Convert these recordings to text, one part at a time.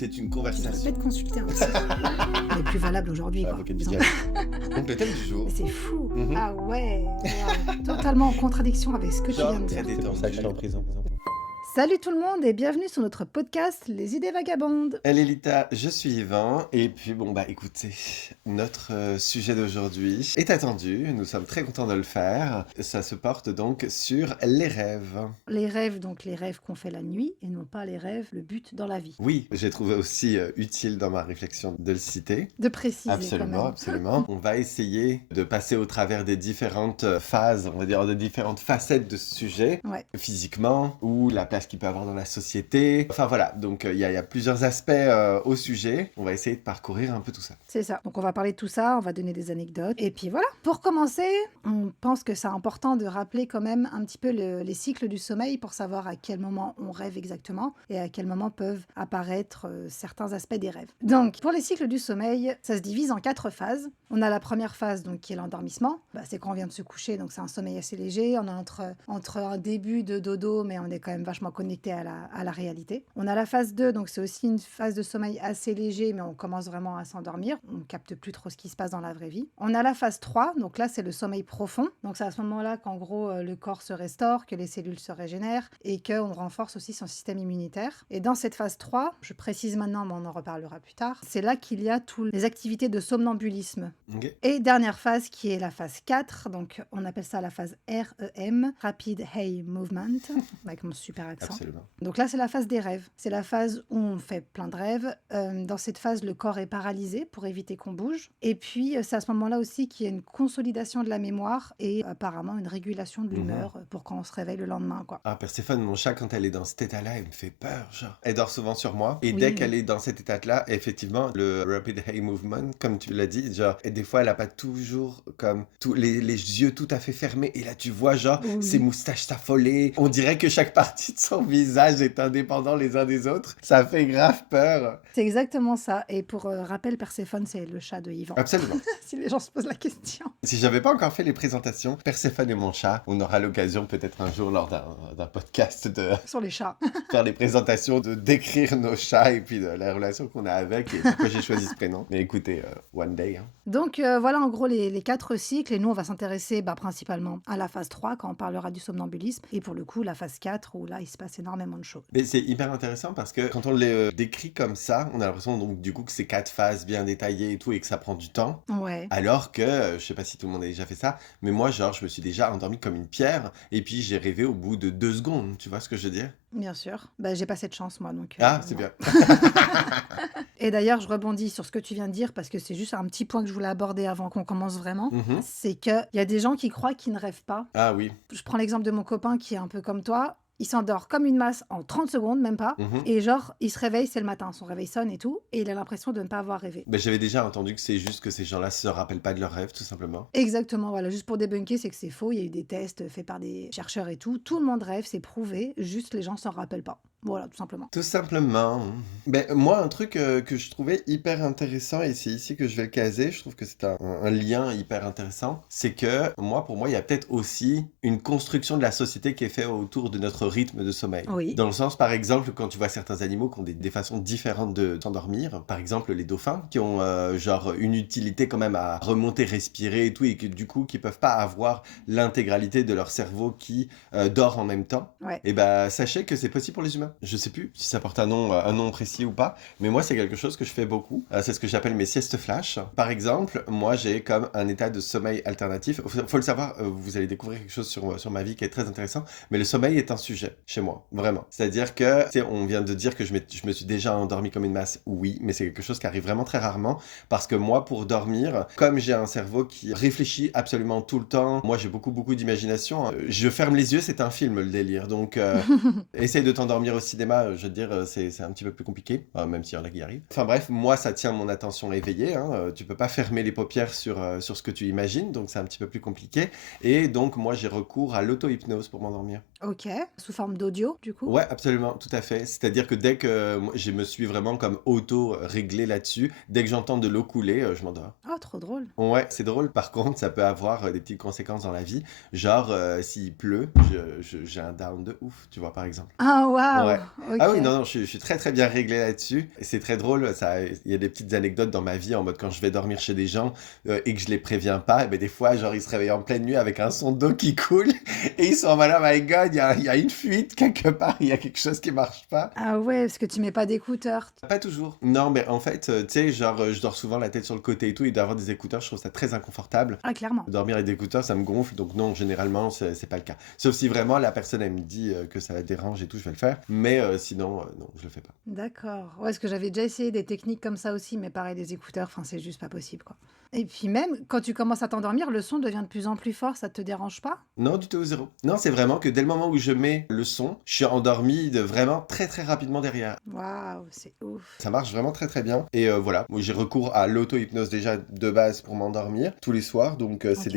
c'est une Je conversation. vais te consulter un psy. Elle est plus valable aujourd'hui, quoi. Avocat du diable. Donc le thème du jour. Mais c'est fou. Mhm. Ah ouais, waouh. Totalement en contradiction avec ce que tu Genre, viens de très dire. détendu. C'est pour ça que je suis en prison. Salut tout le monde et bienvenue sur notre podcast Les idées vagabondes. Elle est Lita, je suis Yvan, et puis bon bah écoutez, notre sujet d'aujourd'hui est attendu, nous sommes très contents de le faire, ça se porte donc sur les rêves. Les rêves, donc les rêves qu'on fait la nuit et non pas les rêves, le but dans la vie. Oui, j'ai trouvé aussi utile dans ma réflexion de le citer. De préciser Absolument, quand même. absolument. On va essayer de passer au travers des différentes phases, on va dire, des différentes facettes de ce sujet, Ouais. physiquement, ou la place qu'il peut avoir dans la société. Enfin voilà, donc il y a plusieurs aspects au sujet. On va essayer de parcourir un peu tout ça. C'est ça. Donc on va parler de tout ça, on va donner des anecdotes. Et puis voilà. Pour commencer, on pense que c'est important de rappeler quand même un petit peu les cycles du sommeil pour savoir à quel moment on rêve exactement et à quel moment peuvent apparaître certains aspects des rêves. Donc pour les cycles du sommeil, ça se divise en 4 phases. On a la première phase donc qui est l'endormissement. C'est quand on vient de se coucher, donc c'est un sommeil assez léger. On est entre un début de dodo, mais on est quand même vachement connecté à la réalité. On a la phase 2, donc c'est aussi une phase de sommeil assez léger, mais on commence vraiment à s'endormir. On capte plus trop ce qui se passe dans la vraie vie. On a la phase 3, donc là c'est le sommeil profond. Donc c'est à ce moment-là qu'en gros le corps se restaure, que les cellules se régénèrent et qu'on renforce aussi son système immunitaire. Et dans cette phase 3, je précise maintenant, mais on en reparlera plus tard, c'est là qu'il y a toutes les activités de somnambulisme. Ok. Et dernière phase qui est la phase 4, donc on appelle ça la phase REM, Rapid Eye Movement, avec mon super accent. Absolument. Donc là, c'est la phase des rêves. C'est la phase où on fait plein de rêves. Dans cette phase, le corps est paralysé pour éviter qu'on bouge. Et puis, c'est à ce moment-là aussi qu'il y a une consolidation de la mémoire et apparemment une régulation de l'humeur pour quand on se réveille le lendemain, quoi. Ah, Perséphone, mon chat, quand elle est dans cet état-là, elle me fait peur, genre. Elle dort souvent sur moi. Et Oui, dès oui. qu'elle est dans cet état-là, effectivement, le Rapid Eye Movement, comme tu l'as dit, genre, et des fois, elle a pas toujours comme les yeux tout à fait fermés. Et là, tu vois, genre, Oui. ses moustaches s'affoler. On dirait que chaque partie de son visage est indépendant les uns des autres. Ça fait grave peur. C'est exactement ça. Et pour rappel, Perséphone, c'est le chat de Yvan. Absolument. Si les gens se posent la question. Si j'avais pas encore fait les présentations, Perséphone et mon chat, on aura l'occasion peut-être un jour lors d'un podcast de Sur les chats. faire les présentations, de décrire nos chats et puis de la relation qu'on a avec et pourquoi j'ai choisi ce prénom. Mais écoutez, one day. Hein. Donc voilà en gros les 4 cycles et nous on va s'intéresser principalement à la phase 3 quand on parlera du somnambulisme et pour le coup la phase 4 où là il se passe énormément de choses. Mais c'est hyper intéressant parce que quand on les décrit comme ça, on a l'impression donc du coup que c'est 4 phases bien détaillées et tout et que ça prend du temps. Ouais. Alors que, je sais pas si tout le monde a déjà fait ça, mais moi genre je me suis déjà endormi comme une pierre et puis j'ai rêvé au bout de 2 secondes, tu vois ce que je veux dire? Bien sûr. J'ai pas cette chance moi donc. Ah, c'est non. bien. Et d'ailleurs je rebondis sur ce que tu viens de dire parce que c'est juste un petit point que je voulais aborder avant qu'on commence vraiment. Mhm. C'est qu'il y a des gens qui croient qu'ils ne rêvent pas. Ah oui. Je prends l'exemple de mon copain qui est un peu comme toi. Il s'endort comme une masse en 30 secondes, même pas. Mhm. Et genre, il se réveille, c'est le matin. Son réveil sonne et tout. Et il a l'impression de ne pas avoir rêvé. Ben, j'avais déjà entendu que c'est juste que ces gens-là se rappellent pas de leurs rêves, tout simplement. Exactement, voilà. Juste pour débunker, c'est que c'est faux. Il y a eu des tests faits par des chercheurs et tout. Tout le monde rêve, c'est prouvé. Juste, les gens s'en rappellent pas. Voilà, tout simplement. Tout simplement. Ben, moi, un truc que je trouvais hyper intéressant, et c'est ici que je vais le caser, je trouve que c'est un lien hyper intéressant, c'est que pour moi, il y a peut-être aussi une construction de la société qui est faite autour de notre rythme de sommeil. Oui. Dans le sens, par exemple, quand tu vois certains animaux qui ont des façons différentes de s'endormir, par exemple les dauphins, qui ont genre une utilité quand même à remonter, respirer et tout, et que du coup, qui peuvent pas avoir l'intégralité de leur cerveau qui dort en même temps, Ouais. et ben sachez que c'est possible pour les humains. Je sais plus si ça porte un nom précis ou pas, mais moi c'est quelque chose que je fais beaucoup. C'est ce que j'appelle mes siestes flash. Par exemple, moi j'ai comme un état de sommeil alternatif. Faut le savoir, vous allez découvrir quelque chose sur ma vie qui est très intéressant, mais le sommeil est un sujet chez moi, vraiment. C'est-à-dire que, tu sais, on vient de dire que je me suis déjà endormi comme une masse, oui, mais c'est quelque chose qui arrive vraiment très rarement, parce que moi pour dormir, comme j'ai un cerveau qui réfléchit absolument tout le temps, moi j'ai beaucoup d'imagination, je ferme les yeux, c'est un film le délire, donc essaye de t'endormir au cinéma, je veux dire, c'est un petit peu plus compliqué, même s'il y en a qui y arrivent. Enfin bref, moi ça tient mon attention éveillée, hein, tu peux pas fermer les paupières sur ce que tu imagines, donc c'est un petit peu plus compliqué, et donc moi j'ai recours à l'auto-hypnose pour m'endormir. Ok. Sous forme d'audio, du coup. Ouais, absolument, tout à fait. C'est-à-dire que dès que moi, je me suis vraiment comme auto-réglé là-dessus, dès que j'entends de l'eau couler, je m'endors. Ah, trop drôle. Ouais, c'est drôle. Par contre, ça peut avoir des petites conséquences dans la vie. Genre, s'il pleut, j'ai un down de ouf, tu vois, par exemple. Ah, waouh, Ouais. Ah OK. oui, non, non, je suis très très bien réglé là-dessus. Et c'est très drôle, ça, il y a des petites anecdotes dans ma vie en mode quand je vais dormir chez des gens et que je les préviens pas, et ben des fois, genre, ils se réveillent en pleine nuit avec un son d'eau qui coule et ils sont en mode, oh my god, il y a une fuite quelque part, il y a quelque chose qui marche pas. Ah ouais, parce que tu mets pas d'écouteurs. Pas toujours. Non, mais en fait, tu sais, genre, je dors souvent la tête sur le côté et tout, et d'avoir des écouteurs, je trouve ça très inconfortable. Ah clairement. Dormir avec des écouteurs, ça me gonfle, donc non, généralement, c'est pas le cas. Sauf si vraiment la personne, elle me dit que ça la dérange et tout, je vais le faire. Mais sinon, non, je le fais pas. D'accord. Ouais, parce que j'avais déjà essayé des techniques comme ça aussi, mais pareil, des écouteurs, enfin, c'est juste pas possible, quoi. Et puis même, quand tu commences à t'endormir, le son devient de plus en plus fort, ça te dérange pas? Non, du tout, zéro. Non, c'est vraiment que dès le moment où je mets le son, je suis endormi de vraiment très très rapidement derrière. Waouh, c'est ouf. Ça marche vraiment très très bien. Et voilà, moi j'ai recours à l'auto-hypnose déjà de base pour m'endormir tous les soirs, donc Ok. c'est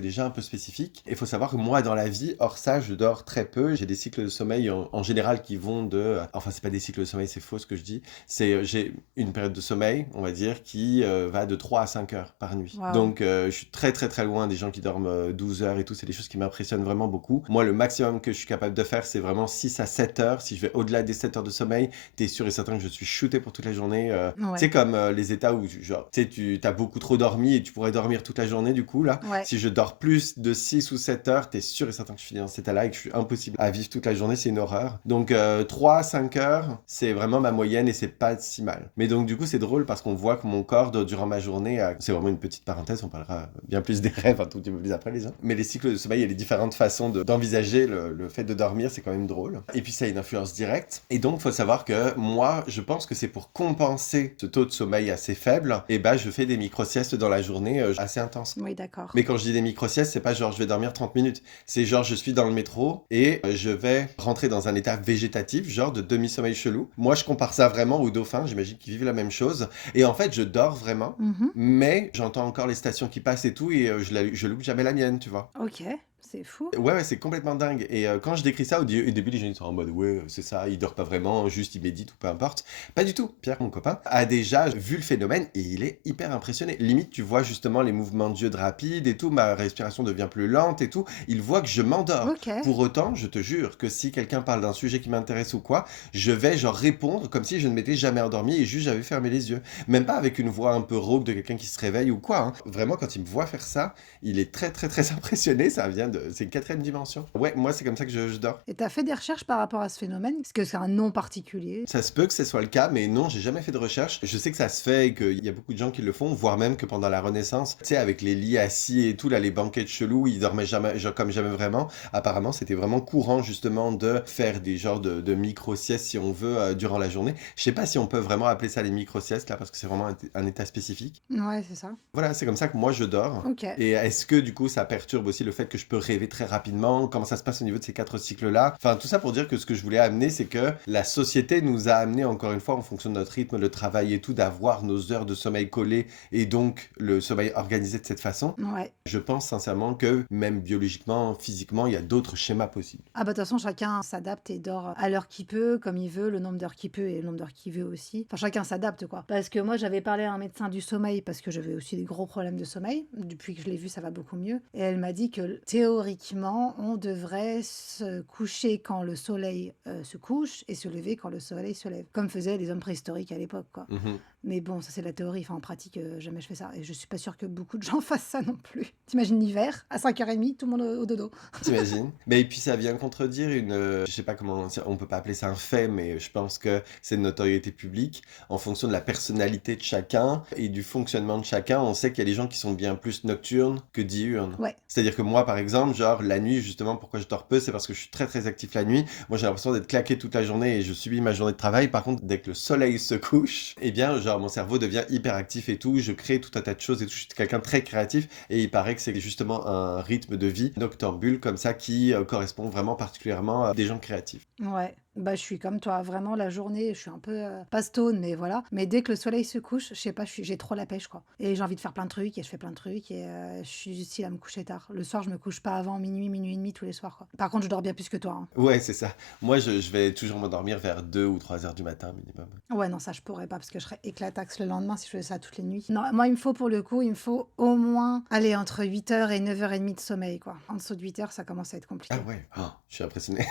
déjà un peu spécifique. Il faut savoir que moi dans la vie, hors ça, je dors très peu. J'ai des cycles de sommeil en général qui vont de... enfin, c'est pas des cycles de sommeil, c'est faux ce que je dis. J'ai une période de sommeil, on va dire, qui va de 3 à 5 heures par nuit. Waouh. Donc je suis très très très loin des gens qui dorment 12 heures et tout. C'est des choses qui m'impressionnent vraiment beaucoup. Moi, le maximum que je suis capable de faire, c'est vraiment 6 à 7 heures. Si je vais au-delà des 7 heures de sommeil, t'es sûr et certain que je suis shooté pour toute la journée. Ouais. C'est comme les états où genre, tu as beaucoup trop dormi et tu pourrais dormir toute la journée du coup là. Ouais. Si je dors plus de 6 ou 7 heures, t'es sûr et certain que je finis dans cet état-là et que je suis impossible à vivre toute la journée, c'est une horreur. Donc 3 à 5 heures, c'est vraiment ma moyenne et c'est pas si mal. Mais donc du coup c'est drôle parce qu'on voit que mon corps durant ma journée, c'est vraiment une petite parenthèse, on parlera bien plus des rêves un tout petit peu plus après les uns. Mais les cycles de sommeil et les différentes façons d'envisager le fait de dormir, c'est quand même drôle. Et puis ça a une influence directe. Et donc faut savoir que moi, je pense que c'est pour compenser ce taux de sommeil assez faible, et ben je fais des micro-siestes dans la journée assez intenses. Oui, d'accord. Mais quand je dis des micro-siestes, c'est pas genre je vais dormir 30 minutes. C'est genre je suis dans le métro et je vais rentrer dans un état végétatif, genre de demi-sommeil chelou. Moi, je compare ça vraiment aux dauphins, j'imagine qu'ils vivent la même chose. Et en fait, je dors vraiment, Mhm. mais j'entends encore les stations qui passent et tout, et je loupe jamais la mienne, tu vois. Ok, c'est fou. Ouais, ouais, c'est complètement dingue. Et quand je décris ça, au début, les gens ils sont en mode, ouais, c'est ça, il dort pas vraiment, juste il médite ou peu importe. Pas du tout. Pierre, mon copain, a déjà vu le phénomène et il est hyper impressionné. Limite, tu vois justement les mouvements de yeux de rapide et tout, ma respiration devient plus lente et tout. Il voit que je m'endors. Ok. Pour autant, je te jure que si quelqu'un parle d'un sujet qui m'intéresse ou quoi, je vais genre répondre comme si je ne m'étais jamais endormi et juste j'avais fermé les yeux. Même pas avec une voix un peu rauque de quelqu'un qui se réveille ou quoi, hein. Vraiment, quand il me voit faire ça, il est très très très impressionné. Ça vient de... C'est une quatrième dimension. Ouais, moi c'est comme ça que je dors. Et t'as fait des recherches par rapport à ce phénomène? Est-ce que c'est un nom particulier? Ça se peut que ce soit le cas, mais non, j'ai jamais fait de recherche. Je sais que ça se fait et qu'il y a beaucoup de gens qui le font, voire même que pendant la Renaissance, tu sais, avec les lits assis et tout, là, les banquettes chelous, ils dormaient jamais, genre, comme jamais vraiment. Apparemment, c'était vraiment courant, justement, de faire des genres de micro-siestes, si on veut, durant la journée. Je sais pas si on peut vraiment appeler ça les micro-siestes, là, parce que c'est vraiment un état spécifique. Ouais, c'est ça. Voilà, c'est comme ça que moi je dors. Ok. Et est-ce que du coup ça perturbe aussi le fait que je peux rêver très rapidement? Comment ça se passe au niveau de ces 4 cycles-là? Enfin, tout ça pour dire que ce que je voulais amener, c'est que la société nous a amené, encore une fois, en fonction de notre rythme, le travail et tout, d'avoir nos heures de sommeil collées et donc le sommeil organisé de cette façon. Ouais. Je pense sincèrement que même biologiquement, physiquement, il y a d'autres schémas possibles. Ah bah de toute façon, chacun s'adapte et dort à l'heure qu'il peut, comme il veut, le nombre d'heures qu'il peut et le nombre d'heures qu'il veut aussi. Enfin, chacun s'adapte, quoi. Parce que moi, j'avais parlé à un médecin du sommeil parce que j'avais aussi des gros problèmes de sommeil. Depuis que je l'ai vu, ça va beaucoup mieux. Et elle m'a dit que théoriquement, on devrait se coucher quand le soleil se couche et se lever quand le soleil se lève. Comme faisaient les hommes préhistoriques à l'époque, quoi. Mhm. Mais bon, ça c'est la théorie. Enfin, en pratique, jamais je fais ça. Et je suis pas sûre que beaucoup de gens fassent ça non plus. T'imagines l'hiver, à 5h30, tout le monde au dodo. T'imagines? Mais et puis ça vient contredire une, je sais pas comment, on peut pas appeler ça un fait, mais je pense que c'est une notoriété publique. En fonction de la personnalité de chacun et du fonctionnement de chacun, on sait qu'il y a des gens qui sont bien plus nocturnes que diurnes. Ouais. C'est-à-dire que moi, par exemple, genre la nuit, justement, pourquoi je dors peu, c'est parce que je suis très très actif la nuit. Moi, j'ai l'impression d'être claqué toute la journée et je subis ma journée de travail. Par contre, dès que le soleil se couche, eh bien, genre mon cerveau devient hyper actif et tout. Je crée tout un tas de choses et tout. Je suis quelqu'un de très créatif et il paraît que c'est justement un rythme de vie noctambule comme ça qui correspond vraiment particulièrement à des gens créatifs. Ouais, bah, je suis comme toi, vraiment la journée, je suis un peu pas stone, mais voilà. Mais dès que le soleil se couche, je sais pas, j'ai trop la pêche, quoi. Et j'ai envie de faire plein de trucs, et je fais plein de trucs, et je suis du style à me coucher tard. Le soir, je me couche pas avant minuit, minuit et demi tous les soirs, quoi. Par contre, je dors bien plus que toi, hein. Ouais, c'est ça. Moi, je vais toujours m'endormir vers 2 ou 3 heures du matin minimum. Ouais, non, ça, je pourrais pas, parce que je serais éclataxe le lendemain si je faisais ça toutes les nuits. Non, moi, il me faut, pour le coup, il me faut au moins, aller entre 8h et 9h30 de sommeil, quoi. En dessous de 8h, ça commence à être compliqué. Ah ouais, oh, je suis impressionné.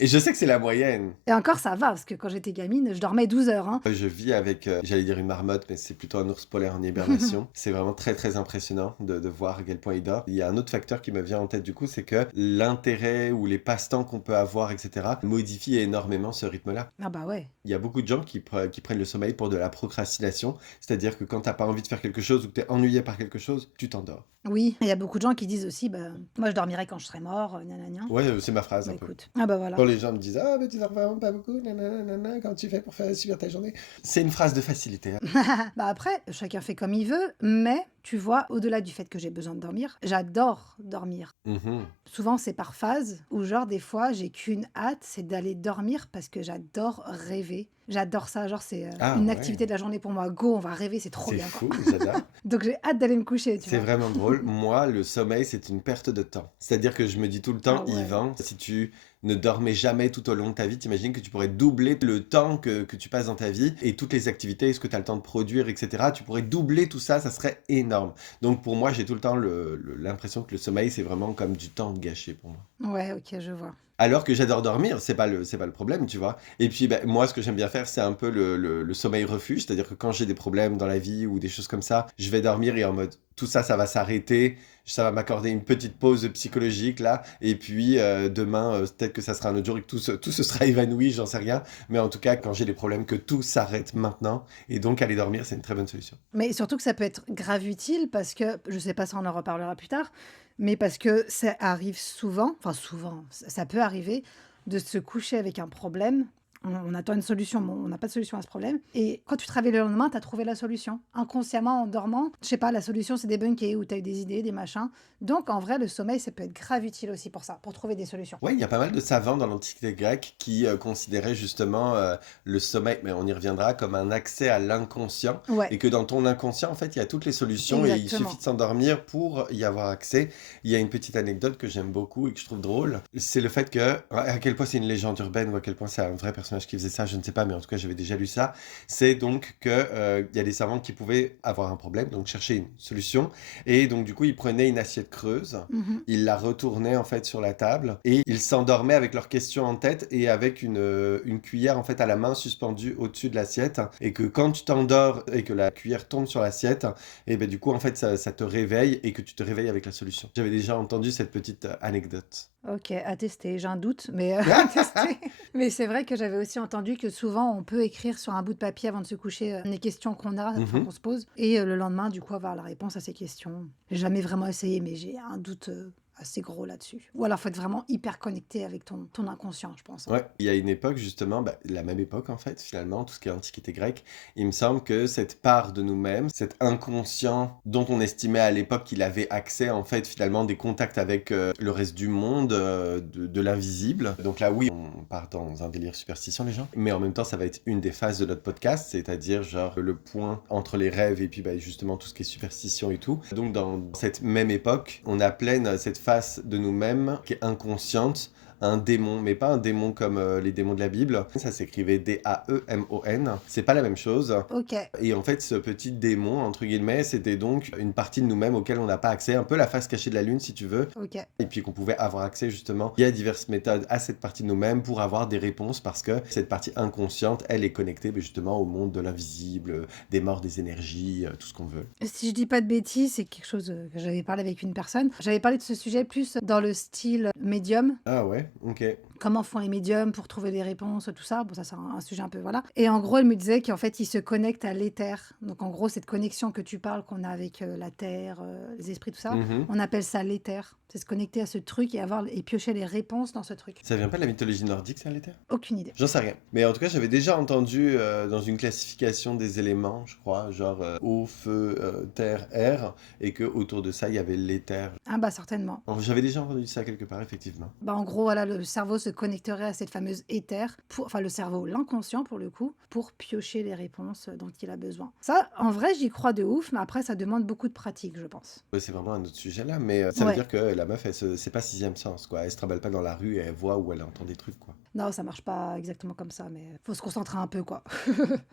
Et je sais que c'est la moyenne. Et encore, ça va, parce que quand j'étais gamine, je dormais 12 heures. Hein. Je vis avec, j'allais dire une marmotte, mais c'est plutôt un ours polaire en hibernation. C'est vraiment très très impressionnant de voir à quel point il dort. Il y a un autre facteur qui me vient en tête du coup, c'est que l'intérêt ou les passe-temps qu'on peut avoir, etc., modifie énormément ce rythme-là. Ah bah ouais. Il y a beaucoup de gens qui prennent le sommeil pour de la procrastination, c'est-à-dire que quand t'as pas envie de faire quelque chose ou que t'es ennuyé par quelque chose, tu t'endors. Oui, il y a beaucoup de gens qui disent aussi, bah, moi je dormirai quand je serai mort, gna. Ouais, c'est ma phrase Bah un peu. écoute, ah bah voilà. Quand les gens me disent «Ah, mais tu dors vraiment pas beaucoup, nanana, comment tu fais pour faire subir ta journée?» C'est une phrase de facilité, hein. Bah après, chacun fait comme il veut, mais tu vois, au-delà du fait que j'ai besoin de dormir, j'adore dormir. Mhm. Souvent, c'est par phase, ou genre des fois, j'ai qu'une hâte, c'est d'aller dormir parce que j'adore rêver. J'adore ça, genre c'est Ah une ouais, activité de la journée pour moi. Go, on va rêver, c'est trop c'est bien, quoi. fou, j'adore. Donc j'ai hâte d'aller me coucher, tu C'est vois. vraiment drôle. Moi, le sommeil, c'est une perte de temps. C'est-à-dire que je me dis tout le Ah temps, ouais. Yvan, si tu ne dormais jamais tout au long de ta vie, t'imagines que tu pourrais doubler le temps que tu passes dans ta vie et toutes les activités, ce que tu as le temps de produire, etc. Tu pourrais doubler tout ça, ça serait énorme. Donc pour moi, j'ai tout le temps l'impression que le sommeil, c'est vraiment comme du temps gâché pour moi. Ouais, ok, je vois. Alors que j'adore dormir, c'est pas le problème, tu vois. Et puis, ben, moi, ce que j'aime bien faire, c'est un peu le sommeil refuge. C'est-à-dire que quand j'ai des problèmes dans la vie ou des choses comme ça, je vais dormir et en mode, tout ça, ça va s'arrêter. Ça va m'accorder une petite pause psychologique, là. Et puis, demain, peut-être que ça sera un autre jour et que tout se sera évanoui, j'en sais rien. Mais en tout cas, quand j'ai des problèmes, que tout s'arrête maintenant. Et donc, aller dormir, c'est une très bonne solution. Mais surtout que ça peut être grave utile parce que, je sais pas si on en reparlera plus tard, mais parce que ça arrive souvent, enfin souvent, ça peut arriver de se coucher avec un problème. On attend une solution, mais on n'a pas de solution à ce problème. Et quand tu te réveilles le lendemain, tu as trouvé la solution. Inconsciemment, en dormant, je sais pas, la solution, c'est débunker ou tu as eu des idées, des machins. Donc, en vrai, le sommeil, ça peut être grave utile aussi pour ça, pour trouver des solutions. Ouais, il y a pas mal de savants dans l'Antiquité grecque qui considéraient justement le sommeil, mais on y reviendra, comme un accès à l'inconscient. Ouais, Et que dans ton inconscient, en fait, il y a toutes les solutions et il suffit exactement. de s'endormir pour y avoir accès. Il y a une petite anecdote que j'aime beaucoup et que je trouve drôle. C'est le fait que, à quel point c'est une légende urbaine ou à quel point c'est un vrai personnage qui faisait ça, je ne sais pas, mais en tout cas, j'avais déjà lu ça. C'est donc que il y a des savants qui pouvaient avoir un problème, donc chercher une solution. Et donc, du coup, ils prenaient une assiette creuse. Mhm. Ils la retournaient en fait sur la table et ils s'endormaient avec leurs questions en tête et avec une cuillère en fait à la main suspendue au-dessus de l'assiette et que quand tu t'endors et que la cuillère tombe sur l'assiette et ben du coup en fait ça te réveille et que tu te réveilles avec la solution. J'avais déjà entendu cette petite anecdote. Ok, à tester. J'ai un doute, mais à tester. Mais c'est vrai que j'avais aussi entendu que souvent on peut écrire sur un bout de papier avant de se coucher les questions qu'on a, enfin Mhm. qu'on se pose, et le lendemain, du coup, avoir la réponse à ces questions. J'ai jamais vraiment essayé, mais j'ai un doute assez gros là-dessus. Ou alors, faut être vraiment hyper connecté avec ton inconscient, je pense. Hein. Ouais, il y a une époque justement, bah, la même époque en fait, finalement, tout ce qui est antiquité grecque, il me semble que cette part de nous-mêmes, cet inconscient dont on estimait à l'époque qu'il avait accès en fait finalement des contacts avec le reste du monde, de l'invisible. Donc là oui, on part dans un délire superstition les gens, mais en même temps ça va être une des phases de notre podcast, c'est-à-dire genre le point entre les rêves et puis bah, justement tout ce qui est superstition et tout. Donc dans cette même époque, on appelait cette face de nous-mêmes qui est inconsciente un démon, mais pas un démon comme les démons de la Bible. Ça s'écrivait D-A-E-M-O-N. C'est pas la même chose. Ok, Et en fait, ce petit démon, entre guillemets, c'était donc une partie de nous-mêmes auquel on n'a pas accès, un peu la face cachée de la lune, si tu veux. ok. Et puis qu'on pouvait avoir accès justement via diverses méthodes à cette partie de nous-mêmes pour avoir des réponses parce que cette partie inconsciente, elle est connectée justement au monde de l'invisible, des morts, des énergies, tout ce qu'on veut. Si je dis pas de bêtises, c'est quelque chose que j'avais parlé avec une personne. J'avais parlé de ce sujet plus dans le style médium. Ah ouais, ok. Comment font les médiums pour trouver des réponses, tout ça. Bon, ça, c'est un sujet un peu, voilà. Et en gros, elle me disait qu'en fait, ils se connectent à l'éther. Donc, en gros, cette connexion que tu parles, qu'on a avec la terre, les esprits, tout ça, Mhm. on appelle ça l'éther. C'est se connecter à ce truc et piocher les réponses dans ce truc. Ça vient pas de la mythologie nordique, ça, l'éther? Aucune idée. J'en sais rien. Mais en tout cas, j'avais déjà entendu dans une classification des éléments, je crois, genre eau, feu, terre, air, et que autour de ça, il y avait l'éther. Ah bah, certainement. J'avais déjà entendu ça quelque part, effectivement. Bah, en gros, voilà, le cerveau se connecterait à cette fameuse éther, enfin le cerveau, l'inconscient pour le coup, pour piocher les réponses dont il a besoin. Ça, en vrai, j'y crois de ouf, mais après, ça demande beaucoup de pratique, je pense. Ouais, c'est vraiment un autre sujet là, mais ça veut Ouais. dire que la meuf, c'est pas sixième sens, quoi. Elle se trimballe pas dans la rue et elle voit ou elle entend des trucs, quoi. Non, ça marche pas exactement comme ça, mais faut se concentrer un peu, quoi.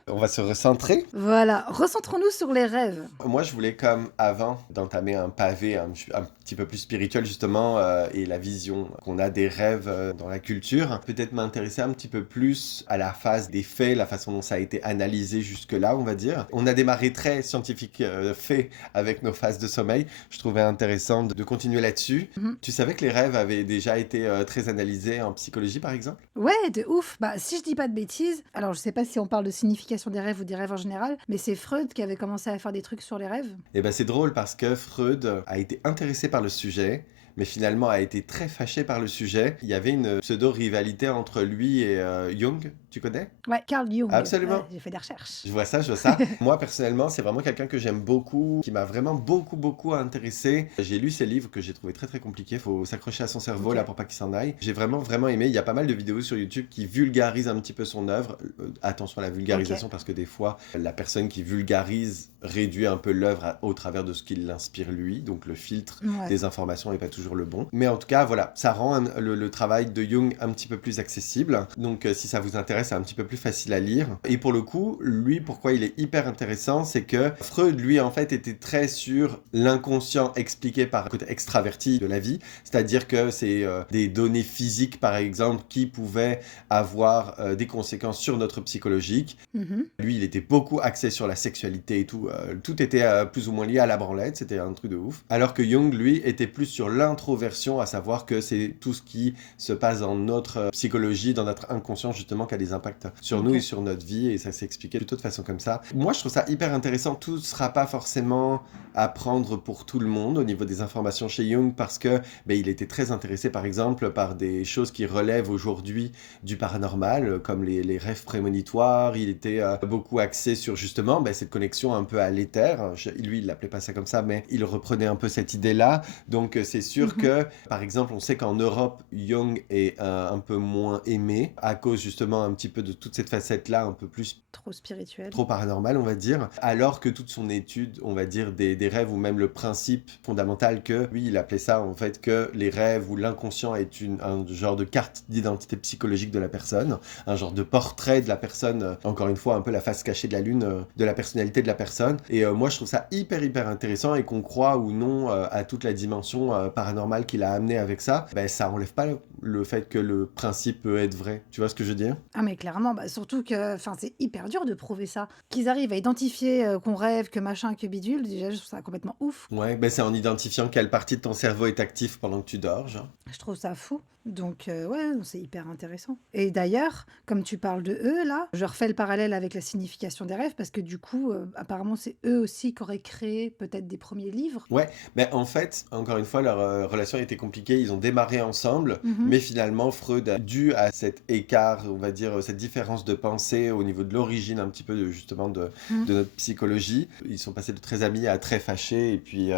On va se recentrer. Voilà, recentrons-nous sur les rêves. Moi, je voulais, comme avant, d'entamer un pavé un petit petit peu plus spirituel justement et la vision qu'on a des rêves dans la culture. Peut-être m'intéresser un petit peu plus à la phase des faits, la façon dont ça a été analysé jusque-là, on va dire. On a démarré très scientifique fait avec nos phases de sommeil. Je trouvais intéressant de continuer là-dessus. Mhm. Tu savais que les rêves avaient déjà été très analysés en psychologie, par exemple? Ouais, de ouf. Bah, si je dis pas de bêtises, alors je sais pas si on parle de signification des rêves ou des rêves en général, mais c'est Freud qui avait commencé à faire des trucs sur les rêves. Et ben c'est drôle parce que Freud a été intéressé par le sujet, mais finalement a été très fâché par le sujet. Il y avait une pseudo-rivalité entre lui et Jung, tu connais? Ouais, Carl Jung. Absolument. Ouais, j'ai fait des recherches. Je vois ça, je vois ça. Moi, personnellement, c'est vraiment quelqu'un que j'aime beaucoup, qui m'a vraiment beaucoup, beaucoup intéressé. J'ai lu ses livres que j'ai trouvé très, très compliqués. Faut s'accrocher à son cerveau Ok. là pour pas qu'il s'en aille. J'ai vraiment, vraiment aimé. Il y a pas mal de vidéos sur YouTube qui vulgarisent un petit peu son œuvre. Attention à la Ok. vulgarisation parce que des fois, la personne qui vulgarise réduit un peu l'œuvre au travers de ce qui l'inspire lui. Donc le filtre Ouais. des informations n'est pas toujours le bon. Mais en tout cas, voilà, ça rend le travail de Jung un petit peu plus accessible. Donc si ça vous intéresse, c'est un petit peu plus facile à lire. Et pour le coup, lui, pourquoi il est hyper intéressant, c'est que Freud, lui, en fait, était très sur l'inconscient expliqué par le côté extraverti de la vie. C'est-à-dire que c'est des données physiques, par exemple, qui pouvaient avoir des conséquences sur notre psychologique. Mhm. Lui, il était beaucoup axé sur la sexualité et tout. Tout était plus ou moins lié à la branlette, c'était un truc de ouf. Alors que Jung, lui, était plus sur l'introversion, à savoir que c'est tout ce qui se passe dans notre psychologie, dans notre inconscient, justement, qui a des impacts sur nous Ok. et sur notre vie, et ça s'est expliqué plutôt de façon comme ça. Moi, je trouve ça hyper intéressant. Tout ne sera pas forcément à prendre pour tout le monde au niveau des informations chez Jung, parce que il était très intéressé, par exemple, par des choses qui relèvent aujourd'hui du paranormal, comme les rêves prémonitoires. Il était beaucoup axé sur justement cette connexion un peu à l'éther. Lui, il l'appelait pas ça comme ça, mais il reprenait un peu cette idée-là. Donc c'est sûr Mhm. que, par exemple, on sait qu'en Europe, Jung est un peu moins aimé à cause justement un petit peu de toute cette facette-là, un peu plus Trop spirituel. trop paranormal, on va dire, alors que toute son étude, on va dire, des rêves, ou même le principe fondamental que, lui, il appelait ça, en fait, que les rêves ou l'inconscient est un genre de carte d'identité psychologique de la personne, un genre de portrait de la personne, encore une fois, un peu la face cachée de la lune, de la personnalité de la personne. Et moi, je trouve ça hyper, hyper intéressant, et qu'on croit ou non à toute la dimension paranormale qu'il a amené avec ça, ça enlève pas le fait que le principe peut être vrai. Tu vois ce que je veux dire? Ah mais clairement, bah, surtout que c'est hyper dur de prouver ça. Qu'ils arrivent à identifier qu'on rêve, que machin, que bidule, déjà je trouve ça complètement ouf. Ouais, c'est en identifiant quelle partie de ton cerveau est active pendant que tu dors, genre. Je trouve ça fou. Donc ouais, c'est hyper intéressant. Et d'ailleurs, comme tu parles de eux là, je refais le parallèle avec la signification des rêves parce que du coup, apparemment c'est eux aussi qui auraient créé peut-être des premiers livres. Ouais, en fait, encore une fois, leur relation a été compliquée. Ils ont démarré ensemble, Mhm. mais finalement, Freud a dû à cet écart, on va dire, cette différence de pensée au niveau de l'origine un petit peu justement Mhm. de notre psychologie. Ils sont passés de très amis à très fâchés, et puis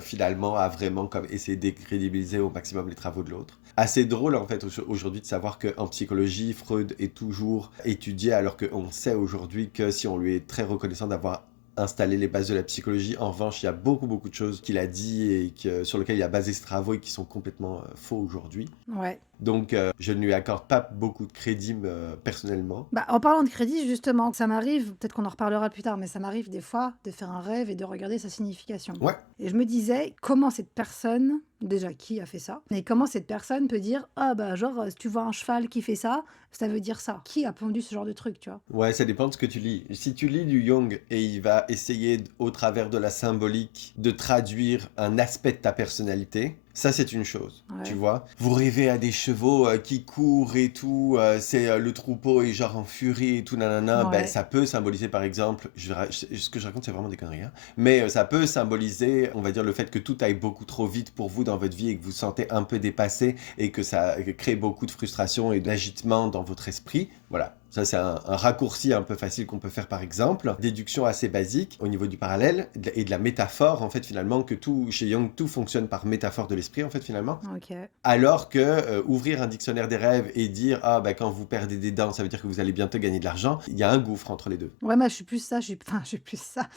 finalement à vraiment comme essayer de décrédibiliser au maximum les travaux de l'autre. Assez drôle en fait aujourd'hui de savoir qu'en psychologie, Freud est toujours étudié, alors qu'on sait aujourd'hui que si on lui est très reconnaissant d'avoir installé les bases de la psychologie. En revanche, il y a beaucoup, beaucoup de choses qu'il a dit et sur lesquelles il a basé ses travaux et qui sont complètement faux aujourd'hui. Ouais. Donc, je ne lui accorde pas beaucoup de crédit personnellement. Bah, en parlant de crédit, justement, ça m'arrive, peut-être qu'on en reparlera plus tard, mais ça m'arrive des fois de faire un rêve et de regarder sa signification. Ouais, Et je me disais, comment cette personne, déjà qui a fait ça, et comment cette personne peut dire, ah bah genre, si tu vois un cheval qui fait ça veut dire ça. Qui a pondu ce genre de truc, tu vois? ouais, ça dépend de ce que tu lis. Si tu lis du Jung et il va essayer, au travers de la symbolique, de traduire un aspect de ta personnalité, ça c'est une chose, tu Ouais. vois. Vous rêvez à des chevaux qui courent et tout, le troupeau est genre en furie et tout, nanana, Ouais. ça peut symboliser par exemple, ce que je raconte c'est vraiment des conneries, hein, mais ça peut symboliser, on va dire, le fait que tout aille beaucoup trop vite pour vous dans votre vie et que vous vous sentez un peu dépassé et que ça crée beaucoup de frustration et d'agitement dans votre esprit. Voilà, ça c'est un raccourci un peu facile qu'on peut faire par exemple. Déduction assez basique au niveau du parallèle et de la métaphore en fait finalement, que tout, chez Jung, tout fonctionne par métaphore de l'esprit en fait finalement. Ok. Alors que ouvrir un dictionnaire des rêves et dire quand vous perdez des dents ça veut dire que vous allez bientôt gagner de l'argent, il y a un gouffre entre les deux. Ouais, moi je suis plus ça, je suis plus ça.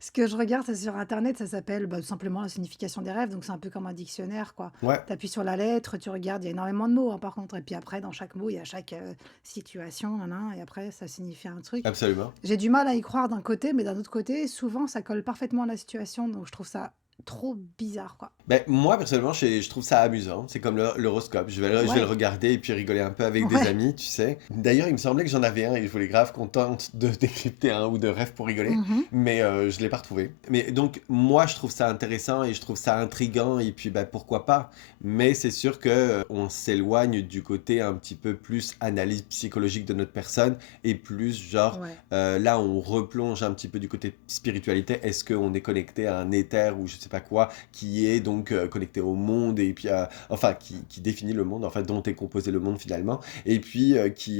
Ce que je regarde, c'est sur internet, ça s'appelle tout simplement la signification des rêves, donc c'est un peu comme un dictionnaire, quoi. Ouais, T'appuies sur la lettre, tu regardes, il y a énormément de mots, hein, par contre, et puis après, dans chaque mot, il y a chaque situation, et après, ça signifie un truc. absolument. J'ai du mal à y croire d'un côté, mais d'un autre côté, souvent, ça colle parfaitement à la situation, donc je trouve ça trop bizarre, quoi. Ben, moi, personnellement, je trouve ça amusant. C'est comme l'horoscope. Je vais le Ouais, regarder et puis rigoler un peu avec des ouais. amis, tu sais. D'ailleurs, il me semblait que j'en avais un et je voulais grave qu'on tente de décrypter un ou de rêve pour rigoler. Mhm. Mais je ne l'ai pas retrouvé. Mais donc, moi, je trouve ça intéressant et je trouve ça intriguant. Et puis, ben, pourquoi pas. Mais c'est sûr que on s'éloigne du côté un petit peu plus analyse psychologique de notre personne et plus genre, Ouais. là, on replonge un petit peu du côté spiritualité. Est-ce qu'on est connecté à un éther ou je sais pas quoi qui est donc connecté au monde et puis enfin qui définit le monde en fait dont est composé le monde finalement et puis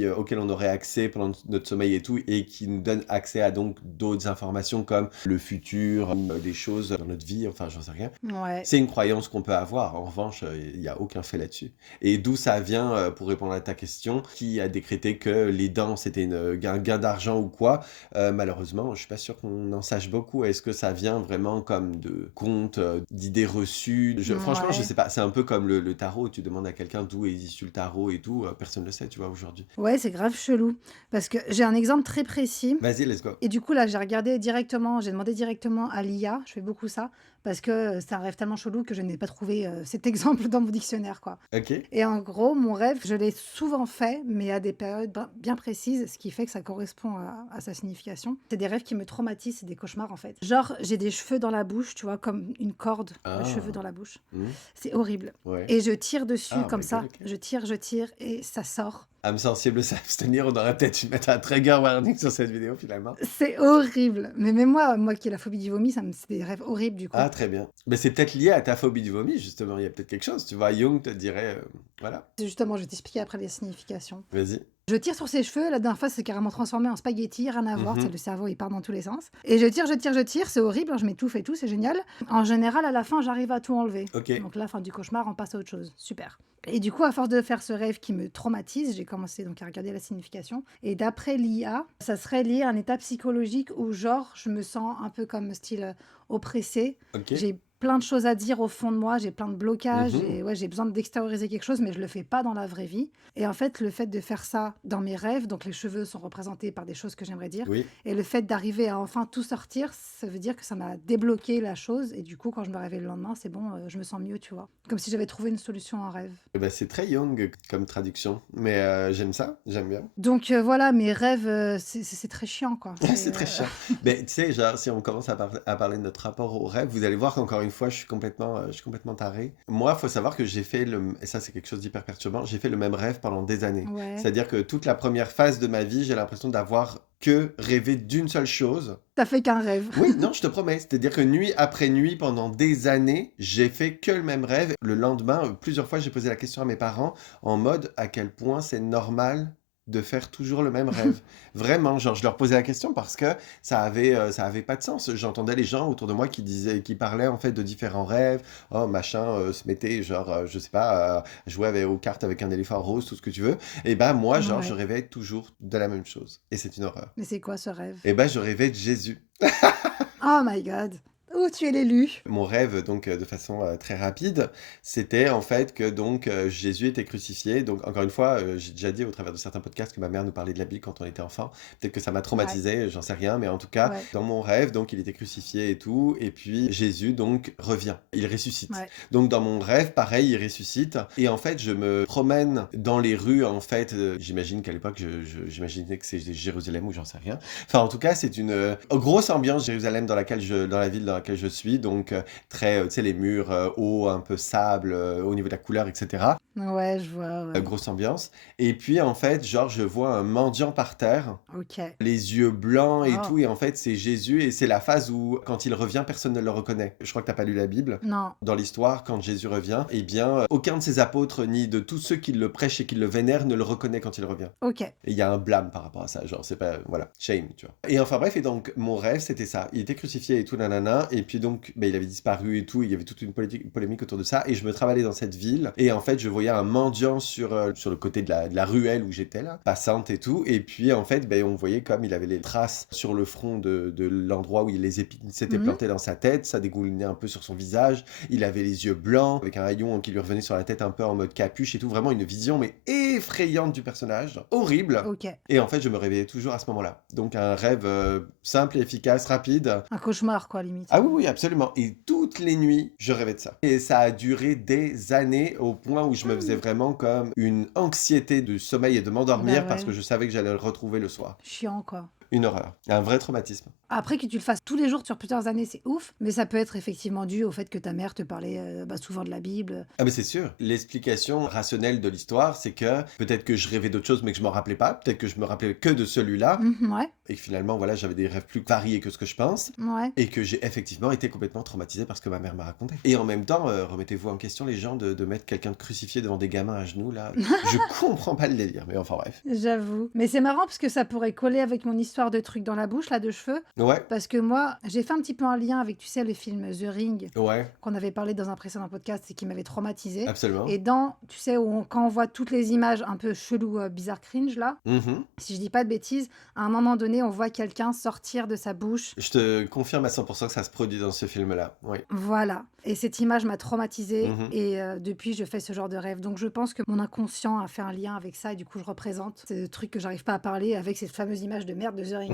auquel on aurait accès pendant notre sommeil et tout et qui nous donne accès à donc d'autres informations comme le futur, des choses dans notre vie, enfin j'en sais rien. Ouais. C'est une croyance qu'on peut avoir. En revanche, il n'y a aucun fait là-dessus. Et d'où ça vient, pour répondre à ta question, qui a décrété que les dents, c'était un gain d'argent ou quoi? Malheureusement, je suis pas sûr qu'on en sache beaucoup. Est-ce que ça vient vraiment comme de contes, d'idées reçues? Franchement, je Ouais. sais pas. C'est un peu comme le tarot. Tu demandes à quelqu'un d'où est issu le tarot et tout, personne ne le sait, tu vois, aujourd'hui. Ouais, c'est grave chelou. Parce que j'ai un exemple très précis. Vas-y, let's go. Et du coup, là, j'ai demandé directement à l'IA, je fais beaucoup ça, parce que c'est un rêve tellement chelou que je n'ai pas trouvé cet exemple dans mon dictionnaire, quoi. Ok. Et en gros, mon rêve, je l'ai souvent fait, mais à des périodes bien précises, ce qui fait que ça correspond à sa signification. C'est des rêves qui me traumatisent, c'est des cauchemars en fait. Genre, j'ai des cheveux dans la bouche, tu vois, comme une corde de cheveux Ah. dans la bouche. Hmm. C'est horrible. Ouais. Et je tire dessus Ah, oh comme my god, ça, ok. je tire, et ça sort. Âme sensible s'abstenir, on aurait peut-être dû mettre un trigger warning sur cette vidéo finalement. C'est horrible. Mais même moi qui ai la phobie du vomi, c'est des rêves horribles du coup. Ah, très bien. Mais c'est peut-être lié à ta phobie du vomi, justement. Il y a peut-être quelque chose. Tu vois, Jung te dirait. Voilà, Justement, je vais t'expliquer après les significations. vas-y. Je tire sur ses cheveux, la dernière fois c'est carrément transformé en spaghetti, rien à voir, tu sais, Mhm. le cerveau il part dans tous les sens. Et je tire, c'est horrible, hein, je m'étouffe et tout, c'est génial. En général, à la fin, j'arrive à tout enlever. Ok. Donc là, fin du cauchemar, on passe à autre chose. Super. Et du coup, à force de faire ce rêve qui me traumatise, j'ai commencé donc à regarder la signification. Et d'après l'IA, ça serait lié à un état psychologique où genre, je me sens un peu comme style oppressée. Ok. J'ai plein de choses à dire au fond de moi, j'ai plein de blocages Mhm. et ouais, j'ai besoin d'extérioriser quelque chose, mais je le fais pas dans la vraie vie. Et en fait, le fait de faire ça dans mes rêves, donc les cheveux sont représentés par des choses que j'aimerais dire, Oui. et le fait d'arriver à enfin tout sortir, ça veut dire que ça m'a débloqué la chose. Et du coup, quand je me réveille le lendemain, c'est bon, je me sens mieux, tu vois. Comme si j'avais trouvé une solution en rêve. Eh ben, c'est très Jung comme traduction. Mais j'aime ça, j'aime bien. Donc voilà, mes rêves, c'est très chiant, quoi. C'est très chiant. Mais tu sais, genre, si on commence à parler de notre rapport au rêve, vous allez voir qu'encore une fois, je suis complètement taré. Moi, il faut savoir que et ça c'est quelque chose d'hyper perturbant, j'ai fait le même rêve pendant des années. Ouais. C'est-à-dire que toute la première phase de ma vie, j'ai l'impression d'avoir que rêvé d'une seule chose. T'as fait qu'un rêve. Oui, non, je te promets. C'est-à-dire que nuit après nuit, pendant des années, j'ai fait que le même rêve. Le lendemain, plusieurs fois, j'ai posé la question à mes parents en mode à quel point c'est normal de faire toujours le même rêve. Vraiment, genre, je leur posais la question parce que ça avait pas de sens. J'entendais les gens autour de moi qui parlaient en fait de différents rêves. Oh, machin se mettait, genre, je sais pas, jouer aux cartes avec un éléphant rose, tout ce que tu veux. Et ben, moi, genre, je Ouais. rêvais toujours de la même chose. Et c'est une horreur. Mais c'est quoi ce rêve? Et ben, je rêvais de Jésus. Oh my god. Oh, tu es l'élu. Mon rêve, donc, de façon très rapide, c'était en fait que donc Jésus était crucifié. Donc, encore une fois, j'ai déjà dit au travers de certains podcasts que ma mère nous parlait de la Bible quand on était enfant. Peut-être que ça m'a Ouais. traumatisé, j'en sais rien, mais en tout cas, Ouais. dans mon rêve, donc il était crucifié et tout. Et puis Jésus donc revient, il ressuscite. Ouais. Donc dans mon rêve, pareil, il ressuscite. Et en fait, je me promène dans les rues. En fait, j'imagine qu'à l'époque, j'imaginais que c'est Jérusalem ou j'en sais rien. Enfin, en tout cas, c'est une grosse ambiance Jérusalem dans la ville dans laquelle je suis, donc très, tu sais, les murs hauts, un peu sable, au niveau de la couleur, etc. Ouais, je vois, ouais. Grosse ambiance. Et puis, en fait, genre, je vois un mendiant par terre, Ok. les yeux blancs et Oh. tout, et en fait, c'est Jésus, et c'est la phase où, quand il revient, personne ne le reconnaît. Je crois que t'as pas lu la Bible. Non. Dans l'histoire, quand Jésus revient, eh bien, aucun de ses apôtres, ni de tous ceux qui le prêchent et qui le vénèrent, ne le reconnaît quand il revient. Ok. Et il y a un blâme par rapport à ça, genre, c'est pas, voilà, shame, tu vois. Et enfin bref, et donc, mon rêve, c'était ça. Il était crucifié et tout, nanana, et puis donc, il avait disparu et tout, il y avait toute une polémique autour de ça, et je me travaillais dans cette ville, et en fait, je voyais un mendiant sur le côté de la ruelle où j'étais là, passante et tout, et puis en fait, on voyait comme il avait les traces sur le front de l'endroit où les épines s'étaient plantées dans sa tête, ça dégoulinait un peu sur son visage, il avait les yeux blancs, avec un haillon qui lui revenait sur la tête un peu en mode capuche et tout, vraiment une vision mais effrayante du personnage, horrible. Ok. Et en fait, je me réveillais toujours à ce moment-là. Donc un rêve simple et efficace, rapide. Un cauchemar, quoi, limite. Ah oui, absolument. Et toutes les nuits, je rêvais de ça. Et ça a duré des années au point où je me faisais vraiment comme une anxiété du sommeil et de Bah m'endormir parce ouais, que je savais que j'allais le retrouver le soir. chiant quoi. Une horreur. Un vrai traumatisme. Après que tu le fasses tous les jours sur plusieurs années, c'est ouf, mais ça peut être effectivement dû au fait que ta mère te parlait souvent de la Bible. Ah mais c'est sûr. L'explication rationnelle de l'histoire, c'est que peut-être que je rêvais d'autre chose mais que je m'en rappelais pas. Peut-être que je me rappelais que de celui-là. Ouais, Et que finalement, voilà, j'avais des rêves plus variés que ce que je pense. ouais. Et que j'ai effectivement été complètement traumatisé par ce que ma mère m'a raconté. Et en même temps, remettez-vous en question les gens de mettre quelqu'un de crucifié devant des gamins à genoux, là. Je comprends pas le délire, mais enfin bref. J'avoue. Mais c'est marrant parce que ça pourrait coller avec mon histoire de truc dans la bouche, là, de cheveux. Ouais, Parce que moi, j'ai fait un petit peu un lien avec, tu sais, le film The Ring, ouais, qu'on avait parlé dans un précédent podcast et qui m'avait traumatisé. absolument. Et dans, tu sais, quand on voit toutes les images un peu chelou, bizarre, cringe, là, Mhm. si je dis pas de bêtises, à un moment donné, on voit quelqu'un sortir de sa bouche. Je te confirme à 100% que ça se produit dans ce film-là. Oui. Voilà. Et cette image m'a traumatisée. Mhm. Et depuis, je fais ce genre de rêve. Donc je pense que mon inconscient a fait un lien avec ça. Et du coup, je représente ce truc que j'arrive pas à parler avec cette fameuse image de merde de The Ring.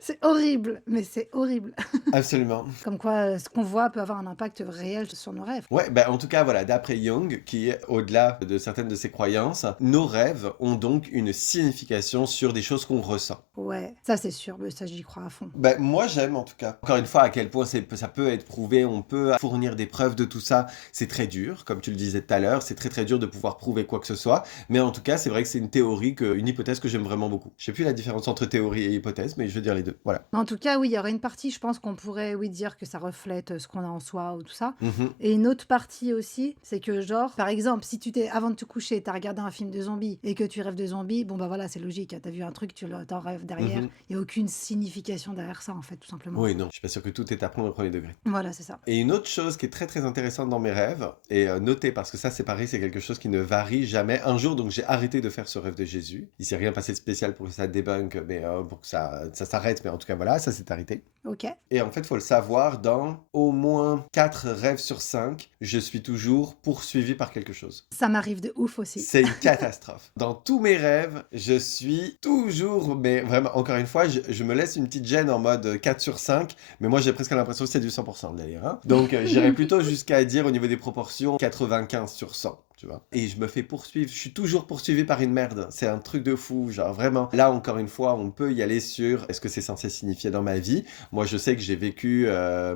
C'est horrible, mais c'est horrible. Absolument. Comme quoi, ce qu'on voit peut avoir un impact réel sur nos rêves. Ouais, bah en tout cas, voilà, d'après Jung, qui est au-delà de certaines de ses croyances, nos rêves ont donc une signification sur des choses qu'on ressent. Ouais, ça c'est sûr, mais ça j'y crois à fond. Ben, moi j'aime en tout cas. Encore une fois, à quel point ça peut être prouvé, on peut fournir des preuves de tout ça. C'est très dur, comme tu le disais tout à l'heure, c'est très très dur de pouvoir prouver quoi que ce soit. Mais en tout cas, c'est vrai que c'est une théorie, une hypothèse que j'aime vraiment beaucoup. Je sais plus la différence entre théorie et hypothèse, mais je veux dire les deux. Voilà. Mais en tout cas, oui, il y aurait une partie, je pense qu'on pourrait, oui, dire que ça reflète ce qu'on a en soi ou tout ça. Mhm. Et une autre partie aussi, c'est que genre, par exemple, si avant de te coucher, t'as regardé un film de zombies et que tu rêves de zombies, bon bah voilà, c'est logique, t'as vu un truc, t'en rêves derrière. Mhm. Il n'y a aucune signification derrière ça, en fait, tout simplement. Oui, non, je suis pas sûr que tout est à prendre au premier degré. Voilà, c'est ça. Et une autre chose qui est très très intéressante dans mes rêves, et notez parce que ça c'est pareil, c'est quelque chose qui ne varie jamais. Un jour donc j'ai arrêté de faire ce rêve de Jésus. Il s'est rien passé de spécial pour que ça débunk, mais pour que ça s'arrête, mais en tout cas voilà, ça s'est arrêté. Ok. Et en fait, faut le savoir, dans au moins 4 rêves sur 5, je suis toujours poursuivi par quelque chose. Ça m'arrive de ouf aussi. C'est une catastrophe. Dans tous mes rêves, je suis toujours, mais vraiment, encore une fois, je me laisse une petite gêne en mode 4 sur 5, mais moi j'ai presque l'impression que c'est du 100% d'ailleurs. Hein. Donc j'irais plutôt jusqu'à dire au niveau des proportions 95 sur 100. Tu vois. Et je me fais poursuivre, je suis toujours poursuivi par une merde. C'est un truc de fou, genre vraiment. Là, encore une fois, on peut y aller sur est-ce que c'est censé signifier dans ma vie. Moi, je sais que j'ai vécu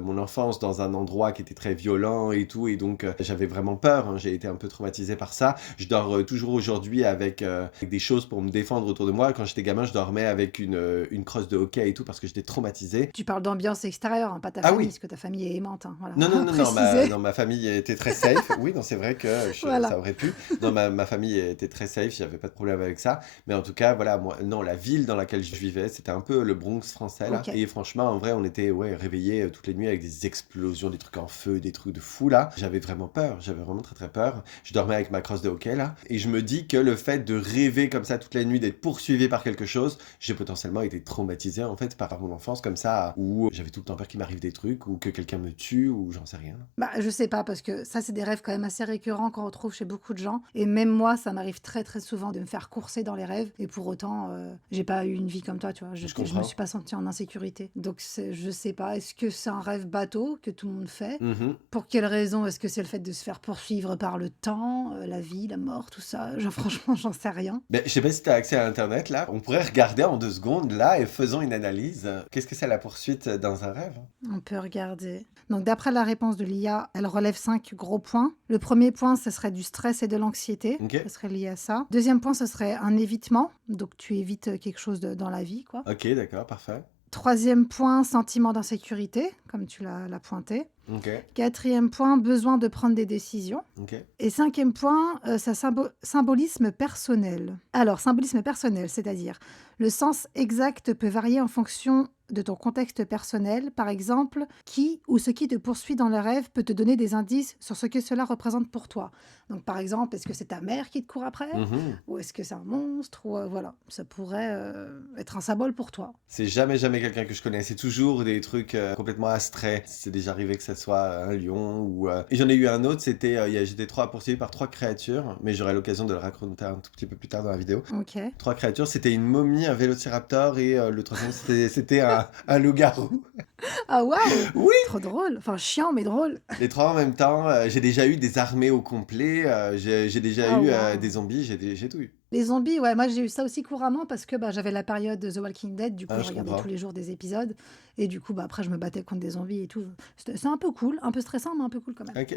mon enfance dans un endroit qui était très violent et tout, et donc j'avais vraiment peur. Hein. J'ai été un peu traumatisé par ça. Je dors toujours aujourd'hui avec des choses pour me défendre autour de moi. Quand j'étais gamin, je dormais avec une crosse de hockey et tout parce que j'étais traumatisé. Tu parles d'ambiance extérieure, hein, pas ta Ah famille, oui. parce que ta famille est aimante. Hein, voilà. Non, non, non, non, Préciser. ma famille était très safe. Oui, non, c'est vrai que Voilà. ça aurait pu. Non, ma famille était très safe, j'avais pas de problème avec ça. Mais en tout cas, voilà, moi, non, la ville dans laquelle je vivais, c'était un peu le Bronx français, là. Ok. Et franchement, en vrai, on était réveillés toutes les nuits avec des explosions, des trucs en feu, des trucs de fou, là. J'avais vraiment peur, j'avais vraiment très très peur. Je dormais avec ma crosse de hockey, là. Et je me dis que le fait de rêver comme ça toute la nuit, d'être poursuivi par quelque chose, j'ai potentiellement été traumatisé, en fait, par mon enfance, comme ça, où j'avais tout le temps peur qu'il m'arrive des trucs, ou que quelqu'un me tue, ou j'en sais rien. Bah, je sais pas, parce que ça, c'est des rêves quand même assez récurrents qu'on retrouve chez beaucoup de gens. Et même moi, ça m'arrive très très souvent de me faire courser dans les rêves. Et pour autant, j'ai pas eu une vie comme toi, tu vois. Je me comprends. suis pas sentie en insécurité. Donc, je sais pas. Est-ce que c'est un rêve bateau que tout le monde fait? Mhm. Pour quelle raison? Est-ce que c'est le fait de se faire poursuivre par le temps, la vie, la mort, tout ça? Genre, franchement, j'en sais rien. Ben, je sais pas si tu as accès à Internet là. On pourrait regarder en 2 secondes là et faisons une analyse. Qu'est-ce que c'est la poursuite dans un rêve? On peut regarder. Donc, d'après la réponse de l'IA, elle relève 5 gros points. Le premier point, ce serait du stress et de l'anxiété. Ok. Ce serait lié à ça. Deuxième point, ce serait un évitement. Donc, tu évites quelque chose dans la vie, quoi. Ok, d'accord, parfait. Troisième point, sentiment d'insécurité, comme tu l'as pointé. Ok, Quatrième point, besoin de prendre des décisions. ok. Et cinquième point, ça symbolisme personnel. Alors, symbolisme personnel, c'est-à-dire le sens exact peut varier en fonction de ton contexte personnel. Par exemple, qui ou ce qui te poursuit dans le rêve peut te donner des indices sur ce que cela représente pour toi. Donc, par exemple, est-ce que c'est ta mère qui te court après? Mhm. Ou est-ce que c'est un monstre? Ou voilà, ça pourrait être un symbole pour toi. C'est jamais quelqu'un que je connais. C'est toujours des trucs complètement abstraits. C'est déjà arrivé que ça soit un lion ou. Et j'en ai eu un autre. C'était j'étais poursuivi par 3 créatures, mais j'aurai l'occasion de le raconter un tout petit peu plus tard dans la vidéo. Ok. 3 créatures, c'était une momie, un vélociraptor et le troisième c'était un loup-garou. Ah waouh! Oui, Trop drôle. Enfin, chiant, mais drôle. les trois en même temps. J'ai déjà eu des armées au complet. J'ai déjà Ah eu des waouh! zombies. J'ai tout eu. Les zombies, ouais, moi j'ai eu ça aussi couramment parce que bah, j'avais la période de The Walking Dead, du coup Ah, je je regardais tous comprends. les jours des épisodes et du coup bah, après je me battais contre des zombies et tout. C'est un peu cool, un peu stressant mais un peu cool quand même. Ok.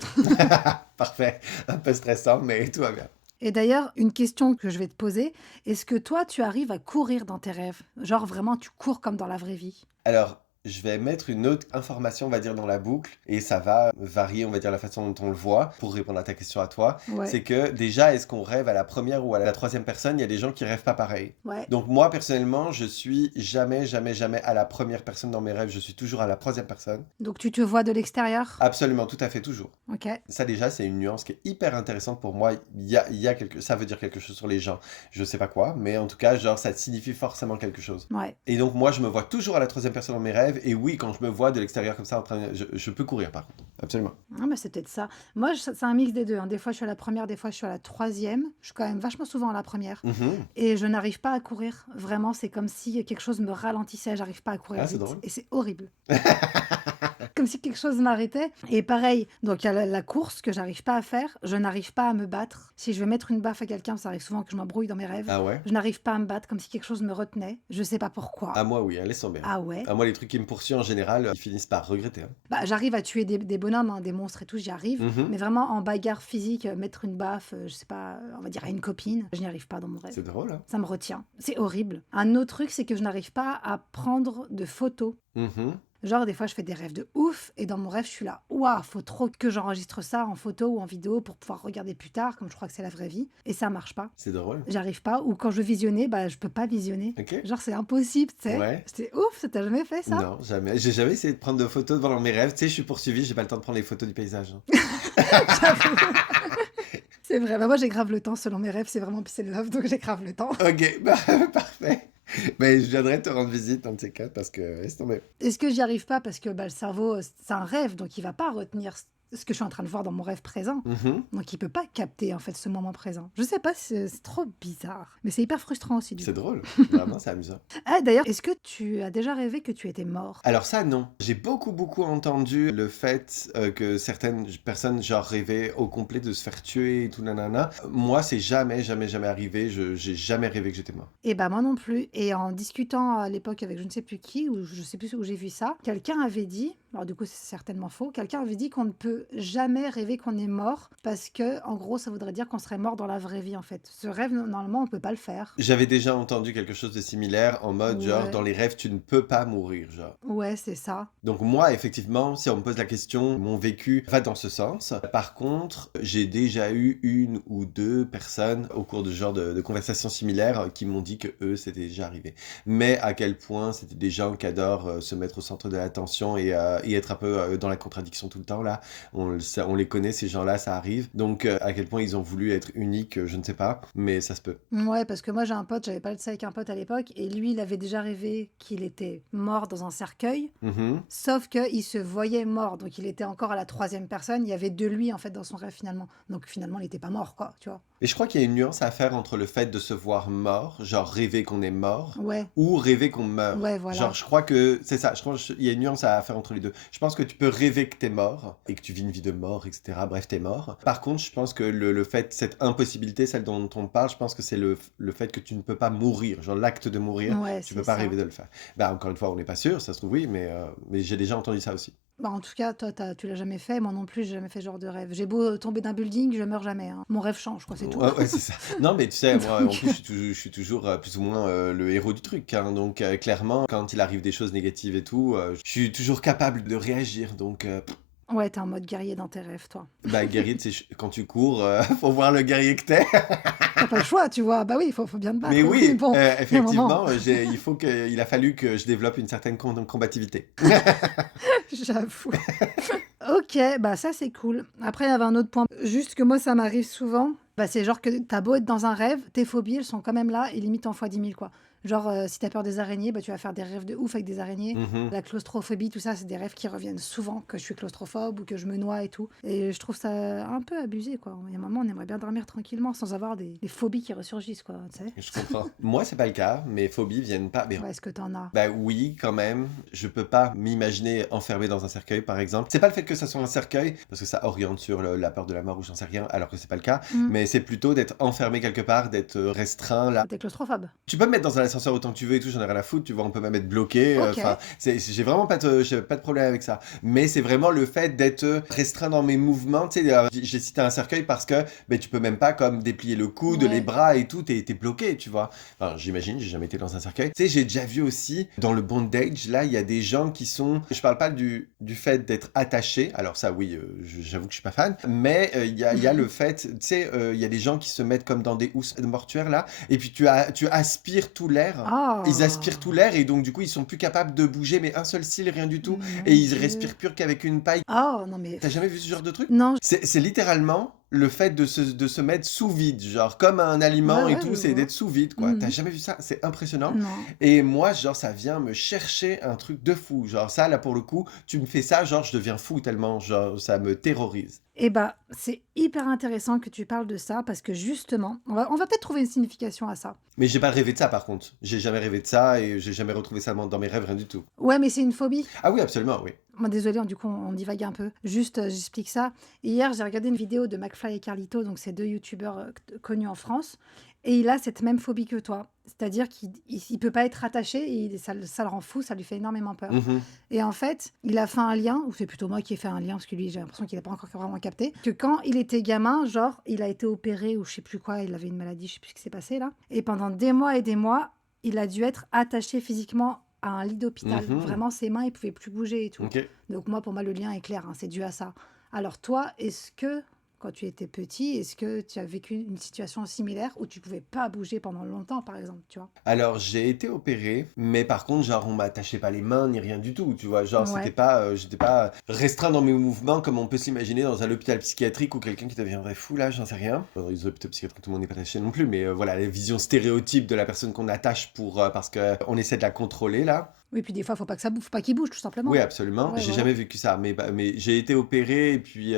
Parfait. Un peu stressant, mais tout va bien. Et d'ailleurs, une question que je vais te poser, est-ce que toi tu arrives à courir dans tes rêves? Genre vraiment tu cours comme dans la vraie vie? Alors, je vais mettre une autre information, on va dire, dans la boucle, et ça va varier, on va dire, la façon dont on le voit, pour répondre à ta question à toi. Ouais, C'est que déjà, est-ce qu'on rêve à la première ou à la troisième personne? Il y a des gens qui rêvent pas pareil. ouais. Donc moi, personnellement, je suis jamais, jamais, jamais à la première personne dans mes rêves. Je suis toujours à la troisième personne. Donc tu te vois de l'extérieur? Absolument, tout à fait, toujours. Ok, Ça déjà, c'est une nuance qui est hyper intéressante pour moi. Il y a ça veut dire quelque chose sur les gens. Je sais pas quoi, mais en tout cas, genre, ça signifie forcément quelque chose. ouais. Et donc moi, je me vois toujours à la troisième personne dans mes rêves. Et oui, quand je me vois de l'extérieur comme ça, je peux courir par contre. Absolument. Ah, bah, c'est peut-être ça. Moi, c'est un mix des deux, hein. Des fois je suis à la première, des fois je suis à la troisième. Je suis quand même vachement souvent à la première. Mhm. Et je n'arrive pas à courir. Vraiment, c'est comme si quelque chose me ralentissait. J'arrive pas à courir Ah, c'est vite. drôle. Et c'est horrible. Comme si quelque chose m'arrêtait. Et pareil, donc il y a la course que j'arrive pas à faire. Je n'arrive pas à me battre. Si je veux mettre une baffe à quelqu'un, ça arrive souvent que je m'embrouille dans mes rêves. Ah ouais? Je n'arrive pas à me battre, comme si quelque chose me retenait. Je sais pas pourquoi. Ah moi, oui, hein, laisse tomber. Ah ouais? Ah moi, les trucs qui me poursuivent en général, ils finissent par regretter, hein. Bah, j'arrive à tuer des bonhommes, hein, des monstres et tout, j'y arrive. Mhm. Mais vraiment en bagarre physique, mettre une baffe, je sais pas, on va dire à une copine, je n'y arrive pas dans mon rêve. C'est drôle, hein? Ça me retient. C'est horrible. Un autre truc, c'est que je n'arrive pas à prendre de photos. Mhm. Genre, des fois, je fais des rêves de ouf, et dans mon rêve, je suis là, waouh, faut trop que j'enregistre ça en photo ou en vidéo pour pouvoir regarder plus tard, comme je crois que c'est la vraie vie. Et ça marche pas. C'est drôle. J'arrive pas. Ou quand je veux visionner, bah, je peux pas visionner. Ok. Genre, c'est impossible, tu sais. Ouais. C'est ouf, ça t'a jamais fait ça? Non, jamais. J'ai jamais essayé de prendre de photos devant mes rêves. Tu sais, je suis poursuivi, j'ai pas le temps de prendre les photos du paysage, hein. J'avoue. C'est vrai. Bah, moi, j'ai grave le temps selon mes rêves. C'est vraiment Peace and Love, donc j'ai grave le temps. Ok, bah, parfait. Mais je viendrai te rendre visite dans ces cas parce que laisse tomber. Est-ce que j'y arrive pas parce que bah, le cerveau, c'est un rêve, donc il va pas retenir ce que je suis en train de voir dans mon rêve présent. Mhm. Donc il peut pas capter en fait ce moment présent. Je sais pas, c'est trop bizarre. Mais c'est hyper frustrant aussi du C'est coup. drôle. Vraiment, c'est amusant. Ah d'ailleurs, est-ce que tu as déjà rêvé que tu étais mort? Alors ça, non. J'ai beaucoup, beaucoup entendu le fait que certaines personnes, genre, rêvaient au complet de se faire tuer et tout, nanana. Moi, c'est jamais, jamais, jamais arrivé. J'ai jamais rêvé que j'étais mort. Eh ben moi non plus. Et en discutant à l'époque avec je ne sais plus qui, ou je sais plus où j'ai vu ça, quelqu'un avait dit, alors du coup c'est certainement faux, quelqu'un avait dit qu'on ne peut jamais rêver qu'on est mort parce que en gros ça voudrait dire qu'on serait mort dans la vraie vie en fait. Ce rêve normalement on peut pas le faire. J'avais déjà entendu quelque chose de similaire en mode, genre, Ouais, dans les rêves, tu ne peux pas mourir, genre. ouais c'est ça. Donc moi, effectivement, si on me pose la question, mon vécu va dans ce sens. Par contre, j'ai déjà eu une ou deux personnes au cours de ce genre de conversations similaires qui m'ont dit que eux, c'était déjà arrivé. Mais à quel point c'était des gens qui adorent se mettre au centre de l'attention et être un peu dans la contradiction tout le temps, là. On les connaît, ces gens-là, ça arrive. Donc à quel point ils ont voulu être uniques, je ne sais pas, mais ça se peut. Ouais, parce que moi j'ai un pote, j'avais pas le ça avec un pote à l'époque, et lui il avait déjà rêvé qu'il était mort dans un cercueil, Mhm. sauf qu'il se voyait mort, donc il était encore à la troisième personne, il y avait de lui en fait dans son rêve finalement. Donc finalement il était pas mort quoi, tu vois. Et je crois qu'il y a une nuance à faire entre le fait de se voir mort, genre rêver qu'on est mort, Ouais, ou rêver qu'on meurt. ouais voilà. Genre, je crois que c'est ça. Je crois qu'il y a une nuance à faire entre les deux. Je pense que tu peux rêver que t'es mort et que tu vis une vie de mort, etc. Bref, t'es mort. Par contre, je pense que le fait, cette impossibilité, celle dont on parle, je pense que c'est le fait que tu ne peux pas mourir. Genre, l'acte de mourir, Ouais, tu peux c'est pas ça. rêver de le faire. Bah, encore une fois, on n'est pas sûr, ça se trouve, oui, mais j'ai déjà entendu ça aussi. Bah, en tout cas, toi, tu l'as jamais fait, moi non plus, j'ai jamais fait ce genre de rêve. J'ai beau tomber d'un building, je meurs jamais, hein. Mon rêve change, quoi, c'est tout. Ouais, ouais, c'est ça. Non, mais tu sais, moi, en Donc, plus, je suis toujours plus ou moins le héros du truc, hein. Donc, clairement, quand il arrive des choses négatives et tout, je suis toujours capable de réagir. Donc, ouais, t'es en mode guerrier dans tes rêves, toi. bah, guerrier, tu sais, quand tu cours, faut voir le guerrier que t'es. T'as pas le choix, tu vois. Bah oui, faut bien te battre. Mais Mais oui, bon, il y a un moment, effectivement, il a fallu que je développe une certaine combativité. j'avoue. Ok, bah ça c'est cool. Après, il y avait un autre point. Juste que moi, ça m'arrive souvent. Bah, c'est genre que t'as beau être dans un rêve, tes phobies, elles sont quand même là et limite en fois 10 000, quoi. Genre, si t'as peur des araignées, bah, tu vas faire des rêves de ouf avec des araignées. Mhm. La claustrophobie, tout ça, c'est des rêves qui reviennent souvent, que je suis claustrophobe ou que je me noie et tout. Et je trouve ça un peu abusé, quoi. Il y a un moment, on aimerait bien dormir tranquillement sans avoir des phobies qui ressurgissent, quoi, tu sais. Je comprends. Moi, c'est pas le cas. Mes phobies viennent pas. Mais Ouais, est-ce que t'en as? bah oui, quand même. Je peux pas m'imaginer enfermé dans un cercueil, par exemple. C'est pas le fait que ça soit un cercueil, parce que ça oriente sur la peur de la mort ou j'en sais rien, alors que c'est pas le cas. Hmm. Mais c'est plutôt d'être enfermé quelque part, d'être restreint là. T'es claustrophobe? Tu peux me mettre dans un ascenseur autant que tu veux et tout, j'en ai rien à foutre, tu vois, on peut même être bloqué. Ok. Enfin, j'ai vraiment j'ai pas de problème avec ça. Mais c'est vraiment le fait d'être restreint dans mes mouvements. Tu sais, j'ai cité un cercueil parce que ben, tu peux même pas comme déplier le coude, les Ouais. bras et tout, t'es bloqué, tu vois. Enfin, j'imagine, j'ai jamais été dans un cercueil. Tu sais, j'ai déjà vu aussi dans le bondage, là, il y a des gens qui sont. Je parle pas du fait d'être attaché, alors ça, oui, j'avoue que je suis pas fan, mais il y a le fait, tu sais, il y a des gens qui se mettent comme dans des housses mortuaires là, et puis tu aspires tout l'air. Ils aspirent tout Oh, l'air et donc du coup ils sont plus capables de bouger mais un seul cil, rien du tout. Et mon ils Dieu. respirent pur qu'avec une paille. Oh, non mais... T'as jamais vu ce genre de truc? Non. C'est littéralement le fait de se mettre sous vide, genre comme un aliment Ouais, et ouais, tout, je c'est vois. d'être sous vide quoi. T'as Mhm. jamais vu ça? C'est impressionnant. Non. Et moi, genre, ça vient me chercher un truc de fou. Genre, ça, là, pour le coup, tu me fais ça, genre, je deviens fou tellement, genre, ça me terrorise. Eh bah, c'est hyper intéressant que tu parles de ça parce que justement, on va peut-être trouver une signification à ça. Mais j'ai pas rêvé de ça, par contre. J'ai jamais rêvé de ça et j'ai jamais retrouvé ça dans mes rêves, rien du tout. Ouais, mais c'est une phobie. Ah oui, absolument, oui. Moi, désolée, du coup, on divague un peu. Juste, j'explique ça. Hier, j'ai regardé une vidéo de McFly et Carlito, donc c'est deux youtubeurs connus en France, et il a cette même phobie que toi. C'est-à-dire qu'il peut pas être attaché et ça le rend fou, ça lui fait énormément peur. Mhm. Et en fait, il a fait un lien, ou c'est plutôt moi qui ai fait un lien, parce que lui, j'ai l'impression qu'il n'a pas encore vraiment capté, que quand il était gamin, genre, il a été opéré ou je sais plus quoi, il avait une maladie, je sais plus ce qui s'est passé là. Et pendant des mois et des mois, il a dû être attaché physiquement à un lit d'hôpital. Mhm. Vraiment, ses mains, il pouvait plus bouger et tout. Ok. Donc moi, pour moi, le lien est clair, hein, c'est dû à ça. Alors toi, est-ce que, quand tu étais petit, est-ce que tu as vécu une situation similaire où tu pouvais pas bouger pendant longtemps, par exemple, tu vois? Alors, j'ai été opéré, mais par contre, genre, on m'attachait pas les mains ni rien du tout, tu vois. Genre, c'était Ouais. pas, j'étais pas restreint dans mes mouvements comme on peut s'imaginer dans un hôpital psychiatrique ou quelqu'un qui deviendrait fou, là, j'en sais rien. Dans les hôpitaux psychiatriques, tout le monde n'est pas attaché non plus, mais voilà, les visions stéréotypes de la personne qu'on attache parce qu'on essaie de la contrôler, là. Oui, puis des fois, faut pas que ça bouge, faut pas qu'il bouge, tout simplement. Oui, absolument. Ouais, J'ai voilà. jamais vécu ça, mais j'ai été opéré et puis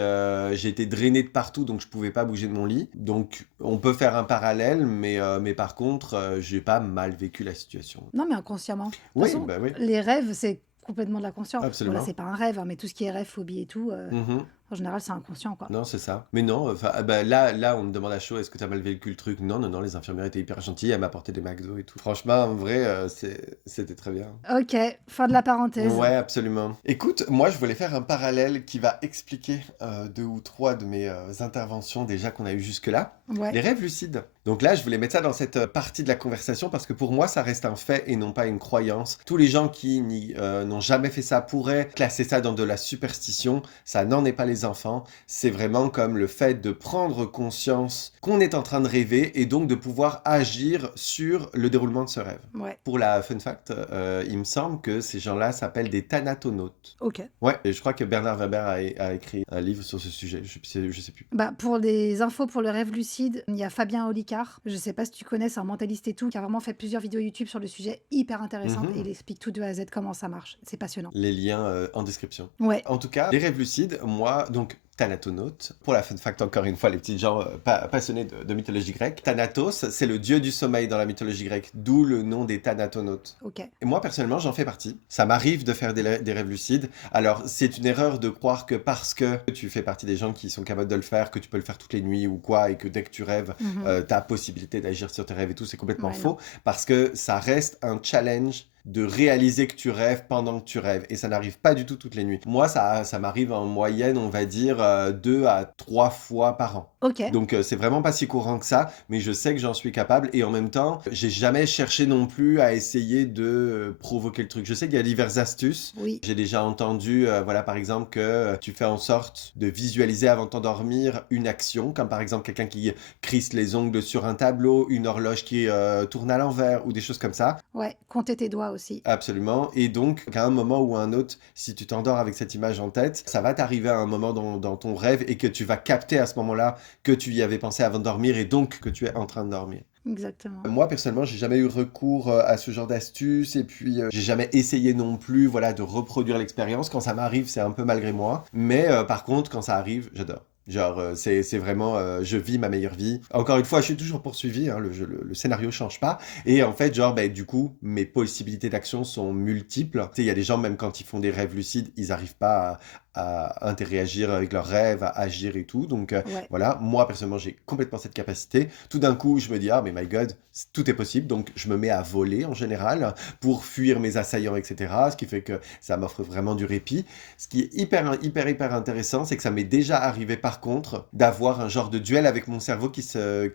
j'ai été drainé de partout, donc je pouvais pas bouger de mon lit. Donc on peut faire un parallèle, mais par contre, j'ai pas mal vécu la situation. Non, mais inconsciemment. De toute Oui, façon, bah oui, les rêves, c'est complètement de l'inconscient. Bon, là, absolument. c'est pas un rêve, hein, mais tout ce qui est rêve, phobie et tout, Mhm. en général, c'est inconscient, quoi. Non, c'est ça. Mais non, enfin, bah, là, on me demande à chaud, est-ce que t'as mal vécu le truc? Non, non, non, les infirmières étaient hyper gentilles, elles m'apportaient des McDo et tout. Franchement, en vrai, c'était très bien. Ok, fin de la parenthèse. Ouais, absolument. Écoute, moi, je voulais faire un parallèle qui va expliquer deux ou trois de mes interventions déjà qu'on a eues jusque-là. Ouais. Les rêves lucides. Donc là, je voulais mettre ça dans cette partie de la conversation parce que pour moi, ça reste un fait et non pas une croyance. Tous les gens qui n'ont jamais fait ça pourraient classer ça dans de la superstition. Ça n'en est pas les enfants. C'est vraiment comme le fait de prendre conscience qu'on est en train de rêver et donc de pouvoir agir sur le déroulement de ce rêve. Ouais. Pour la fun fact, il me semble que ces gens-là s'appellent des thanatonautes. Ok. Ouais, et je crois que Bernard Werber a écrit un livre sur ce sujet. Je sais plus. Bah, pour des infos pour le rêve lucide, il y a Fabien Olicard. Je sais pas si tu connais, c'est un mentaliste et tout, qui a vraiment fait plusieurs vidéos YouTube sur le sujet hyper intéressantes. Mhm. Et il explique tout de A à Z comment ça marche. C'est passionnant. Les liens en description. Ouais. En tout cas, les rêves lucides, moi, donc Thanatonautes, pour la fun fact encore une fois, les petits gens passionnés de mythologie grecque, Thanatos, c'est le dieu du sommeil dans la mythologie grecque, d'où le nom des Thanatonautes. Ok. Et moi, personnellement, j'en fais partie. Ça m'arrive de faire des rêves lucides. Alors, c'est une erreur de croire que parce que tu fais partie des gens qui sont capables de le faire, que tu peux le faire toutes les nuits ou quoi, et que dès que tu rêves, Mhm. t'as possibilité d'agir sur tes rêves et tout, c'est complètement Ouais, faux. Parce que ça reste un challenge de réaliser que tu rêves pendant que tu rêves. Et ça n'arrive pas du tout toutes les nuits. Moi, ça m'arrive en moyenne, on va dire, 2 à 3 fois par an. Ok. Donc c'est vraiment pas si courant que ça, mais je sais que j'en suis capable et en même temps, j'ai jamais cherché non plus à essayer de provoquer le truc. Je sais qu'il y a diverses astuces. Oui. J'ai déjà entendu, voilà par exemple, que tu fais en sorte de visualiser avant de t'endormir une action, comme par exemple quelqu'un qui crisse les ongles sur un tableau, une horloge qui tourne à l'envers ou des choses comme ça. Ouais. Compter tes doigts aussi. Absolument. Et donc, qu'à un moment ou un autre, si tu t'endors avec cette image en tête, ça va t'arriver à un moment dans ton rêve et que tu vas capter à ce moment-là que tu y avais pensé avant de dormir et donc que tu es en train de dormir. Exactement. Moi, personnellement, j'ai jamais eu recours à ce genre d'astuces et puis j'ai jamais essayé non plus, voilà, de reproduire l'expérience. Quand ça m'arrive, c'est un peu malgré moi. Mais par contre, quand ça arrive, j'adore. Genre, c'est vraiment, je vis ma meilleure vie. Encore une fois, je suis toujours poursuivi, hein, le scénario change pas. Et en fait, genre, du coup, mes possibilités d'action sont multiples. Tu sais, il y a des gens, même quand ils font des rêves lucides, ils n'arrivent pas à interagir avec leurs rêves, à agir et tout. Donc, Ouais. voilà, moi, personnellement, j'ai complètement cette capacité. Tout d'un coup, je me dis, ah, mais my God, tout est possible. Donc, je me mets à voler en général pour fuir mes assaillants, etc. Ce qui fait que ça m'offre vraiment du répit. Ce qui est hyper intéressant, c'est que ça m'est déjà arrivé par contre d'avoir un genre de duel avec mon cerveau qui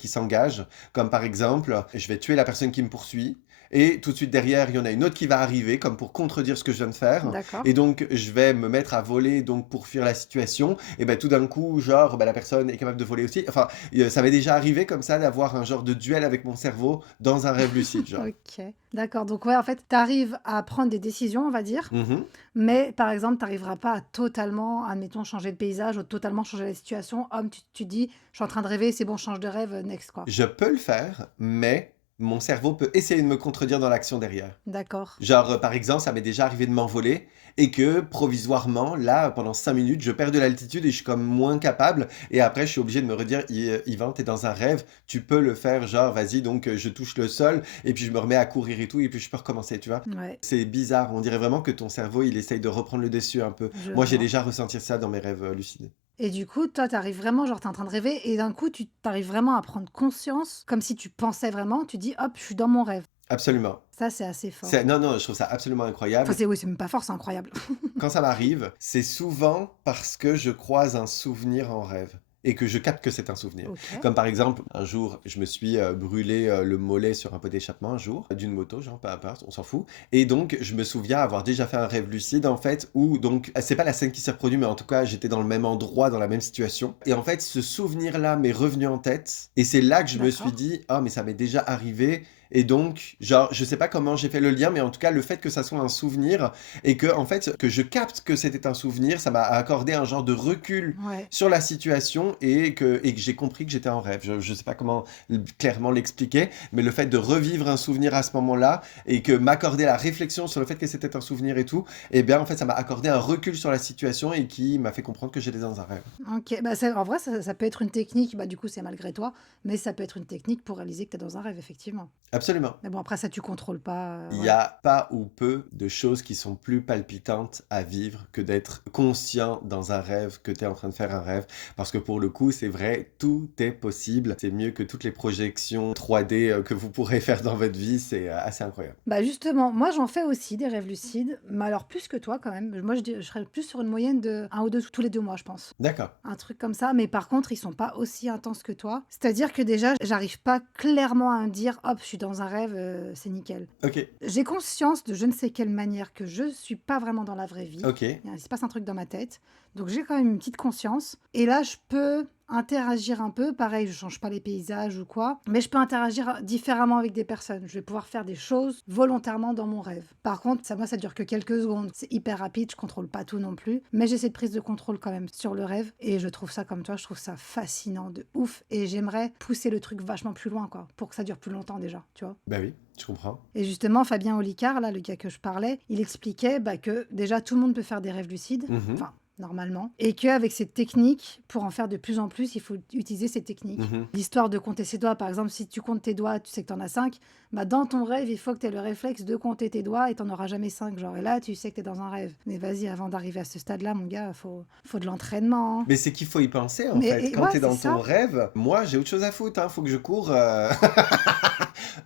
s'engage. Comme par exemple, je vais tuer la personne qui me poursuit. Et tout de suite derrière, il y en a une autre qui va arriver, comme pour contredire ce que je viens de faire. D'accord. Et donc, je vais me mettre à voler donc pour fuir la situation. Et ben tout d'un coup, genre, la personne est capable de voler aussi. Enfin, ça m'est déjà arrivé comme ça d'avoir un genre de duel avec mon cerveau dans un rêve lucide, genre. OK. D'accord, donc ouais, en fait, tu arrives à prendre des décisions, on va dire, Mhm. mais par exemple, tu arriveras pas à totalement, admettons, changer de paysage ou totalement changer la situation. Hop, tu te dis: «Je suis en train de rêver, c'est bon, change de rêve, next», quoi. Je peux le faire, mais mon cerveau peut essayer de me contredire dans l'action derrière. D'accord. Genre, par exemple, ça m'est déjà arrivé de m'envoler et que provisoirement, là, pendant 5 minutes, je perds de l'altitude et je suis comme moins capable. Et après, je suis obligé de me redire, Yvan, t'es dans un rêve, tu peux le faire, genre, vas-y, donc je touche le sol et puis je me remets à courir et tout, et puis je peux recommencer, tu vois. Ouais, C'est bizarre, on dirait vraiment que ton cerveau, il essaye de reprendre le dessus un peu. je Moi, j'ai vois. déjà ressenti ça dans mes rêves lucides. Et du coup, toi, tu arrives vraiment, genre, tu es en train de rêver et d'un coup, tu arrives vraiment à prendre conscience, comme si tu pensais vraiment, tu dis: «Hop, je suis dans mon rêve». Absolument. Ça, c'est assez fort. Non, non, je trouve ça absolument Enfin, incroyable. c'est oui, c'est même pas fort, c'est incroyable. Quand ça m'arrive, c'est souvent parce que je croise un souvenir en rêve et que je capte que c'est un souvenir. OK, Comme par exemple, un jour, je me suis brûlé le mollet sur un pot d'échappement un jour, d'une moto, genre, peu importe, on s'en fout. Et donc, je me souviens avoir déjà fait un rêve lucide, en fait, où, donc, c'est pas la scène qui s'est reproduite, mais en tout cas, j'étais dans le même endroit, dans la même situation. Et en fait, ce souvenir-là m'est revenu en tête. Et c'est là que je me suis d'accord. dit, ah, mais ça m'est déjà arrivé. Et donc, genre, je sais pas comment j'ai fait le lien, mais en tout cas, le fait que ça soit un souvenir et que, en fait, que je capte que c'était un souvenir, ça m'a accordé un genre de recul Ouais. sur la situation et que j'ai compris que j'étais en rêve. Je ne sais pas comment clairement l'expliquer, mais le fait de revivre un souvenir à ce moment-là et que m'accorder la réflexion sur le fait que c'était un souvenir et tout, eh bien, en fait, ça m'a accordé un recul sur la situation et qui m'a fait comprendre que j'étais dans un rêve. OK, bah, c'est en vrai, ça peut être une technique, bah, du coup, c'est malgré toi, mais ça peut être une technique pour réaliser que tu es dans un rêve, effectivement. Absolument. Mais bon, après ça, tu contrôles pas, Il y voilà. a pas ou peu de choses qui sont plus palpitantes à vivre que d'être conscient dans un rêve que tu es en train de faire un rêve. Parce que pour le coup, c'est vrai, tout est possible. C'est mieux que toutes les projections 3D que vous pourrez faire dans votre vie. C'est assez incroyable. Bah, justement, moi, j'en fais aussi des rêves lucides, mais alors plus que toi quand même. Moi, je serais plus sur une moyenne de un ou 2 tous les 2 mois, je pense. D'accord. Un truc comme ça, mais par contre, ils sont pas aussi intenses que toi. C'est-à-dire que déjà, j'arrive pas clairement à me dire: «Hop, je suis dans un rêve, c'est nickel». Ok. J'ai conscience de je ne sais quelle manière que je suis pas vraiment dans la vraie vie. Ok. Il se passe un truc dans ma tête. Donc j'ai quand même une petite conscience. Et là, je peux interagir un peu. Pareil, je change pas les paysages ou quoi. Mais je peux interagir différemment avec des personnes. Je vais pouvoir faire des choses volontairement dans mon rêve. Par contre, moi, ça dure que quelques secondes. C'est hyper rapide, je contrôle pas tout non plus. Mais j'ai cette prise de contrôle quand même sur le rêve. Et je trouve ça comme toi, je trouve ça fascinant de ouf. Et j'aimerais pousser le truc vachement plus loin, quoi. Pour que ça dure plus longtemps déjà, tu vois. Bah oui, je comprends. Et justement, Fabien Olicard, là, le gars que je parlais, il expliquait que déjà tout le monde peut faire des rêves lucides, Mhm. enfin normalement, et qu'avec cette technique, pour en faire de plus en plus, il faut utiliser ces techniques. Mhm. L'histoire de compter ses doigts, par exemple, si tu comptes tes doigts, tu sais que tu en as 5, bah dans ton rêve, il faut que tu aies le réflexe de compter tes doigts et tu n'en auras jamais 5. Genre, et là, tu sais que tu es dans un rêve. Mais vas-y, avant d'arriver à ce stade-là, mon gars, faut de l'entraînement, hein. Mais c'est qu'il faut y penser en Mais fait. Quand ouais, t'es c'est dans ton ça. rêve, moi j'ai autre chose à foutre, hein. Faut que je cours.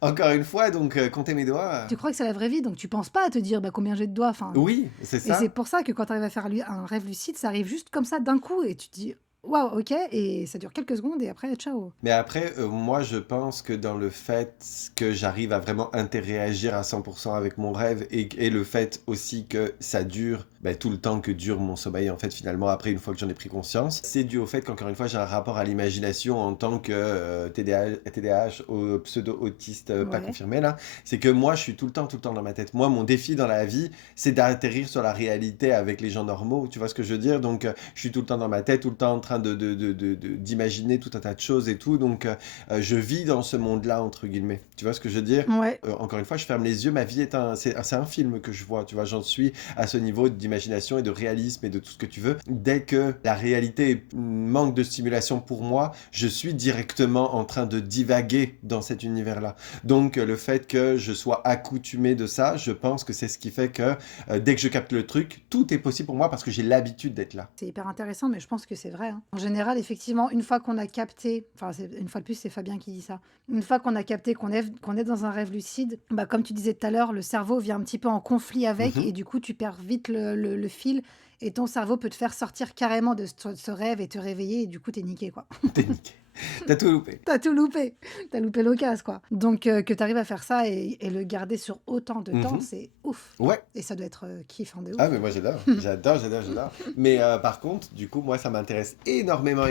Encore une fois, donc compter mes doigts. Tu crois que c'est la vraie vie, donc tu penses pas à te dire combien j'ai de doigts. Enfin, Oui, c'est et c'est ça. pour ça que quand tu arrives à faire un rêve lucide, ça arrive juste comme ça d'un coup et tu te dis waouh, ok, et ça dure quelques secondes et après, ciao. Mais après, moi, je pense que dans le fait que j'arrive à vraiment interagir à 100% avec mon rêve et le fait aussi que ça dure bah, tout le temps que dure mon sommeil, en fait, finalement, après, une fois que j'en ai pris conscience. C'est dû au fait qu'encore une fois, j'ai un rapport à l'imagination en tant que TDAH pseudo-autiste pas Ouais. confirmé, là. C'est que moi, je suis tout le temps dans ma tête. Moi, mon défi dans la vie, c'est d'atterrir sur la réalité avec les gens normaux, tu vois ce que je veux dire? Donc, je suis tout le temps dans ma tête, tout le temps en train d'imaginer tout un tas de choses et tout. Donc, je vis dans ce monde-là, entre guillemets. Tu vois ce que je veux dire? Ouais. Encore une fois, je ferme les yeux, ma vie est c'est un film que je vois, tu vois, j'en suis à ce niveau d'imagination et de réalisme et de tout ce que tu veux. Dès que la réalité manque de stimulation pour moi, je suis directement en train de divaguer dans cet univers-là. Donc, le fait que je sois accoutumé de ça, je pense que c'est ce qui fait que dès que je capte le truc, tout est possible pour moi parce que j'ai l'habitude d'être là. C'est hyper intéressant, mais je pense que c'est vrai, hein. En général, effectivement, une fois qu'on a capté, enfin, une fois de plus, c'est Fabien qui dit ça. Une fois qu'on a capté qu'on est dans un rêve lucide, bah, comme tu disais tout à l'heure, le cerveau vient un petit peu en conflit avec, Mhm. et du coup, tu perds vite le fil, et ton cerveau peut te faire sortir carrément de ce rêve et te réveiller, et du coup, t'es niqué, quoi. T'es niqué. T'as tout loupé. T'as tout loupé. T'as loupé l'occasion, quoi. Donc, que t'arrives à faire ça et le garder sur autant de temps, Mhm. c'est ouf. Ouais. Et ça doit être kiffant de Ah, ouf. mais moi j'adore, j'adore. Mais par contre, du coup, moi ça m'intéresse énormément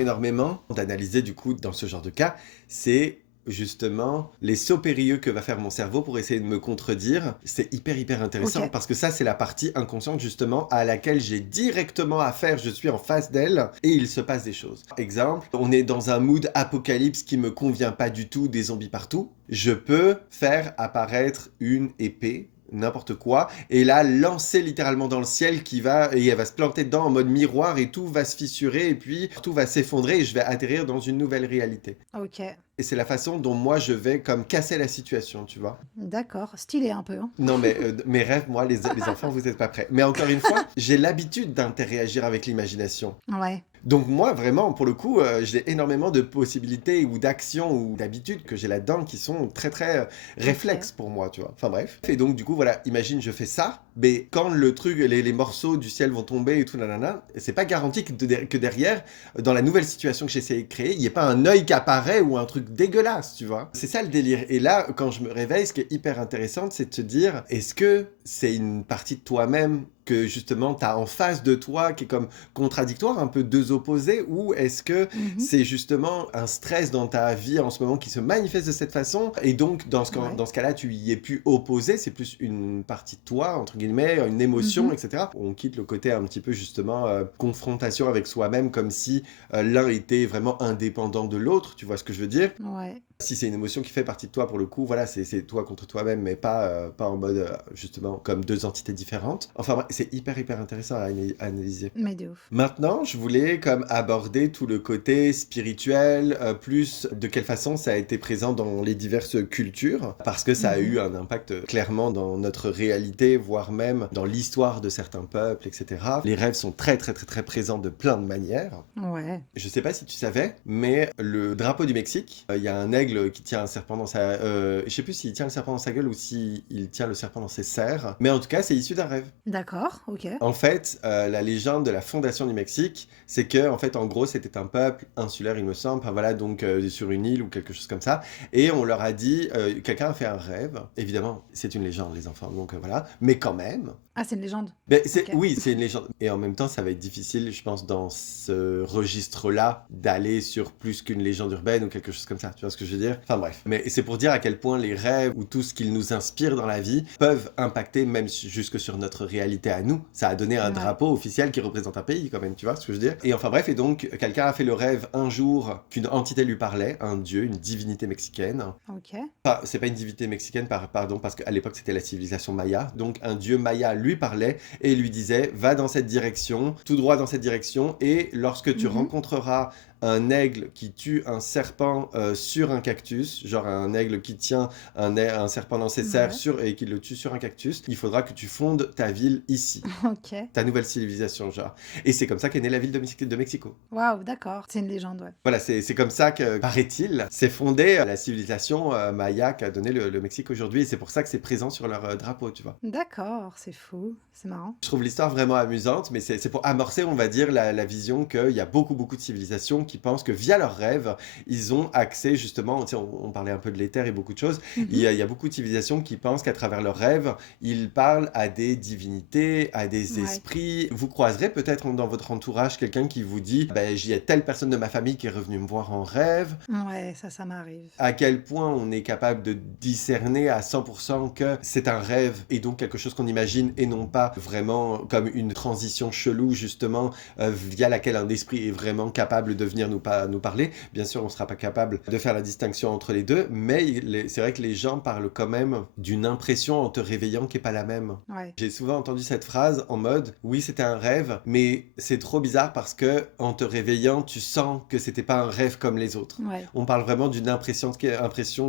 d'analyser du coup dans ce genre de cas, c'est justement les sauts périlleux que va faire mon cerveau pour essayer de me contredire. C'est hyper Ok. intéressant parce que ça, c'est la partie inconsciente justement à laquelle j'ai directement affaire, je suis en face d'elle et il se passe des choses. Exemple, on est dans un mood apocalypse qui me convient pas du tout, des zombies partout. Je peux faire apparaître une épée n'importe quoi, et là lancer littéralement dans le ciel et elle va se planter dedans en mode miroir et tout va se fissurer et puis tout va s'effondrer et je vais atterrir dans une nouvelle réalité. Ok. Et c'est la façon dont moi je vais comme casser la situation, tu vois. D'accord. Stylé un peu, hein. Non mais mes rêves, moi, les enfants, vous n'êtes pas prêts. Mais encore une fois, j'ai l'habitude d'interagir avec l'imagination. Ouais. Donc moi, vraiment, pour le coup, j'ai énormément de possibilités ou d'actions ou d'habitudes que j'ai là-dedans qui sont très Ok. réflexes pour moi, tu vois. Enfin bref. Et donc du coup, voilà, imagine je fais ça, mais quand le truc, les morceaux du ciel vont tomber et tout, nanana, c'est pas garanti que derrière, dans la nouvelle situation que j'essaie de créer, il n'y ait pas un œil qui apparaît ou un truc dégueulasse, tu vois. C'est ça le délire. Et là, quand je me réveille, ce qui est hyper intéressant, c'est de se dire, est-ce que c'est une partie de toi-même que justement tu as en face de toi qui est comme contradictoire, un peu deux opposés, ou est-ce que Mhm. c'est justement un stress dans ta vie en ce moment qui se manifeste de cette façon et donc dans Ouais. ce cas-là tu y es plus opposé, c'est plus une partie de toi, entre guillemets, une émotion, Mhm. etc. On quitte le côté un petit peu justement confrontation avec soi-même comme si l'un était vraiment indépendant de l'autre, tu vois ce que je veux dire? Ouais. Si c'est une émotion qui fait partie de toi, pour le coup, voilà, c'est toi contre toi-même, mais pas en mode, justement, comme deux entités différentes. Enfin, bref, c'est hyper intéressant à analyser. Mais de ouf. Maintenant, je voulais comme aborder tout le côté spirituel, plus de quelle façon ça a été présent dans les diverses cultures, parce que ça a eu Mhm. un impact clairement dans notre réalité, voire même dans l'histoire de certains peuples, etc. Les rêves sont très présents de plein de manières. Ouais. Je sais pas si tu savais, mais le drapeau du Mexique, il y a un aigle qui tient un serpent dans sa... je sais plus s'il tient le serpent dans sa gueule ou s'il tient le serpent dans ses serres, mais en tout cas, c'est issu d'un rêve. D'accord. Ok. En fait, la légende de la fondation du Mexique, c'est que, en fait, en gros, c'était un peuple insulaire, il me semble, enfin voilà, donc sur une île ou quelque chose comme ça, et on leur a dit, quelqu'un a fait un rêve, évidemment, c'est une légende, les enfants, donc voilà, mais quand même, Ah, c'est une légende. ben, Ok. oui, c'est une légende. Et en même temps, ça va être difficile, je pense, dans ce registre-là, d'aller sur plus qu'une légende urbaine ou quelque chose comme ça. Tu vois ce que je veux dire? Enfin bref. Mais c'est pour dire à quel point les rêves ou tout ce qu'ils nous inspirent dans la vie peuvent impacter même jusque sur notre réalité à nous. Ça a donné un Ouais. drapeau officiel qui représente un pays quand même, tu vois ce que je veux dire? Et enfin bref, et donc, quelqu'un a fait le rêve un jour qu'une entité lui parlait, un dieu, une divinité mexicaine. Ok. C'est pas une divinité mexicaine, pardon, parce qu'à l'époque c'était la civilisation maya. Donc un dieu maya lui parlait et lui disait va dans cette direction, tout droit dans cette direction, et lorsque tu Mhm. rencontreras un aigle qui tue un serpent sur un cactus, genre un aigle qui tient un serpent dans ses serres Ouais. et qui le tue sur un cactus, il faudra que tu fondes ta ville ici, Ok. ta nouvelle civilisation, genre. Et c'est comme ça qu'est née la ville de Mexico. Waouh, d'accord. C'est une légende, ouais. Voilà, c'est comme ça que, paraît-il, s'est fondée la civilisation maya qui a donné le Mexique aujourd'hui. Et c'est pour ça que c'est présent sur leur drapeau, tu vois. D'accord, c'est fou. C'est marrant. Je trouve l'histoire vraiment amusante, mais c'est pour amorcer, on va dire, la vision qu'il y a beaucoup de civilisations qui pensent que via leurs rêves, ils ont accès justement, tu sais, on parlait un peu de l'éther et beaucoup de choses, il y a beaucoup de civilisations qui pensent qu'à travers leurs rêves, ils parlent à des divinités, à des Ouais. esprits. Vous croiserez peut-être dans votre entourage quelqu'un qui vous dit, ben, j'y ai telle personne de ma famille qui est revenue me voir en rêve. Ouais, ça m'arrive. À quel point on est capable de discerner à 100% que c'est un rêve et donc quelque chose qu'on imagine et non pas vraiment comme une transition chelou justement via laquelle un esprit est vraiment capable de venir nous parler. Bien sûr, on ne sera pas capable de faire la distinction entre les deux, mais c'est vrai que les gens parlent quand même d'une impression en te réveillant qui n'est pas la même. Ouais. J'ai souvent entendu cette phrase en mode oui, c'était un rêve, mais c'est trop bizarre parce que en te réveillant, tu sens que c'était pas un rêve comme les autres. Ouais. On parle vraiment d'une impression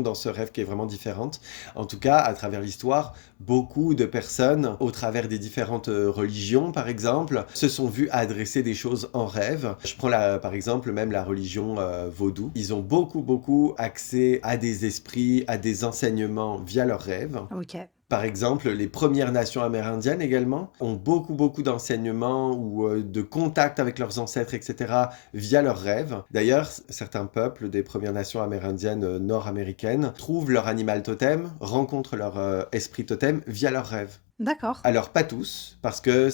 dans ce rêve qui est vraiment différente. En tout cas, à travers l'histoire, beaucoup de personnes, au travers des différentes religions, par exemple, se sont vues adresser des choses en rêve. Je prends par exemple même la religion vaudou. Ils ont beaucoup accès à des esprits, à des enseignements via leurs rêves. Ok. Par exemple, les Premières Nations amérindiennes également ont beaucoup d'enseignements ou de contacts avec leurs ancêtres, etc., via leurs rêves. D'ailleurs, certains peuples des Premières Nations amérindiennes nord-américaines trouvent leur animal totem, rencontrent leur esprit totem via leurs rêves. D'accord. Alors, pas tous, parce que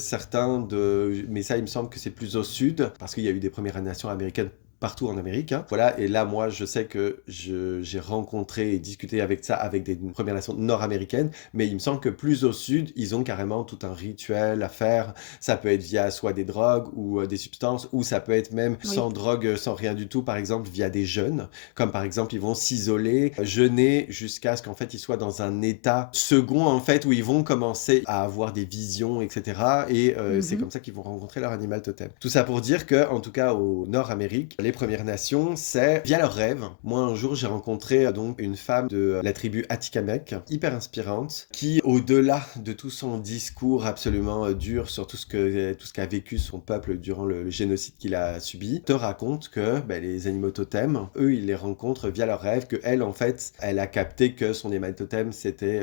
mais ça, il me semble que c'est plus au sud, parce qu'il y a eu des Premières Nations américaines partout en Amérique. Hein. Voilà, et là, moi, je sais que j'ai rencontré et discuté avec ça avec des Premières Nations nord-américaines, mais il me semble que plus au sud, ils ont carrément tout un rituel à faire. Ça peut être via soit des drogues ou des substances, ou ça peut être même sans drogue, sans rien du tout, par exemple, via des jeûnes. Comme par exemple, ils vont s'isoler, jeûner jusqu'à ce qu'en fait, ils soient dans un état second, en fait, où ils vont commencer à avoir des visions, etc. Et c'est comme ça qu'ils vont rencontrer leur animal totem. Tout ça pour dire que, en tout cas, au Nord-Amérique, les Premières Nations, c'est via leurs rêves. Moi, un jour, j'ai rencontré donc une femme de la tribu Atikamekw, hyper inspirante, qui, au-delà de tout son discours absolument dur sur tout ce qu'a vécu son peuple durant le génocide qu'il a subi, te raconte que les animaux totems, eux, ils les rencontrent via leurs rêves, que elle, en fait, elle a capté que son animal totem,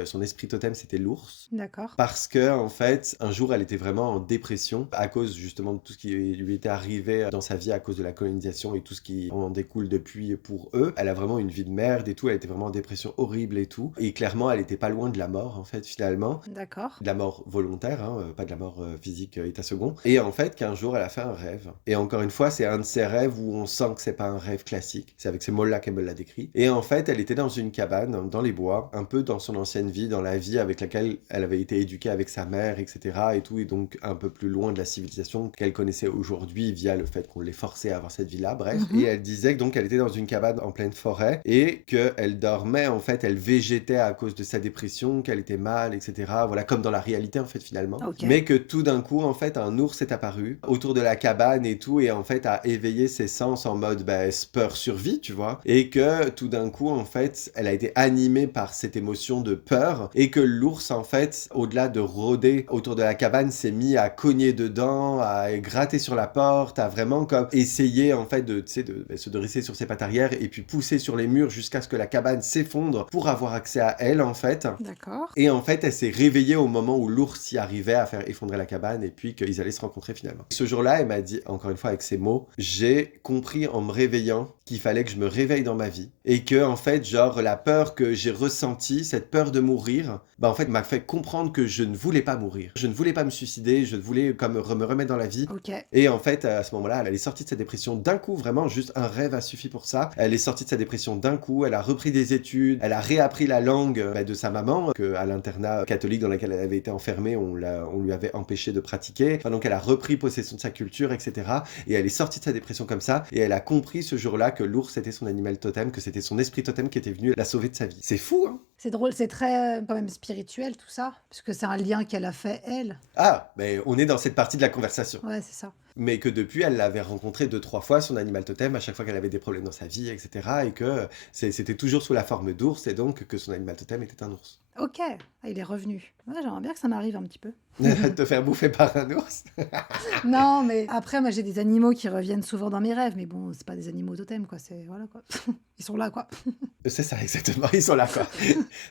son esprit totem, c'était l'ours. D'accord. Parce que, en fait, un jour, elle était vraiment en dépression à cause justement de tout ce qui lui était arrivé dans sa vie à cause de la colonisation et tout ce qui en découle depuis pour eux. Elle a vraiment une vie de merde et tout. Elle était vraiment en dépression horrible et tout. Et clairement, elle était pas loin de la mort, en fait, finalement. D'accord. De la mort volontaire, hein, pas de la mort physique état second. Et en fait, qu'un jour, elle a fait un rêve. Et encore une fois, c'est un de ces rêves où on sent que c'est pas un rêve classique. C'est avec ces mots-là qu'elle me l'a décrit. Et en fait, elle était dans une cabane, dans les bois, un peu dans son ancienne vie, dans la vie avec laquelle elle avait été éduquée avec sa mère, etc. et tout, et donc un peu plus loin de la civilisation qu'elle connaissait aujourd'hui via le fait qu'on l'ait forcée à avoir cette vie-là, bref. Et elle disait que donc elle était dans une cabane en pleine forêt et qu'elle dormait, en fait, elle végétait à cause de sa dépression, qu'elle était mal, etc. Voilà, comme dans la réalité, en fait, finalement. Ok. Mais que tout d'un coup, en fait, un ours est apparu autour de la cabane et tout, et en fait, a éveillé ses sens en mode peur survie, tu vois. Et que tout d'un coup, en fait, elle a été animée par cette émotion de peur et que l'ours, en fait, au-delà de rôder autour de la cabane, s'est mis à cogner dedans, à gratter sur la porte, à vraiment comme essayer, en fait, de se dresser sur ses pattes arrière et puis pousser sur les murs jusqu'à ce que la cabane s'effondre pour avoir accès à elle, en fait. D'accord. Et en fait, elle s'est réveillée au moment où l'ours y arrivait à faire effondrer la cabane et puis qu'ils allaient se rencontrer finalement. Ce jour-là, elle m'a dit, encore une fois avec ces mots, j'ai compris en me réveillant qu'il fallait que je me réveille dans ma vie et que, en fait, genre, la peur que j'ai ressentie, cette peur de mourir, en fait, m'a fait comprendre que je ne voulais pas mourir. Je ne voulais pas me suicider, je voulais comme me remettre dans la vie. Ok. Et en fait, à ce moment-là, elle est sortie de sa dépression d'un coup, vraiment, juste un rêve a suffi pour ça. Elle est sortie de sa dépression d'un coup, elle a repris des études, elle a réappris la langue de sa maman, qu'à l'internat catholique dans lequel elle avait été enfermée, on lui avait empêché de pratiquer. Enfin, donc elle a repris possession de sa culture, etc. Et elle est sortie de sa dépression comme ça, et elle a compris ce jour-là que l'ours était son animal totem, que c'était son esprit totem qui était venu la sauver de sa vie. C'est fou, hein? C'est drôle, c'est très quand même spirituel tout ça, parce que c'est un lien qu'elle a fait elle. Ah, mais on est dans cette partie de la conversation. Ouais, c'est ça. Mais que depuis, elle l'avait rencontré 2-3 fois, son animal totem, à chaque fois qu'elle avait des problèmes dans sa vie, etc. Et que c'était toujours sous la forme d'ours, et donc que son animal totem était un ours. Ok, ah, il est revenu. Ouais, j'aimerais bien que ça m'arrive un petit peu. Te faire bouffer par un ours? Non, mais après, moi j'ai des animaux qui reviennent souvent dans mes rêves, mais bon, c'est pas des animaux totems, quoi. C'est voilà quoi. Ils sont là, quoi. C'est ça, exactement, ils sont là, quoi.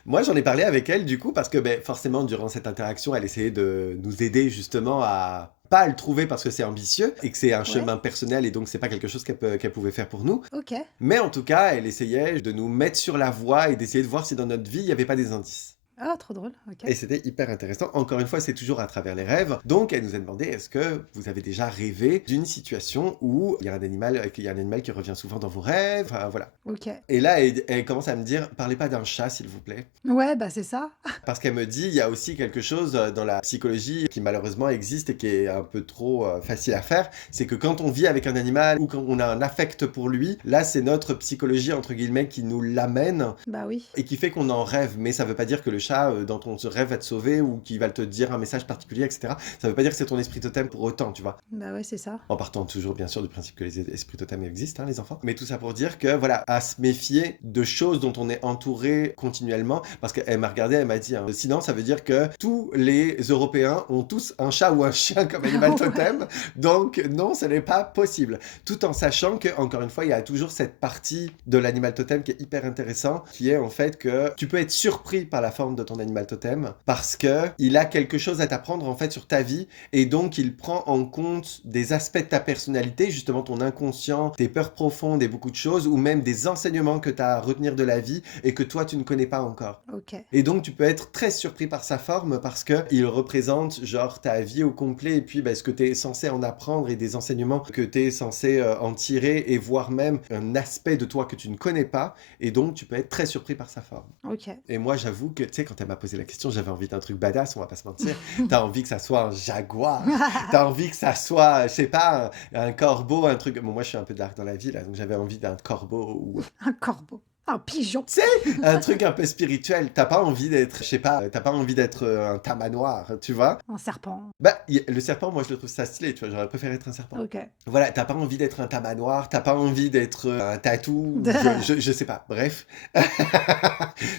Moi, j'en ai parlé avec elle, du coup, parce que forcément, durant cette interaction, elle essayait de nous aider justement à pas à le trouver parce que c'est ambitieux et que c'est un Ouais, chemin personnel et donc c'est pas quelque chose qu'elle pouvait faire pour nous. OK. Mais en tout cas, elle essayait de nous mettre sur la voie et d'essayer de voir si dans notre vie, il n'y avait pas des indices. Ah, trop drôle, OK. Et c'était hyper intéressant. Encore une fois, c'est toujours à travers les rêves. Donc, elle nous a demandé, est-ce que vous avez déjà rêvé d'une situation où il y a un animal qui revient souvent dans vos rêves? Enfin, voilà. OK. Et là, elle commence à me dire, parlez pas d'un chat, s'il vous plaît. Ouais, bah, c'est ça. Parce qu'elle me dit, il y a aussi quelque chose dans la psychologie qui malheureusement existe et qui est un peu trop facile à faire. C'est que quand on vit avec un animal ou quand on a un affect pour lui, là, c'est notre psychologie, entre guillemets, qui nous l'amène Bah, oui. et qui fait qu'on en rêve. Mais ça veut pas dire que le chat, dans ton rêve, va te sauver ou qu'il va te dire un message particulier, etc. Ça veut pas dire que c'est ton esprit totem pour autant, tu vois. Bah, ouais, c'est ça. En partant toujours, bien sûr, du principe que les esprits totems existent, hein, les enfants. Mais tout ça pour dire que, voilà, à se méfier de choses dont on est entouré continuellement. Parce qu'elle m'a regardé, elle m'a dit, hein, sinon, ça veut dire que tous les Européens ont tous un chat ou un chien comme animal totem. Donc, non, ce n'est pas possible. Tout en sachant que, encore une fois, il y a toujours cette partie de l'animal totem qui est hyper intéressant, qui est en fait que tu peux être surpris par la forme de ton animal totem parce que il a quelque chose à t'apprendre en fait sur ta vie et donc il prend en compte des aspects de ta personnalité, justement ton inconscient, tes peurs profondes et beaucoup de choses, ou même des enseignements que tu as à retenir de la vie et que toi tu ne connais pas encore. OK. Et donc tu peux être très surpris par sa forme parce que il représente genre ta vie au complet et puis ce que tu es censé en apprendre et des enseignements que tu es censé en tirer et voire même un aspect de toi que tu ne connais pas et donc tu peux être très surpris par sa forme. OK. Et moi j'avoue que tu sais quand elle m'a posé la question j'avais envie d'un truc badass, on va pas se mentir. T'as envie que ça soit un jaguar, t'as envie que ça soit, je sais pas, un corbeau, un truc. Bon, moi je suis un peu dark dans la vie là, donc j'avais envie d'un corbeau ou Un corbeau. Un pigeon. tu sais, un truc un peu spirituel. T'as pas envie d'être, je sais pas, t'as pas envie d'être un tamanoir, tu vois. Un serpent. Bah, le serpent, moi je le trouve ça stylé, tu vois, j'aurais préféré être un serpent. OK. Voilà, t'as pas envie d'être un tamanoir, t'as pas envie d'être un tatou, je sais pas, bref.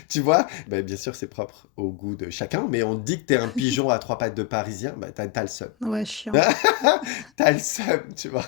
Tu vois, bah, bien sûr c'est propre au goût de chacun, mais on dit que t'es un pigeon à trois pattes de parisien, bah t'as le seum. Ouais, chiant. T'as le seum, tu vois.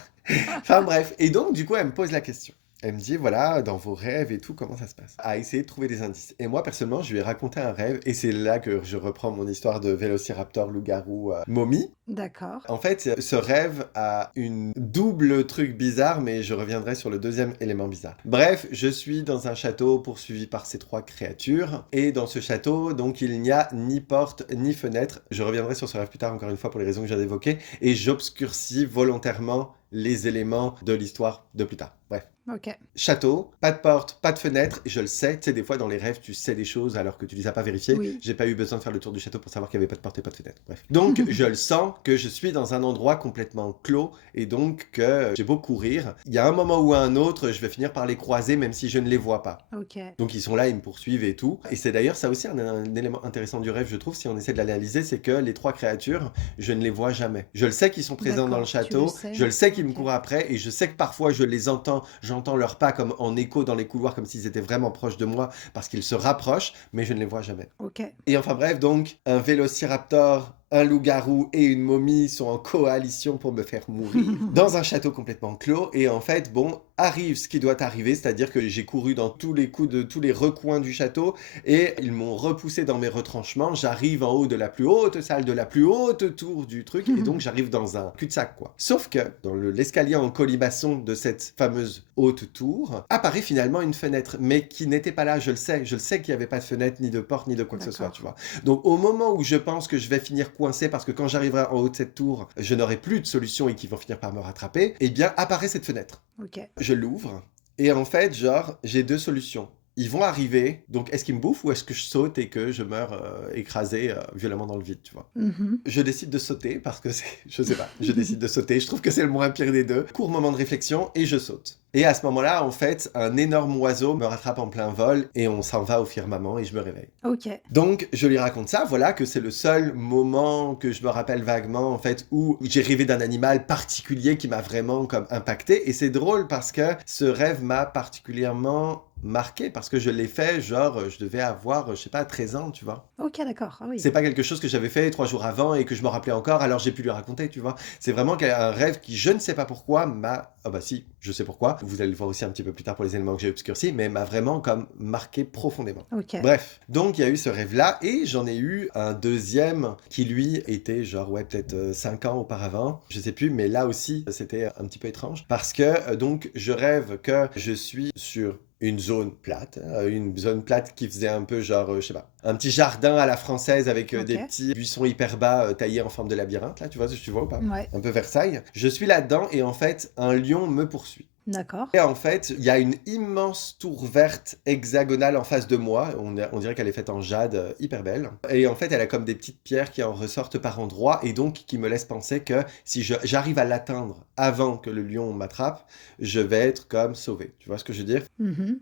Enfin bref, et donc du coup elle me pose la question. Elle me dit, voilà, dans vos rêves et tout, comment ça se passe? À essayer de trouver des indices. Et moi, personnellement, je lui ai raconté un rêve, et c'est là que je reprends mon histoire de vélociraptor, loup-garou, momie. D'accord. En fait, ce rêve a une double truc bizarre, mais je reviendrai sur le deuxième élément bizarre. Bref, je suis dans un château poursuivi par ces trois créatures, et dans ce château, donc, il n'y a ni porte, ni fenêtre. Je reviendrai sur ce rêve plus tard, encore une fois, pour les raisons que je viens d'évoquer, et j'obscurcis volontairement les éléments de l'histoire de plus tard. Bref. OK. Château, pas de porte, pas de fenêtre, je le sais, tu sais, des fois dans les rêves, tu sais des choses alors que tu les as pas vérifiées. Oui. J'ai pas eu besoin de faire le tour du château pour savoir qu'il n'y avait pas de porte et pas de fenêtre. Bref. Donc, je le sens que je suis dans un endroit complètement clos et donc que j'ai beau courir. Il y a un moment ou un autre, je vais finir par les croiser même si je ne les vois pas. OK. Donc ils sont là, ils me poursuivent et tout. Et c'est d'ailleurs ça aussi un élément intéressant du rêve, je trouve, si on essaie de l'analyser, c'est que les trois créatures, je ne les vois jamais. Je le sais qu'ils sont présents dans le D'accord, tu château, le sais. je le sais qu'ils me OK. courent après, et je sais que parfois je les entends, j'entends leurs pas comme en écho dans les couloirs, comme s'ils étaient vraiment proches de moi, parce qu'ils se rapprochent, mais je ne les vois jamais. OK. Et enfin bref, donc, un vélociraptor, un loup-garou et une momie sont en coalition pour me faire mourir dans un château complètement clos. Et en fait, bon, arrive ce qui doit arriver, c'est-à-dire que j'ai couru dans tous les coups de tous les recoins du château et ils m'ont repoussé dans mes retranchements. J'arrive en haut de la plus haute salle, de la plus haute tour du truc, et donc j'arrive dans un cul-de-sac, quoi. Sauf que dans l'escalier en colimaçon de cette fameuse haute tour, apparaît finalement une fenêtre, mais qui n'était pas là, je le sais qu'il n'y avait pas de fenêtre, ni de porte, ni de quoi que ce soit, tu vois. Donc au moment où je pense que je vais finir coincé parce que quand j'arriverai en haut de cette tour, je n'aurai plus de solution et qu'ils vont finir par me rattraper, eh bien apparaît cette fenêtre. OK. Je l'ouvre et en fait, genre, j'ai deux solutions. Ils vont arriver, donc est-ce qu'ils me bouffent ou est-ce que je saute et que je meurs écrasé violemment dans le vide, tu vois. Je décide de sauter parce que c'est, je sais pas, je décide de sauter, je trouve que c'est le moins pire des deux. Court moment de réflexion et je saute. Et à ce moment-là, en fait, un énorme oiseau me rattrape en plein vol et on s'en va au firmament et je me réveille. OK. Donc, je lui raconte ça, voilà, que c'est le seul moment que je me rappelle vaguement, en fait, où j'ai rêvé d'un animal particulier qui m'a vraiment comme impacté. Et c'est drôle parce que ce rêve m'a particulièrement marqué parce que je l'ai fait, genre, je devais avoir, je sais pas, 13 ans, tu vois. OK, d'accord. Ah oui. C'est pas quelque chose que j'avais fait 3 jours avant et que je me rappelais encore, alors j'ai pu lui raconter, tu vois. C'est vraiment un rêve qui, je ne sais pas pourquoi, m'a Ah bah si, je sais pourquoi. Vous allez le voir aussi un petit peu plus tard pour les éléments que j'ai obscurcis, mais elle m'a vraiment comme marqué profondément. Ok. Bref, donc il y a eu ce rêve-là et j'en ai eu un deuxième qui lui était genre ouais peut-être 5 ans auparavant, je sais plus, mais là aussi c'était un petit peu étrange parce que donc je rêve que je suis sur une zone plate, une zone plate qui faisait un peu genre, je sais pas, un petit jardin à la française avec des Ok. petits buissons hyper bas taillés en forme de labyrinthe, là, tu vois ou pas? Ouais. Un peu Versailles. Je suis là-dedans et en fait, un lion me poursuit. D'accord. Et en fait, il y a une immense tour verte hexagonale en face de moi. On dirait qu'elle est faite en jade, hyper belle. Et en fait, elle a comme des petites pierres qui en ressortent par endroits et donc qui me laissent penser que si j'arrive à l'atteindre avant que le lion m'attrape, je vais être comme sauvé. Tu vois ce que je veux dire?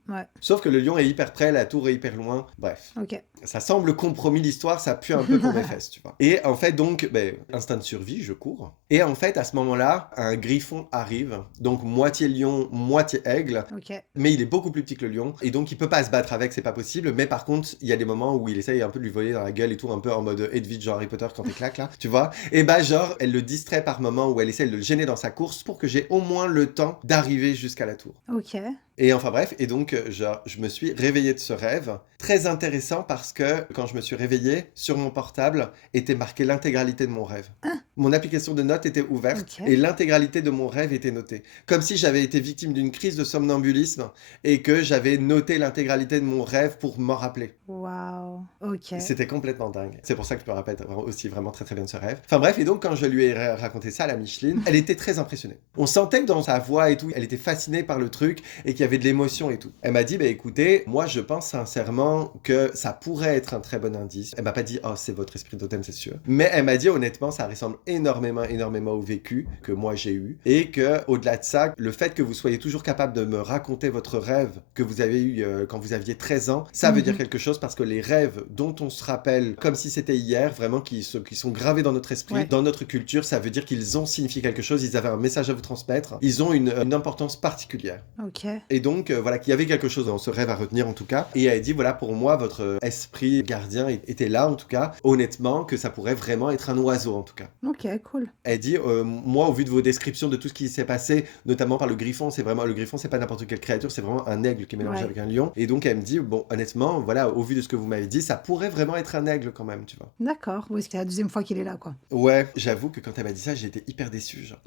Ouais. Sauf que le lion est hyper près, la tour est hyper loin. Bref. Ok. Ça semble compromis l'histoire, ça pue un peu pour mes fesses, tu vois. Et en fait, donc, instinct de survie, je cours. Et en fait, à ce moment-là, un griffon arrive, donc moitié lion, moitié aigle, Ok. mais il est beaucoup plus petit que le lion, et donc il peut pas se battre avec, c'est pas possible, mais par contre, il y a des moments où il essaye un peu de lui voler dans la gueule et tout, un peu en mode Hedwig, genre Harry Potter quand il claque là, tu vois. Et bah genre, elle le distrait par moments où elle essaye de le gêner dans sa course pour que j'ai au moins le temps d'arriver jusqu'à la tour. Ok. Et enfin bref, et donc je me suis réveillé de ce rêve. Très intéressant parce que quand je me suis réveillé, sur mon portable était marqué l'intégralité de mon rêve. Mon application de notes était ouverte Ok. et l'intégralité de mon rêve était notée. Comme si j'avais été victime d'une crise de somnambulisme et que j'avais noté l'intégralité de mon rêve pour m'en rappeler. Waouh. Ok. C'était complètement dingue. C'est pour ça que je me rappelle aussi vraiment très très bien de ce rêve. Enfin bref, et donc quand je lui ai raconté ça à la Micheline, elle était très impressionnée. On sentait que dans sa voix et tout, elle était fascinée par le truc et qu'il y avait de l'émotion et tout. Elle m'a dit, bah écoutez, moi je pense sincèrement que ça pourrait être un très bon indice. Elle m'a pas dit, oh c'est votre esprit totem, c'est sûr. Mais elle m'a dit honnêtement, ça ressemble énormément au vécu que moi j'ai eu. Et que au-delà de ça, le fait que vous soyez toujours capable de me raconter votre rêve que vous avez eu quand vous aviez 13 ans, ça veut dire quelque chose parce que les rêves dont on se rappelle comme si c'était hier, vraiment qui sont gravés dans notre esprit, Ouais. dans notre culture, ça veut dire qu'ils ont signifié quelque chose, ils avaient un message à vous transmettre, ils ont une importance particulière. Ok. Et donc, voilà, qu'il y avait quelque chose dans ce rêve à retenir en tout cas. Et elle dit, voilà, pour moi, votre esprit gardien était là en tout cas. Honnêtement, que ça pourrait vraiment être un oiseau en tout cas. Ok, cool. Elle dit, moi, au vu de vos descriptions de tout ce qui s'est passé, notamment par le griffon, le griffon, c'est pas n'importe quelle créature, c'est vraiment un aigle qui est mélangé Ouais. avec un lion. Et donc, elle me dit, bon, honnêtement, voilà, au vu de ce que vous m'avez dit, ça pourrait vraiment être un aigle quand même, tu vois. D'accord. Oui, c'est la deuxième fois qu'il est là, quoi. Ouais, j'avoue que quand elle m'a dit ça, j'ai été hyper déçu, genre.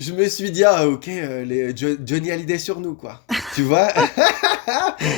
Je me suis dit, ah, ok, Johnny Hallyday sur nous, quoi. Tu vois?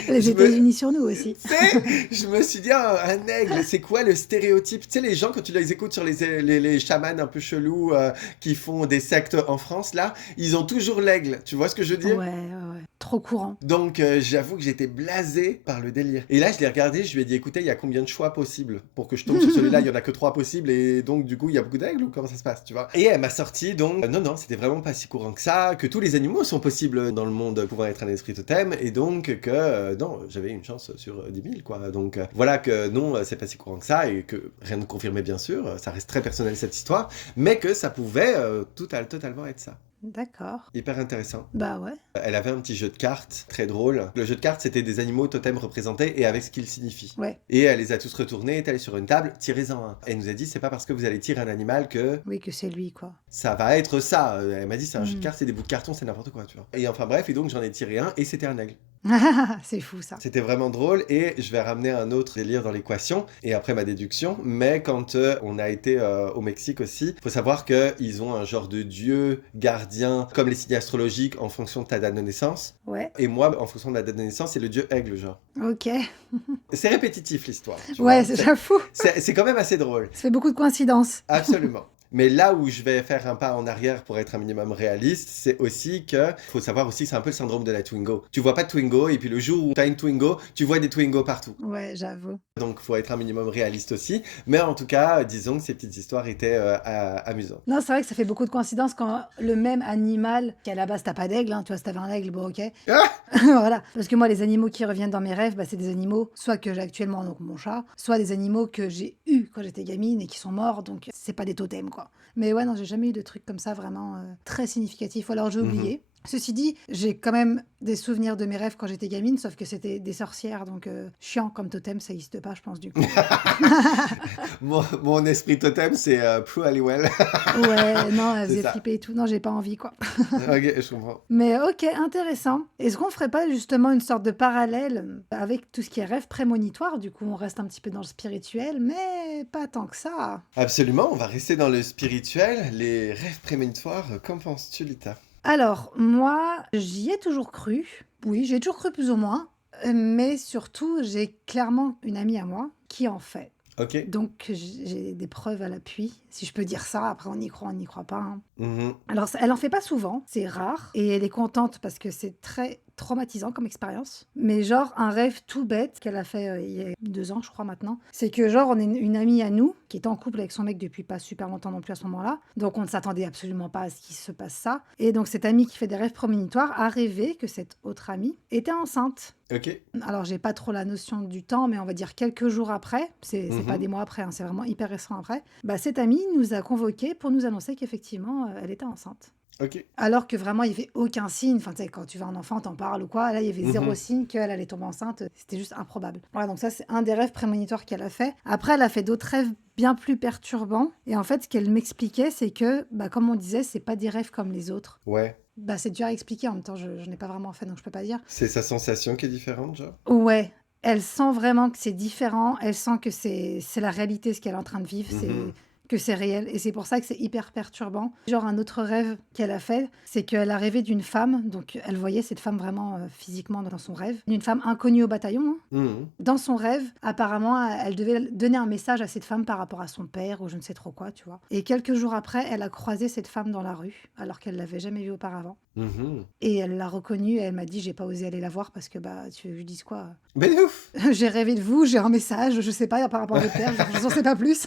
Les Je me- États-Unis sur nous aussi. Tu sais, je me suis dit, ah, un aigle, c'est quoi le stéréotype? Tu sais, les gens, quand tu les écoutes sur les chamans un peu chelous qui font des sectes en France, là, ils ont toujours l'aigle. Tu vois ce que je veux dire? Ouais, ouais, ouais. Trop courant. Donc, j'avoue que j'étais blasé par le délire. Et là, je l'ai regardé, je lui ai dit, écoutez, il y a combien de choix possibles pour que je tombe sur celui-là? Il y en a que 3 possibles, et donc, du coup, il y a beaucoup d'aigles, ou comment ça se passe, tu vois? Et elle m'a sorti, donc, non, c'était vraiment pas si courant que ça, que tous les animaux sont possibles dans le monde pouvant être un esprit totem, et donc, que, non, j'avais une chance sur 10 000, quoi. Donc, voilà que non, c'est pas si courant que ça, et que rien ne confirmait, bien sûr, ça reste très personnel, cette histoire, mais que ça pouvait totalement être ça. D'accord. Hyper intéressant. Bah ouais. Elle avait un petit jeu de cartes très drôle. Le jeu de cartes, c'était des animaux totems représentés et avec ce qu'ils signifient. Ouais. Et elle les a tous retournés, est allée sur une table, tirez-en un. Elle nous a dit, c'est pas parce que vous allez tirer un animal que Oui, que c'est lui, quoi. ça va être ça. Elle m'a dit, c'est un jeu de Mm. cartes, c'est des bouts de carton, c'est n'importe quoi, tu vois. Et enfin bref, et donc j'en ai tiré un et c'était un aigle. C'est fou, ça. C'était vraiment drôle et je vais ramener un autre délire dans l'équation et après ma déduction. Mais quand on a été au Mexique aussi, faut savoir qu'ils ont un genre de dieu gardien comme les signes astrologiques en fonction de ta date de naissance. Ouais. Et moi, en fonction de la date de naissance, c'est le dieu aigle, genre. Ok. C'est répétitif l'histoire. tu Ouais, vois. j'avoue. C'est quand même assez drôle. Ça fait beaucoup de coïncidences. Absolument. Mais là où je vais faire un pas en arrière pour être un minimum réaliste, c'est aussi que faut savoir aussi, c'est un peu le syndrome de la Twingo. Tu vois pas de Twingo et puis le jour où tu as une Twingo, tu vois des Twingo partout. Ouais, j'avoue. Donc faut être un minimum réaliste aussi. Mais en tout cas, disons que ces petites histoires étaient amusantes. Non, c'est vrai que ça fait beaucoup de coïncidences quand le même animal, qu'à la base t'as pas d'aigle, hein, tu vois, si t'avais un aigle, bon ok. Ah Voilà. Parce que moi, les animaux qui reviennent dans mes rêves, bah, c'est des animaux, soit que j'ai actuellement, donc mon chat, soit des animaux que j'ai eus quand j'étais gamine et qui sont morts, donc c'est pas des totems, quoi. Mais ouais, non, j'ai jamais eu de trucs comme ça vraiment très significatifs. Ou alors j'ai oublié. Ceci dit, j'ai quand même des souvenirs de mes rêves quand j'étais gamine, sauf que c'était des sorcières, donc chiant comme totem, ça n'existe pas, je pense, du coup. Mon esprit totem, c'est Prue Halliwell. Ouais, non, elle C'est faisait ça. flipper et tout. Non, j'ai pas envie, quoi. Ok, je comprends. Mais ok, intéressant. Est-ce qu'on ferait pas justement une sorte de parallèle avec tout ce qui est rêve prémonitoire? Du coup, on reste un petit peu dans le spirituel, mais pas tant que ça. Absolument, on va rester dans le spirituel, les rêves prémonitoires. Qu'en penses-tu, Lita? Alors, moi, j'y ai toujours cru. Oui, j'ai toujours cru plus ou moins. Mais surtout, j'ai clairement une amie à moi qui en fait. Ok. Donc, j'ai des preuves à l'appui, si je peux dire ça. Après, on n'y croit pas, hein. Mhm. Alors, elle en fait pas souvent, c'est rare. Et elle est contente parce que c'est très traumatisant comme expérience. Mais genre, un rêve tout bête qu'elle a fait il y a 2 ans, je crois maintenant, c'est que genre, on est une amie à nous qui est en couple avec son mec depuis pas super longtemps non plus à ce moment-là. Donc, on ne s'attendait absolument pas à ce qu'il se passe ça. Et donc, cette amie qui fait des rêves prémonitoires a rêvé que cette autre amie était enceinte. Ok. Alors, j'ai pas trop la notion du temps, mais on va dire quelques jours après, c'est pas Mhm. des mois après, hein, c'est vraiment hyper récent après, bah, cette amie nous a convoqués pour nous annoncer qu'effectivement, elle était enceinte. Ok. Alors que vraiment, il n'y avait aucun signe. Enfin, tu sais, quand tu vas un enfant, t'en parles ou quoi. Là, il y avait zéro Mhm. signe qu'elle allait tomber enceinte. C'était juste improbable. Voilà, donc ça, c'est un des rêves prémonitoires qu'elle a fait. Après, elle a fait d'autres rêves bien plus perturbants. Et en fait, ce qu'elle m'expliquait, c'est que, bah, comme on disait, c'est pas des rêves comme les autres. Ouais. Bah, c'est dur à expliquer. En même temps, je n'ai pas vraiment fait, donc je peux pas dire. C'est sa sensation qui est différente, genre? Ouais, elle sent vraiment que c'est différent, elle sent que c'est la réalité, ce qu'elle est en train de vivre, Mhm. que c'est réel, et c'est pour ça que c'est hyper perturbant. Genre un autre rêve qu'elle a fait, c'est qu'elle a rêvé d'une femme, donc elle voyait cette femme vraiment physiquement dans son rêve, d'une femme inconnue au bataillon, hein. Mhm. Dans son rêve, apparemment, elle devait donner un message à cette femme par rapport à son père ou je ne sais trop quoi, tu vois. Et quelques jours après, elle a croisé cette femme dans la rue, alors qu'elle l'avait jamais vue auparavant. Mhm. Et elle l'a reconnue et elle m'a dit, j'ai pas osé aller la voir parce que, bah, tu veux que je dise quoi? Ben ouf! J'ai rêvé de vous, j'ai un message, je sais pas, par rapport à votre père, je n'en sais pas plus.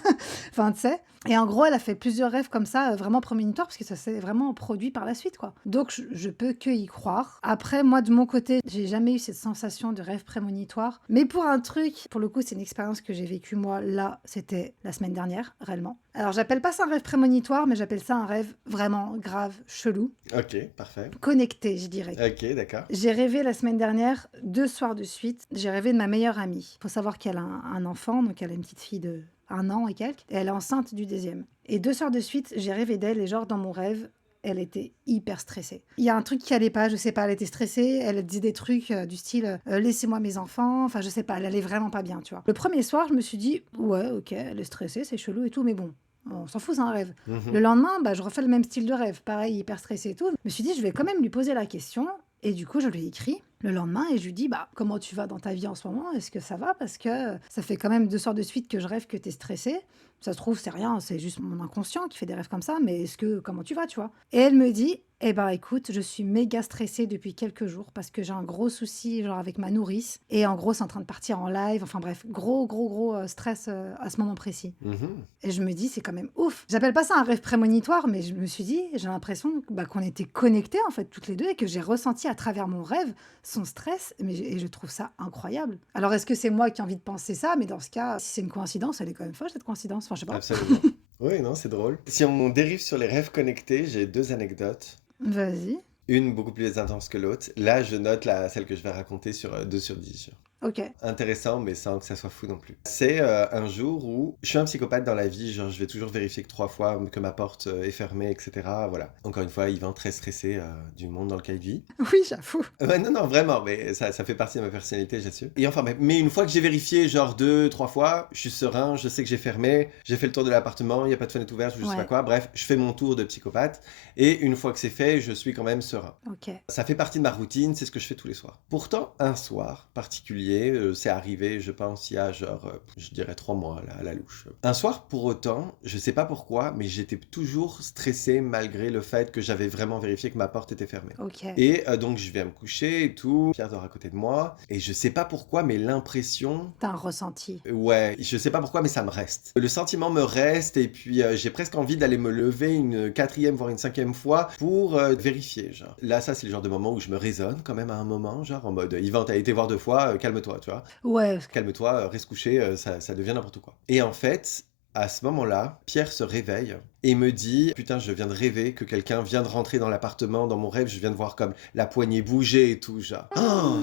Enfin, tu sais. Et en gros, elle a fait plusieurs rêves comme ça, vraiment prémonitoires, parce que ça s'est vraiment produit par la suite, quoi. Donc, je peux que y croire. Après, moi, de mon côté, j'ai jamais eu cette sensation de rêve prémonitoire. Mais pour un truc, pour le coup, c'est une expérience que j'ai vécue, moi, là, c'était la semaine dernière, réellement. Alors, j'appelle pas ça un rêve prémonitoire, mais j'appelle ça un rêve vraiment grave, chelou, Ok, parfait. connecté, je dirais. Ok, d'accord. J'ai rêvé la semaine dernière, 2 soirs de suite, j'ai rêvé de ma meilleure amie. Il faut savoir qu'elle a un enfant, donc elle a une petite fille de 1 an et quelques, et elle est enceinte du deuxième. Et 2 soirs de suite, j'ai rêvé d'elle, et genre dans mon rêve, elle était hyper stressée. Il y a un truc qui allait pas, je sais pas, elle était stressée, elle disait des trucs du style laissez-moi mes enfants, enfin je sais pas, elle allait vraiment pas bien, tu vois. Le premier soir, je me suis dit ouais, ok, elle est stressée, c'est chelou et tout, mais bon. On s'en fout, c'est un rêve. Mhm. Le lendemain, bah, je refais le même style de rêve, pareil, hyper stressée et tout. Je me suis dit, je vais quand même lui poser la question. Et du coup, je lui ai écrit le lendemain et je lui dis, bah, comment tu vas dans ta vie en ce moment? Est-ce que ça va? Parce que ça fait quand même 2 soirs de suite que je rêve que t'es stressée. Ça se trouve, c'est rien, c'est juste mon inconscient qui fait des rêves comme ça, mais comment tu vas, tu vois? Et elle me dit, eh ben écoute, je suis méga stressée depuis quelques jours parce que j'ai un gros souci, genre avec ma nourrice. Et en gros, c'est en train de partir en live. Enfin bref, gros stress à ce moment précis. Mhm. Et je me dis, c'est quand même ouf. J'appelle pas ça un rêve prémonitoire, mais je me suis dit, j'ai l'impression bah, qu'on était connectés, en fait, toutes les deux, et que j'ai ressenti à travers mon rêve son stress, et je trouve ça incroyable. Alors, est-ce que c'est moi qui ai envie de penser ça? Mais dans ce cas, si c'est une coïncidence, elle est quand même folle, cette coïncidence. Enfin, je sais pas. Absolument. Oui, non, c'est drôle. Si on dérive sur les rêves connectés, j'ai 2 anecdotes. Vas-y. Une beaucoup plus intense que l'autre. Là, je note celle que je vais raconter sur 2 sur 10. Genre. Ok. Intéressant, mais sans que ça soit fou non plus. C'est un jour où je suis un psychopathe dans la vie, genre je vais toujours vérifier que 3 fois que ma porte est fermée, etc. Voilà. Encore une fois, Yvan très stressé du monde dans lequel il vit. Oui, j'avoue. Ouais, non, non, vraiment, mais ça fait partie de ma personnalité, j'assume. Et enfin, mais une fois que j'ai vérifié, genre 2, 3 fois, je suis serein, je sais que j'ai fermé, j'ai fait le tour de l'appartement, il n'y a pas de fenêtre ouverte, je sais pas Ouais. quoi, bref, je fais mon tour de psychopathe, et une fois que c'est fait, je suis quand même serein. Ok. Ça fait partie de ma routine, c'est ce que je fais tous les soirs. Pourtant, un soir particulier, c'est arrivé, je pense, il y a genre, je dirais 3 mois, là, à la louche. Un soir, pour autant, je sais pas pourquoi, mais j'étais toujours stressé malgré le fait que j'avais vraiment vérifié que ma porte était fermée. Ok. Et donc je viens me coucher et tout, Pierre dort à côté de moi, et je sais pas pourquoi, mais l'impression... T'as un ressenti. Ouais, je sais pas pourquoi, mais ça me reste. Le sentiment me reste, et puis j'ai presque envie d'aller me lever une 4e, voire une 5e fois pour vérifier, genre. Là, ça, c'est le genre de moment où je me raisonne quand même à un moment, genre en mode, Yvan, t'as été voir 2 fois, calme-toi, tu vois. Ouais. Calme-toi, reste couché, ça devient n'importe quoi. Et en fait... à ce moment-là, Pierre se réveille et me dit « Putain, je viens de rêver que quelqu'un vient de rentrer dans l'appartement. Dans mon rêve, je viens de voir comme la poignée bouger et tout. » Genre, oh,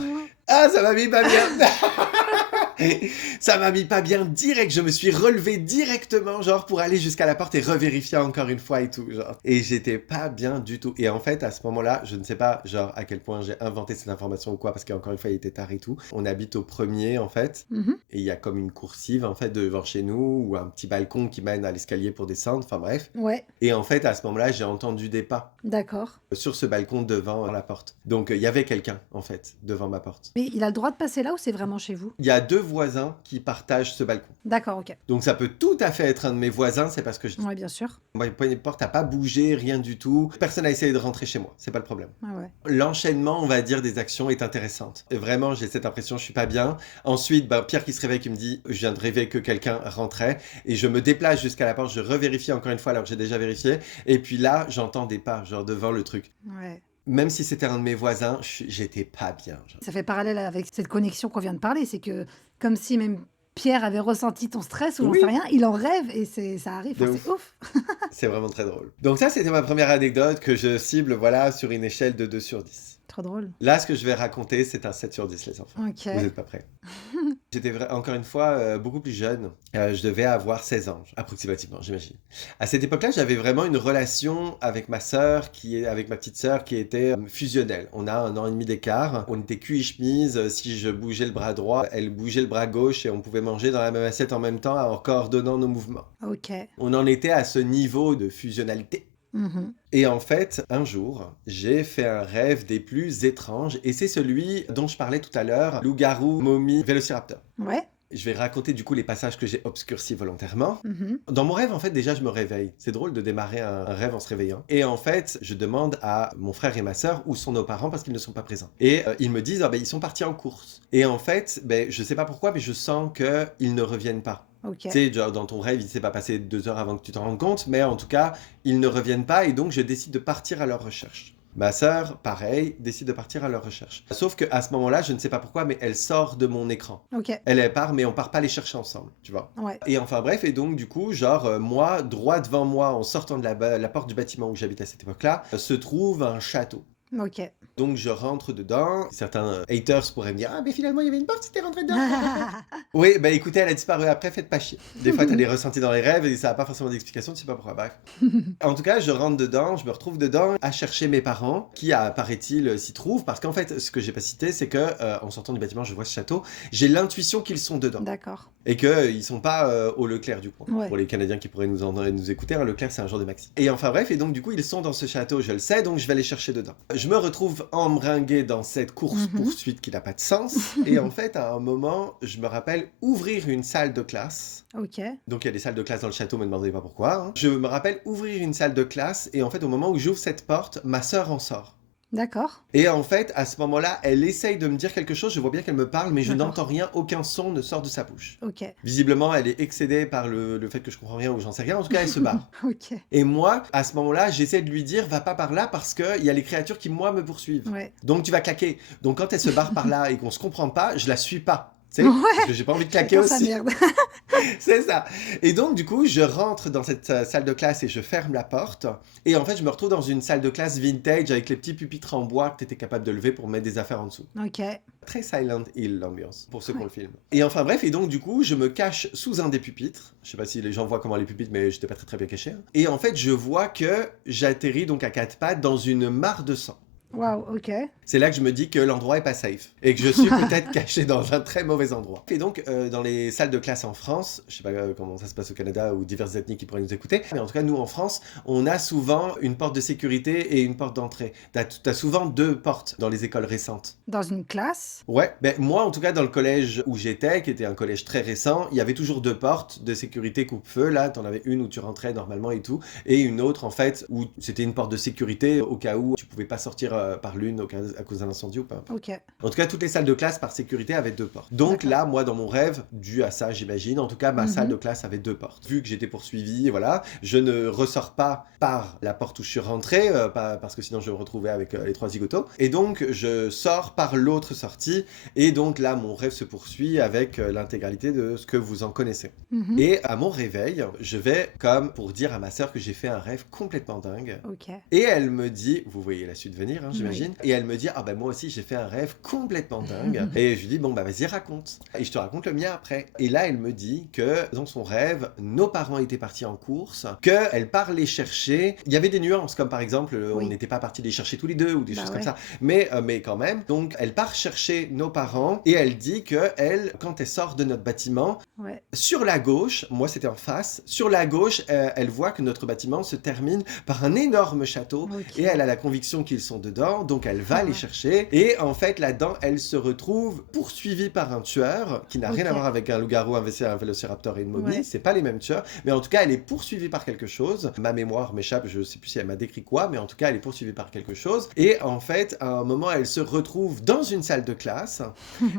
ah, ça m'a mis pas bien. Ça m'a mis pas bien direct, je me suis relevé directement, genre, pour aller jusqu'à la porte et revérifier encore une fois et tout, genre. Et j'étais pas bien du tout. Et en fait, à ce moment-là, je ne sais pas, genre, à quel point j'ai inventé cette information ou quoi, parce qu'encore une fois, il était tard et tout. On habite au premier, en fait, et il y a comme une coursive, en fait, devant chez nous, ou un petit balcon qui mène à l'escalier pour descendre, enfin bref. Ouais, Et en fait, à ce moment-là, j'ai entendu des pas d'accord. sur ce balcon devant la porte. Donc, il y avait quelqu'un, en fait, devant ma porte. Mais il a le droit de passer là ou c'est vraiment chez vous? Il y a 2 voisins qui partagent ce balcon. D'accord, ok. Donc ça peut tout à fait être un de mes voisins, c'est parce que Ouais, bien sûr. ma poignée de porte n'a pas bougé, rien du tout. Personne n'a essayé de rentrer chez moi, c'est pas le problème. Ah ouais. L'enchaînement, on va dire, des actions est intéressante. Et vraiment, j'ai cette impression, je suis pas bien. Ensuite, Pierre qui se réveille, qui me dit, je viens de rêver que quelqu'un rentrait. Et je me déplace jusqu'à la porte, je revérifie encore une fois alors que j'ai déjà vérifié. Et puis là, j'entends des pas, genre devant le truc. Ouais. Même si c'était un de mes voisins, j'étais pas bien. Genre. Ça fait parallèle avec cette connexion qu'on vient de parler. C'est que comme si même Pierre avait ressenti ton stress ou j'en Oui. sais rien, il en rêve et ça arrive. De Enfin, ouf. c'est ouf. C'est vraiment très drôle. Donc ça, c'était ma première anecdote que je cible, voilà, sur une échelle de 2 sur 10. Trop drôle. Là, ce que je vais raconter, c'est un 7 sur 10, les enfants. Ok. Vous n'êtes pas prêts. J'étais encore une fois beaucoup plus jeune. Je devais avoir 16 ans, approximativement, j'imagine. À cette époque-là, j'avais vraiment une relation avec ma sœur, avec ma petite sœur, qui était fusionnelle. On a 1 an et demi d'écart. On était cul et chemise. Si je bougeais le bras droit, elle bougeait le bras gauche et on pouvait manger dans la même assiette en même temps en coordonnant nos mouvements. Ok. On en était à ce niveau de fusionnalité. Mhm. Et en fait, un jour, j'ai fait un rêve des plus étranges, et c'est celui dont je parlais tout à l'heure, loup-garou, momie, vélociraptor. Ouais. Je vais raconter du coup les passages que j'ai obscurcis volontairement. Mhm. Dans mon rêve, en fait, déjà, je me réveille. C'est drôle de démarrer un rêve en se réveillant. Et en fait, je demande à mon frère et ma sœur où sont nos parents parce qu'ils ne sont pas présents. Et ils me disent, ils sont partis en course. Et en fait, je sais pas pourquoi, mais je sens qu'ils ne reviennent pas. Ok. Tu sais, genre dans ton rêve, il ne s'est pas passé 2 heures avant que tu t'en rendes compte, mais en tout cas, ils ne reviennent pas et donc je décide de partir à leur recherche. Ma sœur, pareil, décide de partir à leur recherche. Sauf qu'à ce moment-là, je ne sais pas pourquoi, mais elle sort de mon écran. Ok. Elle part, mais on part pas les chercher ensemble, tu vois. Ouais. Et enfin bref, et donc du coup, moi, droit devant moi, en sortant de la porte du bâtiment où j'habite à cette époque-là, se trouve un château. Ok. Donc je rentre dedans. Certains haters pourraient me dire « Ah, mais finalement, il y avait une porte, c'était rentré dedans. » Oui, écoutez, elle a disparu après, faites pas chier. Des fois, t'as des ressentis dans les rêves et ça n'a pas forcément d'explication, tu sais pas pourquoi. Bref. En tout cas, je rentre dedans, je me retrouve dedans à chercher mes parents, qui, paraît-il, s'y trouvent. Parce qu'en fait, ce que j'ai pas cité, c'est que en sortant du bâtiment, je vois ce château, j'ai l'intuition qu'ils sont dedans. D'accord. Et qu'ils sont pas au Leclerc du coin. Ouais. Pour les Canadiens qui pourraient nous écouter, un Leclerc, c'est un genre de maxi. Et enfin bref, et donc du coup, ils sont dans ce château, je le sais, donc je vais les chercher dedans. Je me retrouve embringué dans cette course-poursuite qui n'a pas de sens. Et en fait, à un moment, je me rappelle ouvrir une salle de classe. Ok. Donc il y a des salles de classe dans le château, me demandez pas pourquoi. Hein. Je me rappelle ouvrir une salle de classe et en fait, au moment où j'ouvre cette porte, ma sœur en sort. D'accord. Et en fait, à ce moment-là, elle essaye de me dire quelque chose, je vois bien qu'elle me parle, mais je D'accord. n'entends rien, aucun son ne sort de sa bouche. Ok. Visiblement, elle est excédée par le fait que je comprends rien ou j'en sais rien, en tout cas, elle se barre. Ok. Et moi, à ce moment-là, j'essaie de lui dire, va pas par là parce qu'il y a les créatures qui, moi, me poursuivent. Ouais. Donc tu vas claquer. Donc quand elle se barre par là et qu'on se comprend pas, je la suis pas. Tu sais, Ouais. parce que j'ai pas envie de claquer Chacun sa aussi. merde. C'est ça. Et donc, du coup, je rentre dans cette salle de classe et je ferme la porte. Et en fait, je me retrouve dans une salle de classe vintage avec les petits pupitres en bois que tu étais capable de lever pour mettre des affaires en dessous. Ok. Très Silent Hill, l'ambiance, pour ceux qui ont Ouais. le film. Et enfin, bref, et donc, du coup, je me cache sous un des pupitres. Je sais pas si les gens voient comment les pupitres, mais j'étais pas très très bien caché. Hein. Et en fait, je vois que j'atterris donc à 4 pattes dans une mare de sang. Waouh, ok. C'est là que je me dis que l'endroit est pas safe et que je suis peut-être caché dans un très mauvais endroit. Et donc, dans les salles de classe en France, je sais pas comment ça se passe au Canada ou diverses ethnies qui pourraient nous écouter, mais en tout cas, nous en France, on a souvent une porte de sécurité et une porte d'entrée. T'as souvent 2 portes dans les écoles récentes. Dans une classe. Ouais, moi en tout cas, dans le collège où j'étais, qui était un collège très récent, il y avait toujours 2 portes de sécurité coupe-feu. Là, t'en avais une où tu rentrais normalement et tout, et une autre en fait où c'était une porte de sécurité au cas où tu pouvais pas sortir par l'une à cause d'un incendie ou pas. Ok. En tout cas, toutes les salles de classe, par sécurité, avaient 2 portes. Donc D'accord. là, moi, dans mon rêve, dû à ça, j'imagine, en tout cas, ma salle de classe avait 2 portes. Vu que j'étais poursuivi, voilà, je ne ressors pas par la porte où je suis rentré, parce que sinon je vais me retrouver avec les 3 zigotos. Et donc, je sors par l'autre sortie. Et donc là, mon rêve se poursuit avec l'intégralité de ce que vous en connaissez. Mhm. Et à mon réveil, je vais comme pour dire à ma sœur que j'ai fait un rêve complètement dingue. Ok. Et elle me dit, vous voyez la suite venir, hein, Oui. j'imagine, et elle me dit, ah ben moi aussi j'ai fait un rêve complètement dingue. Et je lui dis, bon bah vas-y raconte. Et je te raconte le mien après. Et là elle me dit que dans son rêve, nos parents étaient partis en course, qu'elle part les chercher. Il y avait des nuances, comme par exemple, on Oui. n'était pas partis les chercher tous les deux ou des Bah choses ouais. comme ça. Mais quand même, donc elle part chercher nos parents et elle dit que elle, quand elle sort de notre bâtiment, Ouais. sur la gauche, moi c'était en face, sur la gauche, elle voit que notre bâtiment se termine par un énorme château Ok. et elle a la conviction qu'ils sont dedans, donc elle va Ah les ouais. chercher et en fait là-dedans, elle se retrouve poursuivie par un tueur qui n'a rien à Ok. voir avec un loup-garou, un vélociraptor et une momie, Ouais. c'est pas les mêmes tueurs, mais en tout cas elle est poursuivie par quelque chose. Ma mémoire m'échappe, je sais plus si elle m'a décrit quoi, mais en tout cas elle est poursuivie par quelque chose et en fait à un moment elle se retrouve dans une salle de classe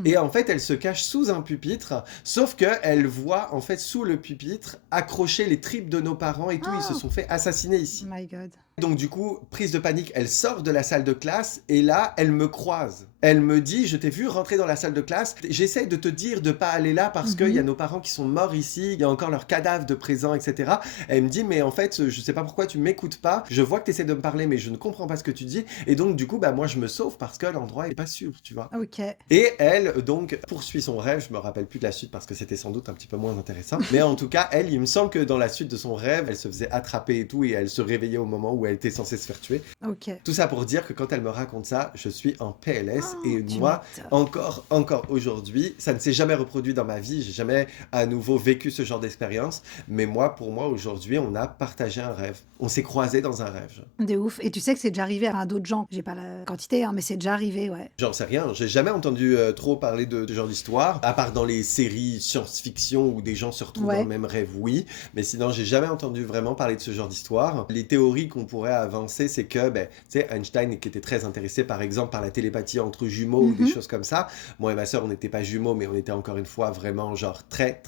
et en fait elle se cache sous un pupitre, sauf que elle voit en fait sous le pupitre accrocher les tripes de nos parents et tout, ils se Ah. sont fait assassiner ici. My God. Donc du coup, prise de panique, elle sort de la salle de classe et là, elle me croise. Elle me dit, je t'ai vu rentrer dans la salle de classe, j'essaie de te dire de pas aller là parce qu'il y a nos parents qui sont morts ici, il y a encore leurs cadavres de présents, etc. Elle me dit, mais en fait, je sais pas pourquoi tu m'écoutes pas, je vois que tu essaies de me parler, mais je ne comprends pas ce que tu dis. Et donc du coup, bah moi je me sauve parce que l'endroit est pas sûr, tu vois. Ok. Et elle, donc, poursuit son rêve. Je me rappelle plus de la suite parce que c'était sans doute un petit peu moins intéressant. Mais en tout cas, elle, il me semble que dans la suite de son rêve, elle se faisait attraper et tout, et elle se réveillait au moment où elle était censée se faire tuer. Ok. Tout ça pour dire que quand elle me raconte ça, je suis en PLS. Oh, Et tu moi, m'étonnes. encore aujourd'hui, ça ne s'est jamais reproduit dans ma vie. J'ai jamais à nouveau vécu ce genre d'expérience. Mais moi, pour moi, aujourd'hui, on a partagé un rêve. On s'est croisés dans un rêve. De ouf. Et tu sais que c'est déjà arrivé à d'autres gens. J'ai pas la quantité, hein, mais c'est déjà arrivé, ouais. J'en sais rien, j'ai jamais entendu trop parler de ce genre d'histoire, à part dans les séries science-fiction où des gens se retrouvent dans Ouais. le même rêve, oui, mais sinon j'ai jamais entendu vraiment parler de ce genre d'histoire. Les théories qu'on pourrait avancer, c'est que, tu sais, Einstein qui était très intéressé par exemple par la télépathie entre jumeaux ou des choses comme ça, moi et ma sœur on n'était pas jumeaux, mais on était encore une fois vraiment genre très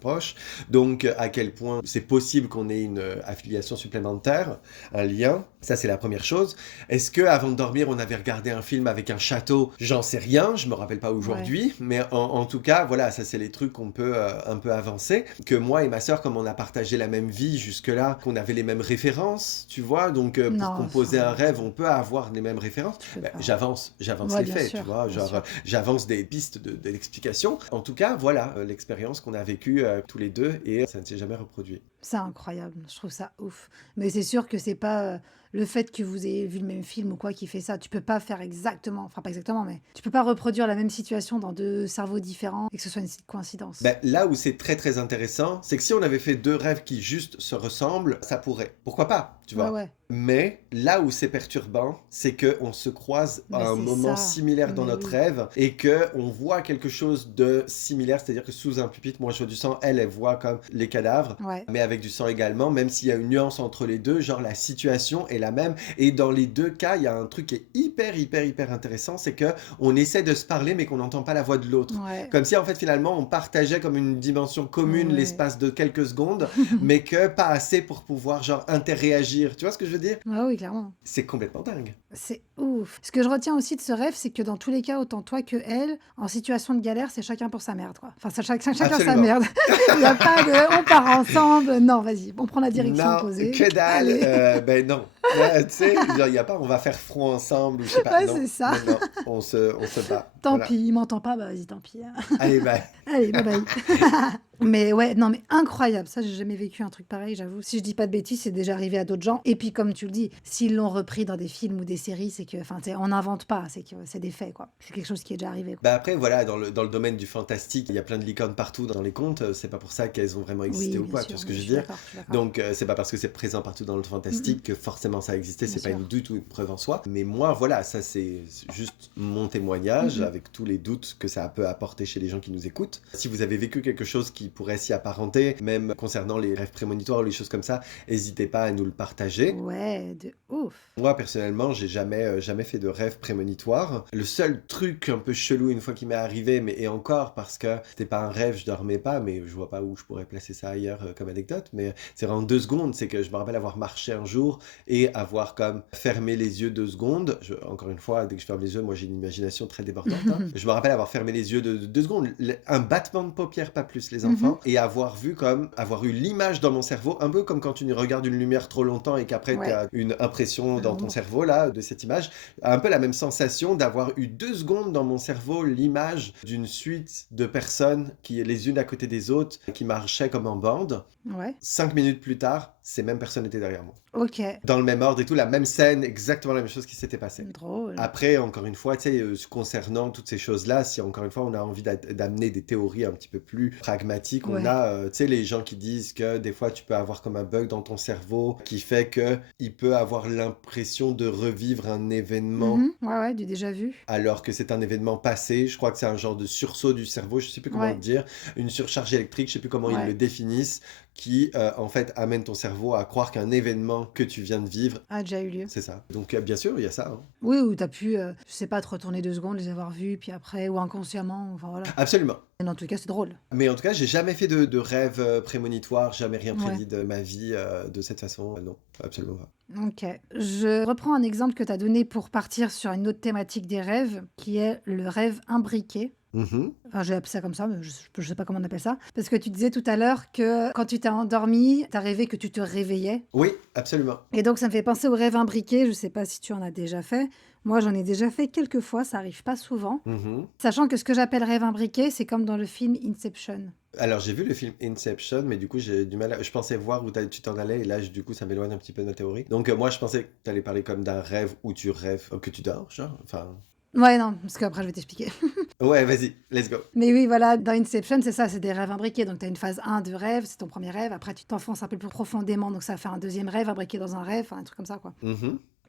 proches, donc à quel point c'est possible qu'on ait une affiliation supplémentaire, un lien, ça c'est la première chose. Est-ce que avant de dormir, on avait regardé un film avec un château? J'en sais rien, je me rappelle pas aujourd'hui, mais en tout cas, voilà, ça c'est les trucs qu'on peut un peu avancer. Que moi et ma sœur, comme on a partagé la même vie jusque-là, qu'on avait les mêmes références, tu vois, donc pour Non, composer ça- un rêve, on peut avoir les mêmes références. Tu peux Ben, pas. j'avance Ouais, les bien faits, sûr, tu vois, bien genre sûr. j'avance des pistes d'explication. En tout cas, voilà l'expérience qu'on a vécue tous les deux et ça ne s'est jamais reproduit. C'est incroyable, je trouve ça ouf. Mais c'est sûr que c'est pas le fait que vous ayez vu le même film ou quoi qui fait ça. Tu peux pas faire exactement, enfin pas exactement, mais tu peux pas reproduire la même situation dans deux cerveaux différents et que ce soit une coïncidence. Ben, là où c'est très intéressant, c'est que si on avait fait deux rêves qui juste se ressemblent, ça pourrait. Pourquoi pas, tu vois? Ouais. Mais là où c'est perturbant, c'est qu'on se croise Mais à un c'est moment ça. similaire dans Mais notre oui. rêve et qu'on voit quelque chose de similaire, c'est-à-dire que sous un pupitre, moi je vois du sang, elle voit comme les cadavres, Ouais. mais avec du sang également, même s'il y a une nuance entre les deux, genre la situation est la même. Et dans les deux cas, il y a un truc qui est hyper intéressant, c'est que on essaie de se parler mais qu'on n'entend pas la voix de l'autre. Ouais. Comme si en fait finalement on partageait comme une dimension commune Ouais. l'espace de quelques secondes, mais que pas assez pour pouvoir genre interréagir. Tu vois ce que je veux dire? Ouais, oui, clairement. C'est complètement dingue. C'est ouf. Ce que je retiens aussi de ce rêve, c'est que dans tous les cas, autant toi que elle, en situation de galère, c'est chacun pour sa merde, quoi. Enfin, chacun sa Absolument. merde. Il n'y a pas de on part ensemble. Non, vas-y, on prend la direction Non, opposée. que dalle. Allez. Ben non. Ouais, tu sais, genre, il n'y a pas on va faire front ensemble ou je sais pas. Ouais, Non, c'est ça. non, on se bat. Tant Voilà. pis, il m'entend pas, bah vas-y, tant pis. Allez, bye. Allez, bye bye. Mais ouais, non, mais incroyable. Ça, j'ai jamais vécu un truc pareil, j'avoue. Si je dis pas de bêtises, c'est déjà arrivé à d'autres gens. Et puis, comme tu le dis, s'ils l'ont repris dans des films ou des séries, c'est que, enfin, on n'invente pas, c'est que c'est des faits, quoi. C'est quelque chose qui est déjà arrivé, quoi. Bah après, voilà, dans le domaine du fantastique, il y a plein de licornes partout dans les contes. C'est pas pour ça qu'elles ont vraiment existé ou bien quoi, sûr, tu vois ce que oui, je je veux suis dire? d'accord, je suis d'accord. Donc, c'est pas parce que c'est présent partout dans le fantastique que forcément ça a existé, Bien c'est pas sûr. du tout une preuve en soi. Mais moi, voilà, ça c'est juste mon témoignage. avec tous les doutes que ça peut apporter chez les gens qui nous écoutent. Si vous avez vécu quelque chose qui pourrait s'y apparenter, même concernant les rêves prémonitoires ou les choses comme ça, n'hésitez pas à nous le partager. Ouais, de ouf. Moi, personnellement, j'ai jamais fait de rêve prémonitoire. Le seul truc un peu chelou une fois qu'il m'est arrivé, mais et encore parce que c'était pas un rêve, je dormais pas, mais je vois pas où je pourrais placer ça ailleurs comme anecdote, mais c'est vraiment 2 secondes. C'est que je me rappelle avoir marché un jour et avoir comme fermé les yeux 2 secondes. Encore une fois, dès que je ferme les yeux, moi j'ai une imagination très débordante. Hein. Je me rappelle avoir fermé les yeux de 2 secondes, un battement de paupières, pas plus les enfants, et avoir eu l'image dans mon cerveau, un peu comme quand tu regardes une lumière trop longtemps et qu'après tu as une impression dans ton cerveau là de cette image, un peu la même sensation d'avoir eu 2 secondes dans mon cerveau l'image d'une suite de personnes qui les unes à côté des autres qui marchaient comme en bande. Ouais. 5 minutes plus tard, ces mêmes personnes étaient derrière moi. Ok. Dans le même ordre et tout, la même scène, exactement la même chose qui s'était passée. Drôle. Après, encore une fois, tu sais, concernant toutes ces choses-là, si encore une fois on a envie d'amener des théories un petit peu plus pragmatiques, on a, tu sais, les gens qui disent que des fois tu peux avoir comme un bug dans ton cerveau qui fait que il peut avoir l'impression de revivre un événement Ouais, du déjà vu. alors que c'est un événement passé. Je crois que c'est un genre de sursaut du cerveau, je sais plus comment le dire, une surcharge électrique, je sais plus comment ils le définissent, qui en fait amène ton cerveau à croire qu'un événement que tu viens de vivre a déjà eu lieu. C'est ça. Donc bien sûr, il y a ça. Hein. Oui, ou t'as pu, je sais pas, te retourner 2 secondes, les avoir vus, puis après, ou inconsciemment, enfin voilà. Absolument. Et en tout cas, c'est drôle. Mais en tout cas, j'ai jamais fait de rêve prémonitoire, jamais rien prédit de ma vie de cette façon. Non, absolument pas. Ok. Je reprends un exemple que tu as donné pour partir sur une autre thématique des rêves, qui est le rêve imbriqué. Enfin, j'ai appelé ça comme ça, mais je sais pas comment on appelle ça. Parce que tu disais tout à l'heure que quand tu t'es endormi, t'as rêvé que tu te réveillais. Oui, absolument. Et donc, ça me fait penser au rêve imbriqué. Je sais pas si tu en as déjà fait. Moi, j'en ai déjà fait quelques fois, ça arrive pas souvent. Sachant que ce que j'appelle rêve imbriqué, c'est comme dans le film Inception. Alors, j'ai vu le film Inception, mais du coup, j'ai du mal je pensais voir où tu t'en allais, et là, du coup, ça m'éloigne un petit peu de ma théorie. Donc, moi, je pensais que tu allais parler comme d'un rêve où tu rêves, que tu dors, genre, enfin... Ouais, non, parce qu'après, je vais t'expliquer. Ouais, vas-y, let's go. Mais oui, voilà, dans Inception, c'est ça, c'est des rêves imbriqués. Donc, tu as une phase 1 de rêve, c'est ton premier rêve. Après, tu t'enfonces un peu plus profondément, donc ça fait un deuxième rêve imbriqué dans un rêve, enfin, un truc comme ça, quoi.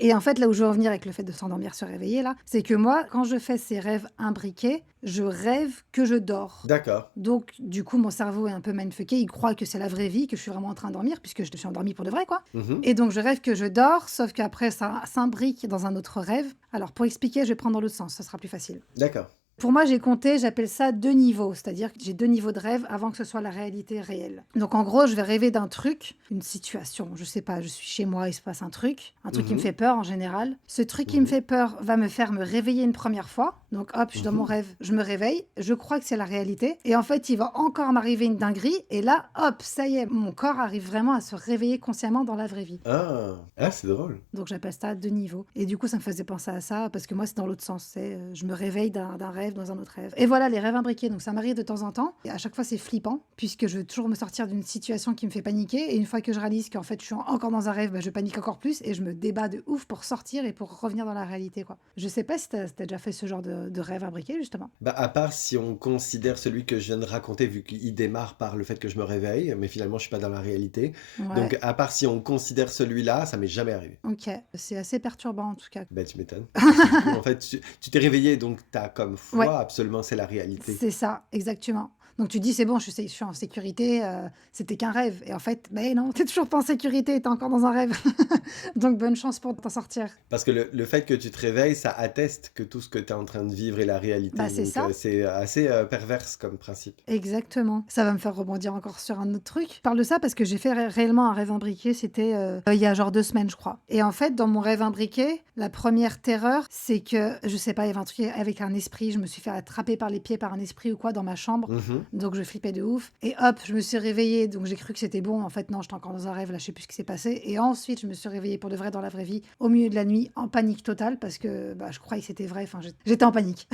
Et en fait, là où je veux en venir avec le fait de s'endormir, se réveiller, là, c'est que moi, quand je fais ces rêves imbriqués, je rêve que je dors. D'accord. Donc, du coup, mon cerveau est un peu mindfucké. Il croit que c'est la vraie vie, que je suis vraiment en train de dormir, puisque je suis endormie pour de vrai, quoi. Et donc, je rêve que je dors, sauf qu'après, ça s'imbrique dans un autre rêve. Alors, pour expliquer, je vais prendre dans l'autre sens, ça sera plus facile. D'accord. Pour moi, j'ai compté, j'appelle ça 2 niveaux, c'est-à-dire que j'ai 2 niveaux de rêve avant que ce soit la réalité réelle. Donc en gros, je vais rêver d'un truc, une situation, je sais pas, je suis chez moi, il se passe un truc qui me fait peur en général. Ce truc qui me fait peur va me faire me réveiller une première fois. Donc hop, je suis dans mon rêve, je me réveille, je crois que c'est la réalité. Et en fait, il va encore m'arriver une dinguerie. Et là, hop, ça y est, mon corps arrive vraiment à se réveiller consciemment dans la vraie vie. Ah, c'est drôle. Donc j'appelle ça 2 niveaux. Et du coup, ça me faisait penser à ça, parce que moi, c'est dans l'autre sens. C'est, je me réveille d'un rêve dans un autre rêve. Et voilà, les rêves imbriqués. Donc ça m'arrive de temps en temps. Et à chaque fois, c'est flippant, puisque je veux toujours me sortir d'une situation qui me fait paniquer. Et une fois que je réalise qu'en fait, je suis encore dans un rêve, je panique encore plus et je me débat de ouf pour sortir et pour revenir dans la réalité, quoi. Je sais pas si t'as déjà fait ce genre de rêve imbriqué, justement. Bah, à part si on considère celui que je viens de raconter, vu qu'il démarre par le fait que je me réveille, mais finalement, je suis pas dans la réalité. Ouais. Donc, à part si on considère celui-là, ça m'est jamais arrivé. Ok, c'est assez perturbant en tout cas. Bah, tu m'étonnes. En fait, tu t'es réveillé, donc t'as comme foi, absolument, c'est la réalité. C'est ça, exactement. Donc tu dis, c'est bon, je suis en sécurité, c'était qu'un rêve. Et en fait, mais non, t'es toujours pas en sécurité, t'es encore dans un rêve. Donc bonne chance pour t'en sortir. Parce que le fait que tu te réveilles, ça atteste que tout ce que tu es en train de vivre est la réalité. Bah, c'est donc, ça. C'est assez perverse comme principe. Exactement. Ça va me faire rebondir encore sur un autre truc. Je parle de ça parce que j'ai fait réellement un rêve imbriqué, c'était il y a genre 2 semaines, je crois. Et en fait, dans mon rêve imbriqué, la première terreur, c'est que, je sais pas, il y avait un truc avec un esprit, je me suis fait attraper par les pieds par un esprit ou quoi dans ma chambre. Donc je flippais de ouf. Et hop, je me suis réveillée, donc j'ai cru que c'était bon. En fait, non, j'étais encore dans un rêve, là, je sais plus ce qui s'est passé. Et ensuite, je me suis réveillée pour de vrai dans la vraie vie, au milieu de la nuit, en panique totale, parce que je croyais que c'était vrai. Enfin, j'étais en panique.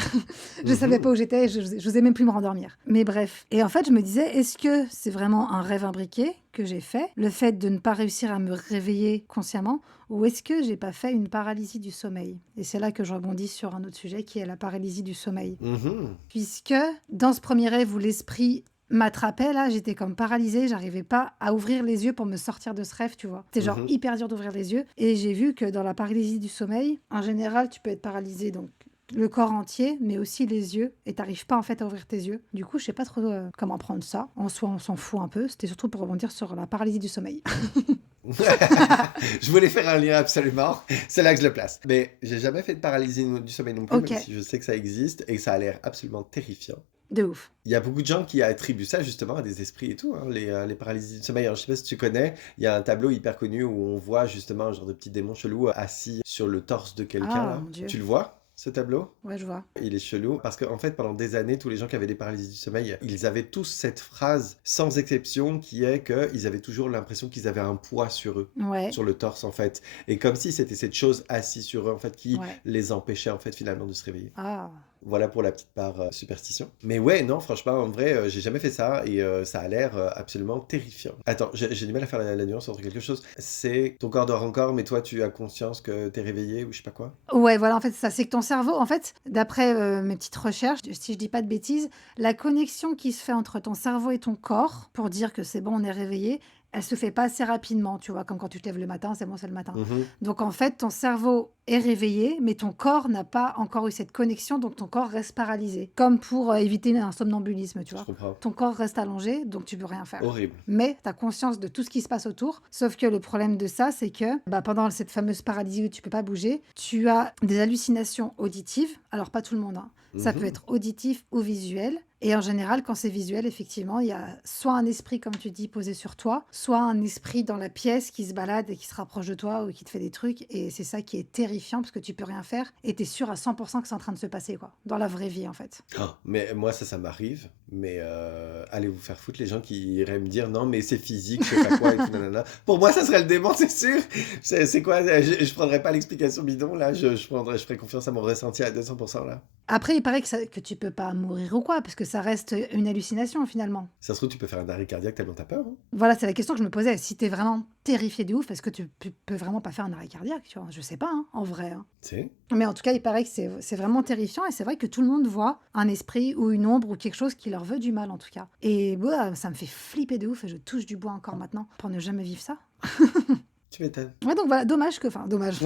Je savais pas où j'étais, je n'osais même plus me rendormir. Mais bref. Et en fait, je me disais, est-ce que c'est vraiment un rêve imbriqué que j'ai fait, le fait de ne pas réussir à me réveiller consciemment, ou est-ce que j'ai pas fait une paralysie du sommeil? Et c'est là que je rebondis sur un autre sujet qui est la paralysie du sommeil. Puisque dans ce premier rêve où l'esprit m'attrapait, là, j'étais comme paralysée, j'arrivais pas à ouvrir les yeux pour me sortir de ce rêve, tu vois. C'était genre hyper dur d'ouvrir les yeux. Et j'ai vu que dans la paralysie du sommeil, en général, tu peux être paralysé donc le corps entier, mais aussi les yeux, et t'arrives pas en fait à ouvrir tes yeux. Du coup, je sais pas trop comment prendre ça. En soi, on s'en fout un peu. C'était surtout pour rebondir sur la paralysie du sommeil. Je voulais faire un lien absolument, c'est là que je le place. Mais j'ai jamais fait de paralysie du sommeil non plus, Ok, même si je sais que ça existe et que ça a l'air absolument terrifiant. de ouf. Il y a beaucoup de gens qui attribuent ça justement à des esprits et tout, hein, les paralysies du sommeil. Alors, je sais pas si tu connais, il y a un tableau hyper connu où on voit justement un genre de petit démon chelou assis sur le torse de quelqu'un Ah, là. mon Dieu. Tu le vois, ce tableau? Ouais, je vois. Il est chelou parce qu'en fait, pendant des années, tous les gens qui avaient des paralysies du sommeil, ils avaient tous cette phrase sans exception qui est qu'ils avaient toujours l'impression qu'ils avaient un poids sur eux, Ouais, sur le torse en fait. Et comme si c'était cette chose assise sur eux en fait qui ouais. les empêchait en fait finalement de se réveiller. Ah. Voilà pour la petite part superstition. Mais ouais, non, franchement, en vrai, j'ai jamais fait ça et ça a l'air absolument terrifiant. Attends, j'ai du mal à faire la nuance entre quelque chose. C'est ton corps dort encore, mais toi, tu as conscience que t'es réveillé ou je sais pas quoi. Ouais, voilà, en fait, c'est ça. C'est que ton cerveau, en fait, d'après mes petites recherches, si je dis pas de bêtises, la connexion qui se fait entre ton cerveau et ton corps pour dire que c'est bon, on est réveillé, elle se fait pas assez rapidement, tu vois, comme quand tu te lèves le matin, c'est bon, c'est le matin. Mhm. Donc en fait, ton cerveau est réveillé, mais ton corps n'a pas encore eu cette connexion, donc ton corps reste paralysé. Comme pour éviter un somnambulisme, tu Je vois. comprends. Ton corps reste allongé, donc tu peux rien faire. Horrible. Mais tu as conscience de tout ce qui se passe autour. Sauf que le problème de ça, c'est que pendant cette fameuse paralysie où tu peux pas bouger, tu as des hallucinations auditives. Alors, pas tout le monde, hein. Ça peut Mhm. être auditif ou visuel. Et en général, quand c'est visuel, effectivement, il y a soit un esprit, comme tu dis, posé sur toi, soit un esprit dans la pièce qui se balade et qui se rapproche de toi ou qui te fait des trucs. Et c'est ça qui est terrifiant parce que tu peux rien faire et tu es sûr à 100% que c'est en train de se passer, quoi. Dans la vraie vie, en fait. Oh, mais moi, ça m'arrive. Mais allez vous faire foutre les gens qui iraient me dire non, mais c'est physique, je sais pas quoi et tout, nanana. Pour moi, ça serait le démon, c'est sûr. C'est quoi? Je prendrais pas l'explication bidon là. Je ferais confiance à mon ressenti à 200% là. Après, il paraît que tu peux pas mourir ou quoi, parce que ça reste une hallucination, finalement. Ça se trouve, tu peux faire un arrêt cardiaque tellement t'as peur. Hein. Voilà, c'est la question que je me posais. Si t'es vraiment terrifié de ouf, est-ce que tu peux vraiment pas faire un arrêt cardiaque, tu vois? Je sais pas, hein, en vrai, hein. Tu sais? Mais en tout cas, il paraît que c'est vraiment terrifiant et c'est vrai que tout le monde voit un esprit ou une ombre ou quelque chose qui leur veut du mal, en tout cas. Et ça me fait flipper de ouf et je touche du bois encore maintenant pour ne jamais vivre ça. Tu m'étonnes. Ouais, donc voilà, dommage que... Enfin, dommage.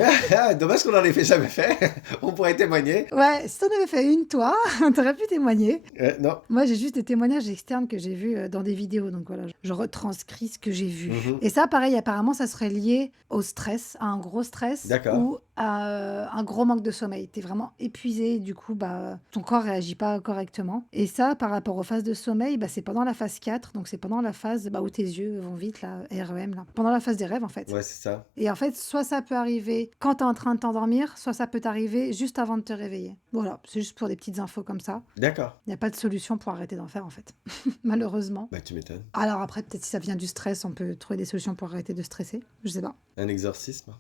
Dommage qu'on en ait fait jamais fait. On pourrait témoigner. Ouais, si t'en avais fait une, toi, t'aurais pu témoigner. Non. Moi, j'ai juste des témoignages externes que j'ai vus dans des vidéos. Donc voilà, je retranscris ce que j'ai vu. Mhm. Et ça, pareil, apparemment, ça serait lié au stress, à un gros stress D'accord. ou à un gros manque de sommeil. T'es vraiment épuisé, du coup, ton corps réagit pas correctement. Et ça, par rapport aux phases de sommeil, c'est pendant la phase 4, donc c'est pendant la phase où tes yeux vont vite, là, REM, là. Pendant la phase des rêves, en fait. Ouais, c'est ça. Et en fait, soit ça peut arriver quand tu es en train de t'endormir, soit ça peut t'arriver juste avant de te réveiller. Voilà, c'est juste pour des petites infos comme ça. D'accord. Il n'y a pas de solution pour arrêter d'en faire, en fait. Malheureusement. Bah, tu m'étonnes. Alors après, peut-être si ça vient du stress, on peut trouver des solutions pour arrêter de stresser. Je sais pas. Un exorcisme.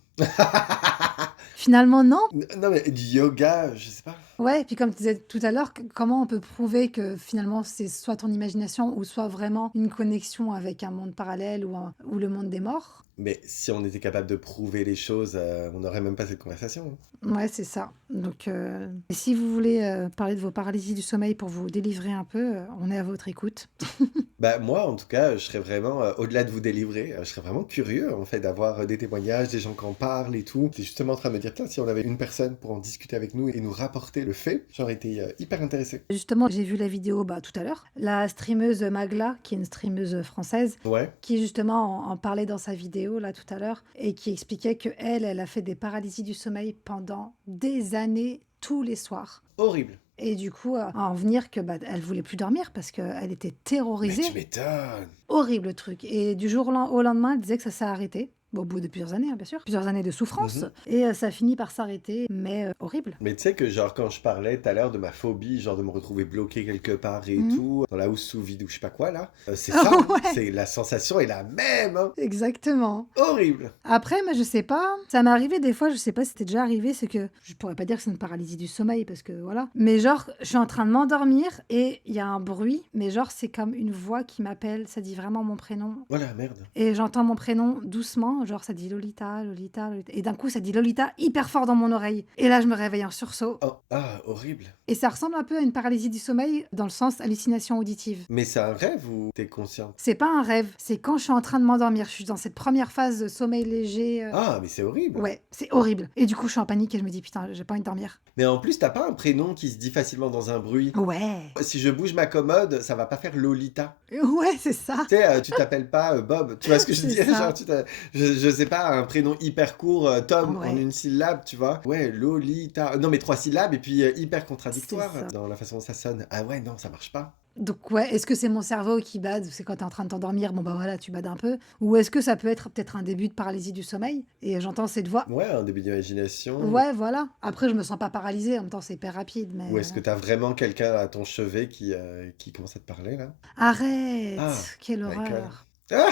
Finalement, non. Non, mais du yoga, je sais pas. Ouais, et puis comme tu disais tout à l'heure, comment on peut prouver que finalement c'est soit ton imagination ou soit vraiment une connexion avec un monde parallèle ou le monde des morts? Mais si on était capable de prouver les choses, on n'aurait même pas cette conversation. Ouais, c'est ça. Donc, si vous voulez parler de vos paralysies du sommeil pour vous délivrer un peu, on est à votre écoute. Bah moi, en tout cas, je serais vraiment, au-delà de vous délivrer, je serais vraiment curieux, en fait, d'avoir des témoignages, des gens qui en parlent et tout. J'étais justement en train de me dire, tiens, si on avait une personne pour en discuter avec nous et nous rapporter le fait, j'aurais été hyper intéressé. Justement, j'ai vu la vidéo tout à l'heure. La streameuse Magla, qui est une streameuse française, Ouais, qui justement en parlait dans sa vidéo là tout à l'heure et qui expliquait que elle a fait des paralysies du sommeil pendant des années, tous les soirs. horrible. Et du coup, à en venir que elle voulait plus dormir parce qu'elle était Mais terrorisée. tu m'étonnes. Horrible truc. Et du jour au lendemain, elle disait que ça s'est arrêté. Bon, au bout de plusieurs années, hein, bien sûr. Plusieurs années de souffrance. Mhm. Et ça finit par s'arrêter, mais horrible. Mais tu sais que genre quand je parlais tout à l'heure de ma phobie, genre de me retrouver bloqué quelque part et Mhm. tout, dans la housse sous vide ou je sais pas quoi là, c'est ça, hein. Ouais. C'est la sensation est la même, hein. Exactement. Horrible. Après, moi, je sais pas. Ça m'est arrivé des fois, je sais pas si c'était déjà arrivé, c'est que je pourrais pas dire que c'est une paralysie du sommeil parce que voilà. Mais genre, je suis en train de m'endormir et il y a un bruit, mais genre, c'est comme une voix qui m'appelle, ça dit vraiment mon prénom. Voilà, merde. Et j'entends mon prénom doucement, entends, genre ça dit Lolita, Lolita, Lolita. Et d'un coup, ça dit Lolita hyper fort dans mon oreille. Et là, je me réveille en sursaut. Oh, ah, horrible. Et ça ressemble un peu à une paralysie du sommeil dans le sens hallucination auditive. Mais c'est un rêve ou t'es consciente? C'est pas un rêve, c'est quand je suis en train de m'endormir. Je suis dans cette première phase de sommeil léger. Ah, mais c'est horrible. Ouais, c'est horrible. Et du coup, je suis en panique et je me dis putain, j'ai pas envie de dormir. Mais en plus, t'as pas un prénom qui se dit facilement dans un bruit. Ouais. Si je bouge ma commode, ça va pas faire Lolita. Ouais, c'est ça. Tu sais, tu t'appelles pas Bob. Tu vois ce que je C'est dis? ça. Genre, je sais pas, un prénom hyper court, Tom, en Ouais. une syllabe, tu vois. Ouais, Lolita. Non, mais 3 syllabes et puis hyper contradictoire C'est ça. dans la façon dont ça sonne. Ah ouais, non, ça marche pas. Donc ouais, est-ce que c'est mon cerveau qui bade? C'est quand t'es en train de t'endormir, bon bah voilà, tu bades un peu. Ou est-ce que ça peut être peut-être un début de paralysie du sommeil? Et j'entends cette voix. Ouais, un début d'imagination. Ouais, voilà. Après, je me sens pas paralysée, en même temps, c'est hyper rapide, mais... Ou est-ce que t'as vraiment quelqu'un à ton chevet qui commence à te parler, là? Arrête! Ah, Quelle my God. horreur! Ah!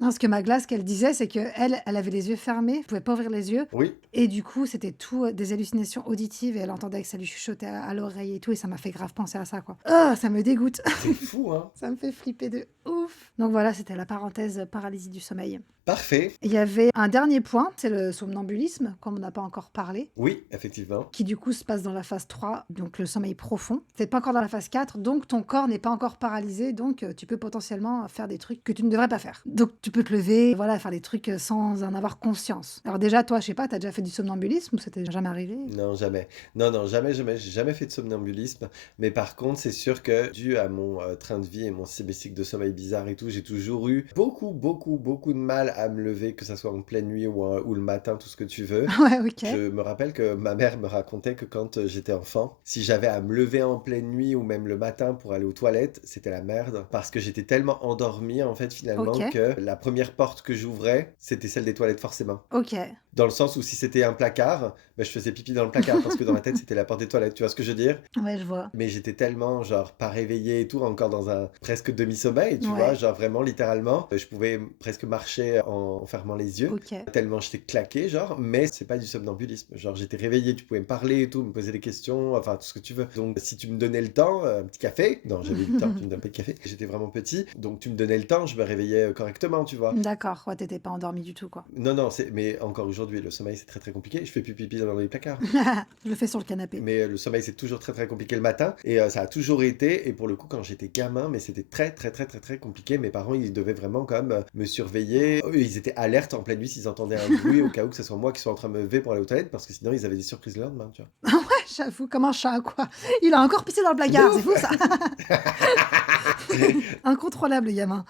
Non, ce que ma glace, qu'elle disait, c'est que elle avait les yeux fermés, elle pouvait pas ouvrir les yeux, Oui. et du coup, c'était tout des hallucinations auditives, et elle entendait que ça lui chuchotait à l'oreille et tout, et ça m'a fait grave penser à ça, quoi. Ah, ça me dégoûte! C'est fou, hein? Ça me fait flipper de ouf! Donc voilà, c'était la parenthèse paralysie du sommeil. Parfait. Il y avait un dernier point, c'est le somnambulisme, comme on n'a pas encore parlé, Oui, effectivement. qui du coup se passe dans la phase 3, donc le sommeil profond. C'est pas encore dans la phase 4, donc ton corps n'est pas encore paralysé, donc tu peux potentiellement faire des trucs que tu ne devrais pas faire. Donc tu peux te lever, voilà, faire des trucs sans en avoir conscience. Alors déjà, toi, je sais pas, t'as déjà fait du somnambulisme ou ça t'est jamais arrivé? Non, jamais. Non, jamais. J'ai jamais fait de somnambulisme. Mais par contre, c'est sûr que, dû à mon train de vie et mon cycle de sommeil bizarre et tout, j'ai toujours eu beaucoup de mal à me lever, que ça soit en pleine nuit ou le matin, tout ce que tu veux. Ouais, ok. Je me rappelle que ma mère me racontait que quand j'étais enfant, si j'avais à me lever en pleine nuit ou même le matin pour aller aux toilettes, c'était la merde. Parce que j'étais tellement endormi, en fait, finalement, Ok. que la première porte que j'ouvrais, c'était celle des toilettes, forcément. Ok. Dans le sens où si c'était un placard, bah, je faisais pipi dans le placard parce que dans ma tête c'était la porte des toilettes, tu vois ce que je veux dire? Ouais, je vois. Mais j'étais tellement genre pas réveillé et tout, encore dans un presque demi-sommeil, tu Ouais. vois, genre vraiment littéralement, je pouvais presque marcher en fermant les yeux, Ok. tellement j'étais claqué, genre, mais c'est pas du somnambulisme, genre j'étais réveillé, tu pouvais me parler et tout, me poser des questions, enfin tout ce que tu veux. Donc si tu me donnais le temps, un petit café, non j'avais le temps, tu me donnes pas de café, j'étais vraiment petit, donc tu me donnais le temps, je me réveillais correctement, tu vois. D'accord, ouais, t'étais pas endormi du tout, quoi. Non, mais encore aujourd'hui, le sommeil c'est très compliqué, je fais plus pipi dans les placards. Je le fais sur le canapé. Mais le sommeil, c'est toujours très compliqué le matin. Et ça a toujours été. Et pour le coup, quand j'étais gamin, mais c'était très compliqué. Mes parents, ils devaient vraiment quand même me surveiller. Eux, ils étaient alertes en pleine nuit s'ils entendaient un bruit au cas où que ce soit moi qui sois en train de me lever pour aller aux toilettes. Parce que sinon, ils avaient des surprises le lendemain, tu vois. Ah ouais, j'avoue, comme un chat, quoi. Il a encore pissé dans le placard, c'est fou ça. Incontrôlable, le gamin.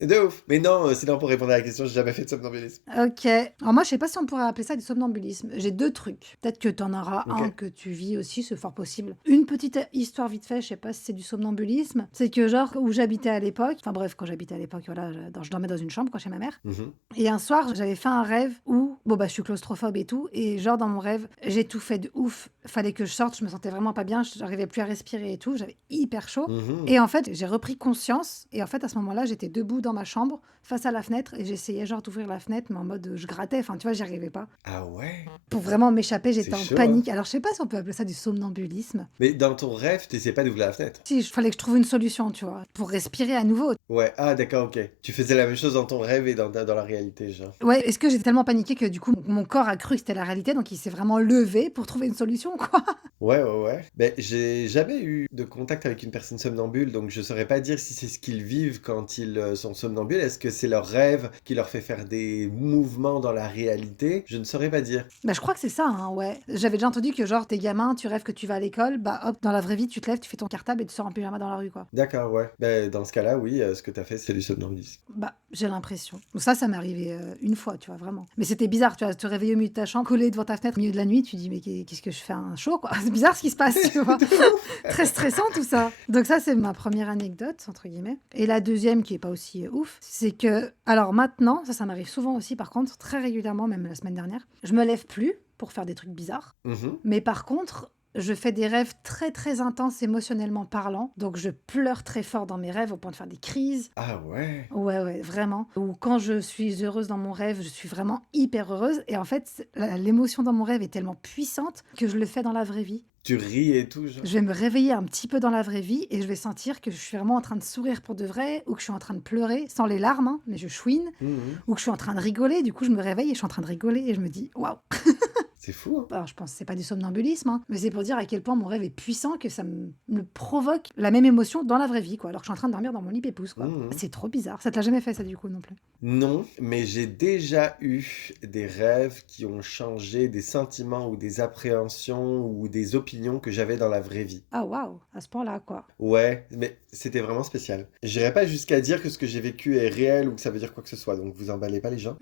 De ouf. Mais non, sinon, pour répondre à la question, j'ai jamais fait de somnambulisme. Ok. Alors moi, je sais pas si on pourrait appeler ça du somnambulisme. J'ai deux trucs. Peut-être que t'en auras Ok. un que tu vis aussi, c'est fort possible. Une petite histoire vite fait, je sais pas si c'est du somnambulisme. C'est que genre, où j'habitais à l'époque, enfin bref, quand j'habitais à l'époque, voilà, je dormais dans une chambre, quoi, chez ma mère. Mhm. Et un soir, j'avais fait un rêve où, bon bah je suis claustrophobe et tout, et genre dans mon rêve, j'étouffais de ouf. Fallait que je sorte, je me sentais vraiment pas bien, j'arrivais plus à respirer et tout, j'avais hyper chaud. Mhm. Et en fait, j'ai repris conscience. Et en fait, à ce moment-là, j'étais debout dans ma chambre, face à la fenêtre, et j'essayais genre d'ouvrir la fenêtre, mais en mode je grattais. Enfin, tu vois, j'y arrivais pas. Ah ouais. Pour vraiment m'échapper, j'étais C'est en chaud, panique. Alors, je sais pas si on peut appeler ça du somnambulisme. Mais dans ton rêve, t'essaies pas d'ouvrir la fenêtre. Si, il fallait que je trouve une solution, tu vois, pour respirer à nouveau. Ouais, ah d'accord, ok. Tu faisais la même chose dans ton rêve et dans la réalité, genre. Ouais, est-ce que j'étais tellement paniquée que du coup, mon corps a cru que c'était la réalité, donc il s'est vraiment levé pour trouver une solution, quoi. Ouais. Ben, j'ai jamais eu de contact avec une personne somnambule, donc je saurais pas dire si c'est ce qu'ils vivent quand ils sont somnambules. Est-ce que c'est leur rêve qui leur fait faire des mouvements dans la réalité? Je ne saurais pas dire. Bah, je crois que c'est ça, hein, ouais. J'avais déjà entendu que genre, t'es gamin, tu rêves que tu vas à l'école, bah hop, dans la vraie vie, tu te lèves, tu fais ton cartable et tu sors en pyjama dans la rue, quoi. D'accord, ouais. Ben, dans ce cas-là, oui, ce que t'as fait, c'est du somnambulisme. Bah, j'ai l'impression. Donc ça m'est arrivé une fois, tu vois, vraiment. Mais c'était bizarre, tu vois, te réveiller au milieu de ta chambre, collé devant ta fenêtre au milieu de la nuit, tu dis, mais qu'est-ce que je fais un show, quoi. C'est bizarre ce qui se passe, tu vois. Très stressant tout ça. Donc ça, c'est ma première anecdote, entre guillemets. Et la deuxième, qui est pas aussi ouf, c'est que, alors maintenant, ça m'arrive souvent aussi, par contre, très régulièrement, même la semaine dernière, je me lève plus pour faire des trucs bizarres. Mhm. Mais par contre, Je fais des rêves très, très intenses émotionnellement parlant, donc je pleure très fort dans mes rêves au point de faire des crises. Ah ouais? Ouais, ouais, vraiment. Ou quand je suis heureuse dans mon rêve, je suis vraiment hyper heureuse et en fait, l'émotion dans mon rêve est tellement puissante que je le fais dans la vraie vie. Tu ris et tout, Je genre? vais me réveiller un petit peu dans la vraie vie et je vais sentir que je suis vraiment en train de sourire pour de vrai ou que je suis en train de pleurer, sans les larmes, hein, mais je chouine, Mhm. ou que je suis en train de rigoler. Du coup, je me réveille et je suis en train de rigoler et je me dis: «Waouh!» C'est fou, hein? Alors je pense que c'est pas du somnambulisme, hein, mais c'est pour dire à quel point mon rêve est puissant, que ça me provoque la même émotion dans la vraie vie, quoi, alors que je suis en train de dormir dans mon lit pépouze, quoi. Mhm. C'est trop bizarre. Ça te l'a jamais fait ça, du coup, non plus? Non, mais j'ai déjà eu des rêves qui ont changé des sentiments ou des appréhensions ou des opinions que j'avais dans la vraie vie. Ah waouh! À ce point-là, quoi. Ouais, mais c'était vraiment spécial. J'irai pas jusqu'à dire que ce que j'ai vécu est réel ou que ça veut dire quoi que ce soit, donc vous emballez pas les gens.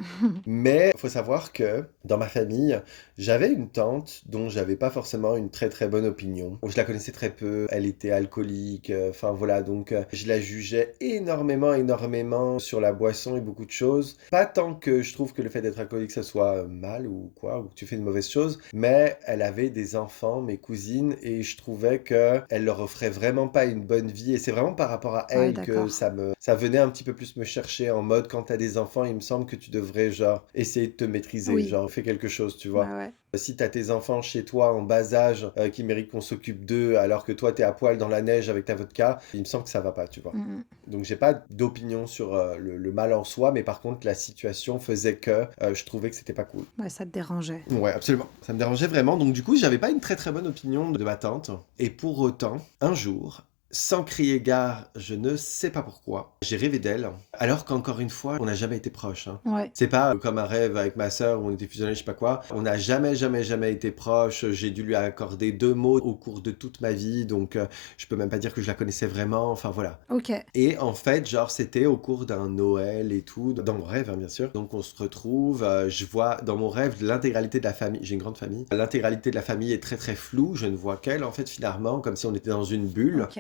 Mais il faut savoir que dans ma famille, j'avais une tante dont j'avais pas forcément une très très bonne opinion. Je la connaissais très peu, elle était alcoolique, enfin voilà, donc je la jugeais énormément, énormément sur la boisson et beaucoup de choses. Pas tant que je trouve que le fait d'être alcoolique ça soit mal ou quoi, ou que tu fais de mauvaises choses, mais elle avait des enfants, mes cousines, et je trouvais que elle leur offrait vraiment pas une bonne vie. Et c'est vraiment par rapport à Ouais, elle que d'accord. ça venait un petit peu plus me chercher en mode quand t'as des enfants, il me semble que tu devrais genre essayer de te maîtriser, Oui. genre fais quelque chose, tu Ouais, vois. ouais. Si t'as tes enfants chez toi en bas âge qui méritent qu'on s'occupe d'eux alors que toi t'es à poil dans la neige avec ta vodka, il me semble que ça va pas, tu vois. Mmh mh. Donc j'ai pas d'opinion sur le mal en soi, mais par contre la situation faisait que je trouvais que c'était pas cool. Ouais, ça te dérangeait. Ouais, absolument. Ça me dérangeait vraiment. Donc, du coup, j'avais pas une très très bonne opinion de ma tante. Et pour autant, un jour, sans crier gare, je ne sais pas pourquoi, j'ai rêvé d'elle. Alors qu'encore une fois, on n'a jamais été proches, hein. Ouais. C'est pas comme un rêve avec ma sœur où on était fusionnés, je sais pas quoi. On n'a jamais, jamais, jamais été proches. J'ai dû lui accorder 2 mots au cours de toute ma vie. Donc, je peux même pas dire que je la connaissais vraiment. Enfin, voilà. OK. Et en fait, genre, c'était au cours d'un Noël et tout, dans mon rêve, hein, bien sûr. Donc, on se retrouve, je vois dans mon rêve l'intégralité de la famille. J'ai une grande famille. L'intégralité de la famille est très, très floue. Je ne vois qu'elle, en fait, finalement, comme si on était dans une bulle. OK.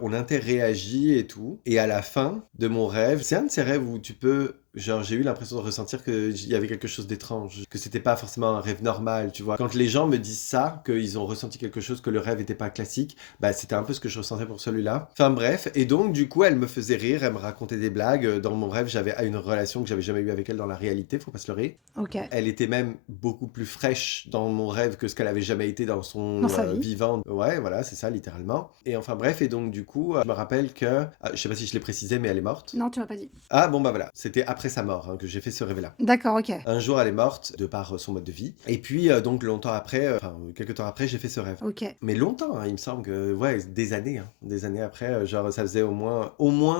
On interréagit et tout. Et à la fin de mon rêve, c'est un de ces rêves où tu peux. Genre, j'ai eu l'impression de ressentir qu'il y avait quelque chose d'étrange, que c'était pas forcément un rêve normal, tu vois. Quand les gens me disent ça, qu'ils ont ressenti quelque chose, que le rêve était pas classique, bah c'était un peu ce que je ressentais pour celui-là. Enfin bref, et donc du coup, elle me faisait rire, elle me racontait des blagues. Dans mon rêve, j'avais une relation que j'avais jamais eue avec elle dans la réalité, faut pas se leurrer. OK. Elle était même beaucoup plus fraîche dans mon rêve que ce qu'elle avait jamais été dans son Dans sa vie? vivant. Ouais, voilà, c'est ça, littéralement. Et enfin bref, et donc du coup, je me rappelle que, je sais pas si je l'ai précisé, mais elle est morte. Non, tu m'as pas dit. Ah bon bah voilà, c'était après sa mort hein, que j'ai fait ce rêve-là. D'accord, OK. Un jour, elle est morte de par son mode de vie. Et puis, donc, longtemps après, enfin, quelques temps après, j'ai fait ce rêve. OK. Mais longtemps, hein, il me semble que, ouais, des années, hein, des années après, genre, ça faisait au moins,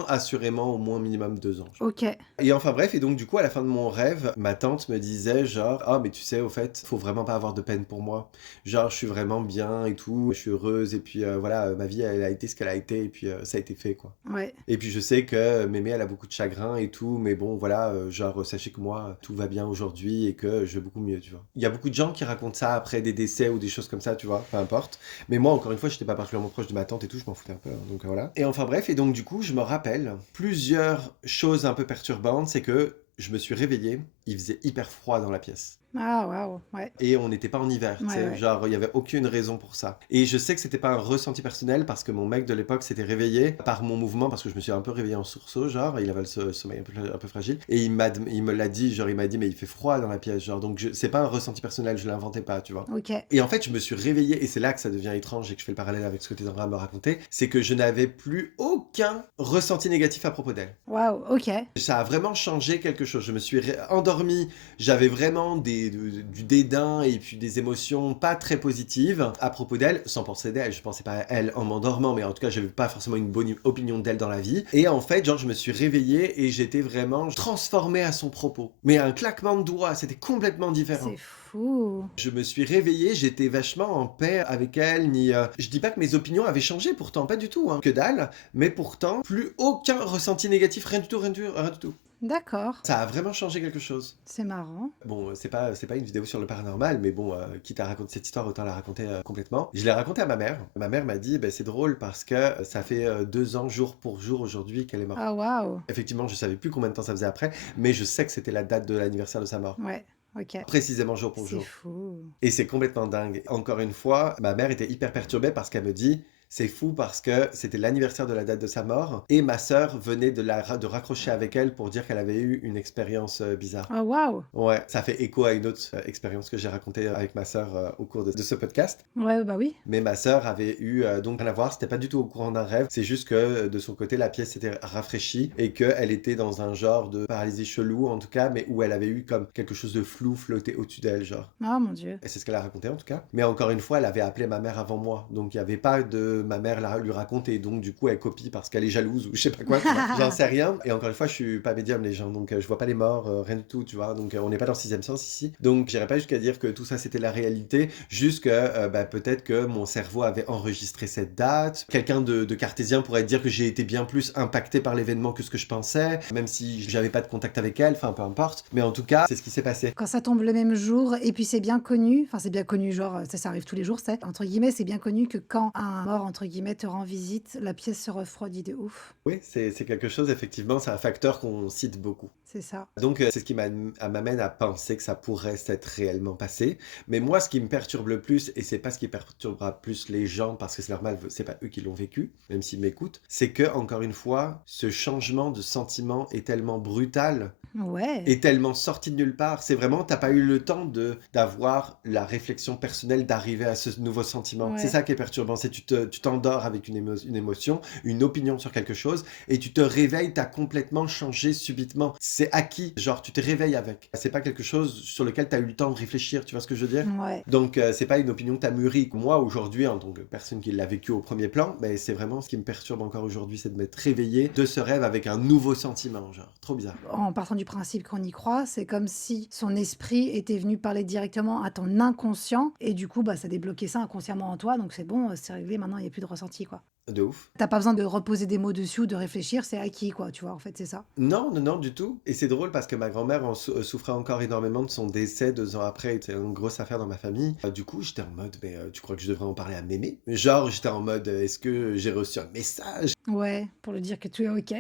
assurément, au moins minimum 2 ans. OK. Et enfin bref, et donc du coup à la fin de mon rêve, ma tante me disait genre ah mais tu sais au fait, faut vraiment pas avoir de peine pour moi. Genre je suis vraiment bien et tout, je suis heureuse et puis voilà, ma vie elle a été ce qu'elle a été et puis ça a été fait quoi. Ouais. Et puis je sais que Mémé elle a beaucoup de chagrin et tout, mais bon voilà, genre sachez que moi tout va bien aujourd'hui et que je vais beaucoup mieux, tu vois. Il y a beaucoup de gens qui racontent ça après des décès ou des choses comme ça, tu vois, peu importe. Mais moi encore une fois, j'étais pas particulièrement proche de ma tante et tout, je m'en foutais un peu, hein, donc voilà. Et enfin bref, et donc du coup, je me rappelle plusieurs choses un peu perturbantes, c'est que je me suis réveillé, il faisait hyper froid dans la pièce. Ah waouh! Ouais. Et on n'était pas en hiver, tu Ouais, sais, ouais. genre il y avait aucune raison pour ça. Et je sais que c'était pas un ressenti personnel parce que mon mec de l'époque s'était réveillé par mon mouvement parce que je me suis un peu réveillé en sursaut, genre il avait le sommeil un peu fragile et il me l'a dit, genre il m'a dit mais il fait froid dans la pièce, genre donc c'est pas un ressenti personnel, je l'inventais pas, tu vois. OK. Et en fait, je me suis réveillé, et c'est là que ça devient étrange et que je fais le parallèle avec ce que tu es en train de me raconter, c'est que je n'avais plus aucun ressenti négatif à propos d'elle. Waouh! OK. Ça a vraiment changé quelque chose. Je me suis endormi, j'avais vraiment du dédain et puis des émotions pas très positives à propos d'elle, sans penser d'elle. Je pensais pas à elle en m'endormant, mais en tout cas, j'avais pas forcément une bonne opinion d'elle dans la vie. Et en fait, genre, je me suis réveillé et j'étais vraiment transformé à son propos. Mais un claquement de doigts, c'était complètement différent. C'est fou! Je me suis réveillé, j'étais vachement en paix avec elle, ni je dis pas que mes opinions avaient changé, pourtant pas du tout, hein, que dalle, mais pourtant plus aucun ressenti négatif, rien du tout, rien du tout, rien du tout. D'accord. Ça a vraiment changé quelque chose. C'est marrant. Bon, c'est pas une vidéo sur le paranormal, mais bon, quitte à raconter cette histoire, autant la raconter complètement. Je l'ai raconté à ma mère. Ma mère m'a dit, bah, c'est drôle parce que ça fait 2 ans jour pour jour aujourd'hui qu'elle est morte. Ah waouh! Effectivement, je savais plus combien de temps ça faisait après, mais je sais que c'était la date de l'anniversaire de sa mort. Ouais. Ok. précisément jour pour C'est jour. fou. Et c'est complètement dingue. Encore une fois, ma mère était hyper perturbée parce qu'elle me dit, c'est fou parce que c'était l'anniversaire de la date de sa mort et ma sœur venait de raccrocher avec elle pour dire qu'elle avait eu une expérience bizarre. Oh, waouh! Ouais, ça fait écho à une autre expérience que j'ai racontée avec ma sœur au cours de ce podcast. Ouais, bah oui. Mais ma sœur avait eu donc rien à voir, c'était pas du tout au courant d'un rêve, c'est juste que de son côté la pièce s'était rafraîchie et qu'elle était dans un genre de paralysie chelou en tout cas, mais où elle avait eu comme quelque chose de flou flotter au-dessus d'elle, genre. Oh mon Dieu. Et c'est ce qu'elle a raconté en tout cas. Mais encore une fois, elle avait appelé ma mère avant moi. Donc il n'y avait pas de ma mère lui raconter. Donc du coup, elle copie parce qu'elle est jalouse ou je sais pas quoi. Tu vois. J'en sais rien. Et encore une fois, je suis pas médium, les gens. Donc je vois pas les morts, rien du tout, tu vois. Donc on n'est pas dans le sixième sens ici. Donc j'irai pas jusqu'à dire que tout ça c'était la réalité. Juste que peut-être que mon cerveau avait enregistré cette date. Quelqu'un de cartésien pourrait dire que j'ai été bien plus impacté par l'événement que ce que je pensais. Même si j'avais pas de contact avec elle. Enfin, peu importe. Mais en tout cas, c'est ce qui s'est passé. Quand ça tombe le même jour, et puis c'est bien connu, enfin c'est bien connu, genre ça arrive tous les jours, c'est, entre guillemets, c'est bien connu que quand un mort, entre guillemets, te rend visite, la pièce se refroidit de ouf. Oui, c'est quelque chose, effectivement, c'est un facteur qu'on cite beaucoup. C'est ça. Donc, c'est ce qui m'amène à penser que ça pourrait s'être réellement passé. Mais moi, ce qui me perturbe le plus, et c'est pas ce qui perturbera plus les gens, parce que c'est normal, c'est pas eux qui l'ont vécu, même s'ils m'écoutent, c'est que, encore une fois, ce changement de sentiment est tellement brutal Ouais. et tellement sorti de nulle part. C'est vraiment, t'as pas eu le temps d'avoir la réflexion personnelle d'arriver à ce nouveau sentiment. Ouais. C'est ça qui est perturbant, c'est tu t'endors avec une émotion, une opinion sur quelque chose, et tu te réveilles, t'as complètement changé subitement. C'est acquis, genre tu te réveilles avec. C'est pas quelque chose sur lequel t'as eu le temps de réfléchir, tu vois ce que je veux dire? Ouais. Donc c'est pas une opinion que t'as mûrie. Moi aujourd'hui, en tant que personne qui l'a vécu au premier plan, mais c'est vraiment ce qui me perturbe encore aujourd'hui, c'est de m'être réveillé de ce rêve avec un nouveau sentiment, genre trop bizarre. En partant du principe qu'on y croit, c'est comme si son esprit était venu parler directement à ton inconscient, et du coup, bah, ça débloquait ça inconsciemment en toi, donc c'est bon, c'est réglé, maintenant il n'y a plus de ressenti, quoi. De ouf. T'as pas besoin de reposer des mots dessus ou de réfléchir, c'est acquis, quoi, tu vois, en fait, c'est ça. Non, non, non, du tout. Et c'est drôle parce que ma grand-mère souffrait encore énormément de son décès 2 ans après. C'était une grosse affaire dans ma famille. Du coup, j'étais en mode, mais tu crois que je devrais en parler à Mémé? Genre, j'étais en mode, est-ce que j'ai reçu un message? Ouais, pour lui dire que tout est ok.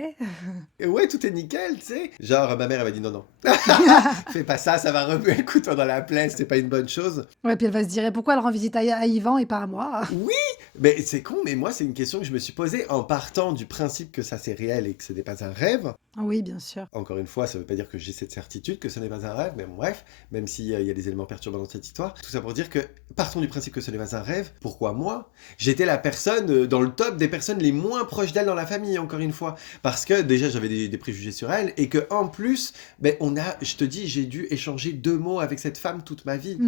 Et ouais, tout est nickel, tu sais. Genre, ma mère, elle m'a dit non, non. Fais pas ça, ça va remuer le couteau dans la plaie, c'est pas une bonne chose. Ouais, puis elle va se dire, et pourquoi elle rend visite à Yvan et pas à moi? Oui, mais c'est con, mais moi, c'est une question que je me suis posée en partant du principe que ça c'est réel et que ce n'est pas un rêve. Oui, bien sûr. Encore une fois, ça ne veut pas dire que j'ai cette certitude que ce n'est pas un rêve, mais bon, bref, même s'il y a des éléments perturbants dans cette histoire. Tout ça pour dire que, partons du principe que ce n'est pas un rêve, pourquoi moi? J'étais la personne dans le top des personnes les moins proches d'elle dans la famille, encore une fois. Parce que déjà, j'avais des préjugés sur elle, et que en plus, ben, je te dis, j'ai dû échanger 2 mots avec cette femme toute ma vie.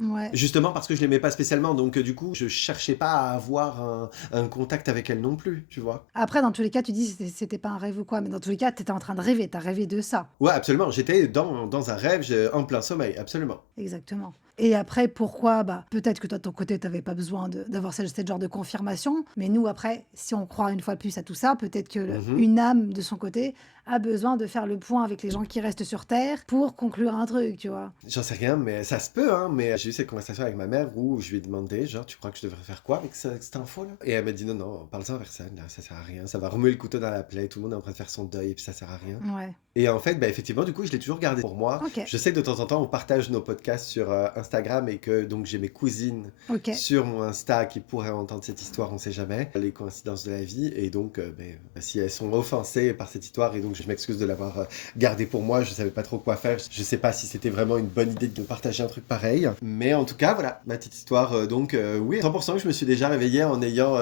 Ouais. Justement parce que je l'aimais pas spécialement, donc du coup, je cherchais pas à avoir un contact avec elle non plus, tu vois. Après, dans tous les cas, tu dis c'était pas un rêve ou quoi, mais dans tous les cas, t'étais en train de rêver, t'as rêvé de ça. Ouais, absolument, j'étais dans un rêve, en plein sommeil, absolument. Exactement. Et après, pourquoi? Bah, peut-être que toi, de ton côté, t'avais pas besoin d'avoir ce genre de confirmation, mais nous, après, si on croit une fois de plus à tout ça, peut-être que une âme, de son côté, a besoin de faire le point avec les gens qui restent sur Terre pour conclure un truc, tu vois. J'en sais rien, mais ça se peut, hein, mais j'ai eu cette conversation avec ma mère où je lui ai demandé, genre, tu crois que je devrais faire quoi avec cette info, là? Et elle m'a dit, non, non, parle-en à personne, là, ça sert à rien, ça va remuer le couteau dans la plaie, tout le monde est en train de faire son deuil, et puis ça sert à rien. Ouais. Et en fait, bah, effectivement, du coup, je l'ai toujours gardé pour moi. Ok. Je sais que de temps en temps, on partage nos podcasts sur Instagram et que donc j'ai mes cousines Ok. sur mon Insta qui pourraient entendre cette histoire, on sait jamais, les coïncidences de la vie. Et donc, si elles sont offensées par cette histoire, et donc je m'excuse de l'avoir gardée pour moi, je savais pas trop quoi faire. Je sais pas si c'était vraiment une bonne idée de partager un truc pareil. Mais en tout cas, voilà, ma petite histoire. Donc, oui, 100% que je me suis déjà réveillé en ayant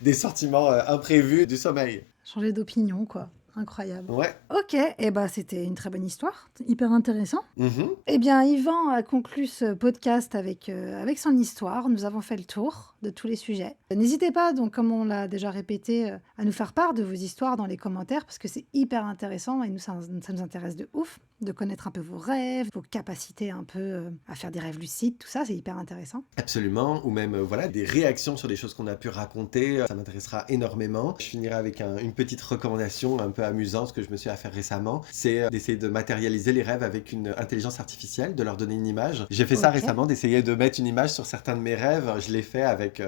des sentiments imprévus du sommeil. Changer d'opinion, quoi. Incroyable. Ouais. Ok, et bah c'était une très bonne histoire, hyper intéressant. Mhm. Eh bien, Yvan a conclu ce podcast avec son histoire. Nous avons fait le tour de tous les sujets. N'hésitez pas, donc, comme on l'a déjà répété, à nous faire part de vos histoires dans les commentaires parce que c'est hyper intéressant et nous, ça nous intéresse de ouf de connaître un peu vos rêves, vos capacités un peu à faire des rêves lucides, tout ça, c'est hyper intéressant. Absolument, ou même voilà des réactions sur des choses qu'on a pu raconter, ça m'intéressera énormément. Je finirai avec une petite recommandation un peu amusante que je me suis à faire récemment, c'est d'essayer de matérialiser les rêves avec une intelligence artificielle, de leur donner une image. J'ai fait ça Ok. récemment, d'essayer de mettre une image sur certains de mes rêves. Je l'ai fait avec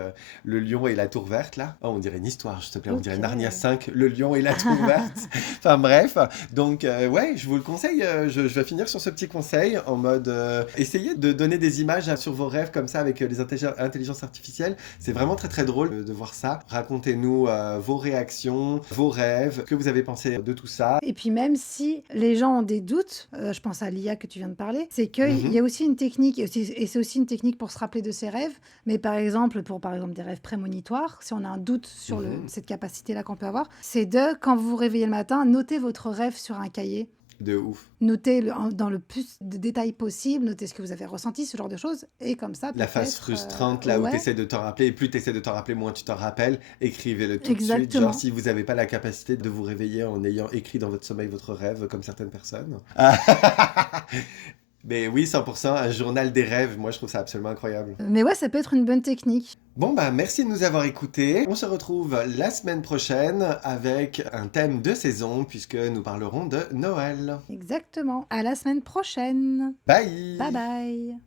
le lion et la tour verte là. Oh, on dirait une histoire, s'il te plaît, on dirait Ok. Narnia 5, le lion et la tour verte. Enfin bref, donc ouais, je vous le conseille je vais finir sur ce petit conseil en mode essayez de donner des images sur vos rêves comme ça avec les intelligences artificielles. C'est vraiment très très drôle de voir ça. Racontez-nous vos réactions, vos rêves, que vous avez pensé de tout ça. Et puis même si les gens ont des doutes, je pense à l'IA que tu viens de parler, c'est qu'il y Mhm. a aussi une technique, et c'est aussi une technique pour se rappeler de ses rêves, mais par exemple, pour par exemple des rêves prémonitoires, si on a un doute sur Mhm. cette capacité-là qu'on peut avoir, c'est de, quand vous vous réveillez le matin, notez votre rêve sur un cahier. De ouf. Notez dans le plus de détails possible, notez ce que vous avez ressenti, ce genre de choses, et comme ça La phase peut-être... frustrante, là où tu ouais, essaies de t'en rappeler, et plus tu essaies de t'en rappeler, moins tu t'en rappelles, écrivez-le tout de suite. Genre, exactement. si vous n'avez pas la capacité de vous réveiller en ayant écrit dans votre sommeil votre rêve, comme certaines personnes. Mais oui, 100%, un journal des rêves, moi je trouve ça absolument incroyable. Mais ouais, ça peut être une bonne technique. Bon, bah merci de nous avoir écoutés. On se retrouve la semaine prochaine avec un thème de saison, puisque nous parlerons de Noël. Exactement. À la semaine prochaine. Bye Bye! bye.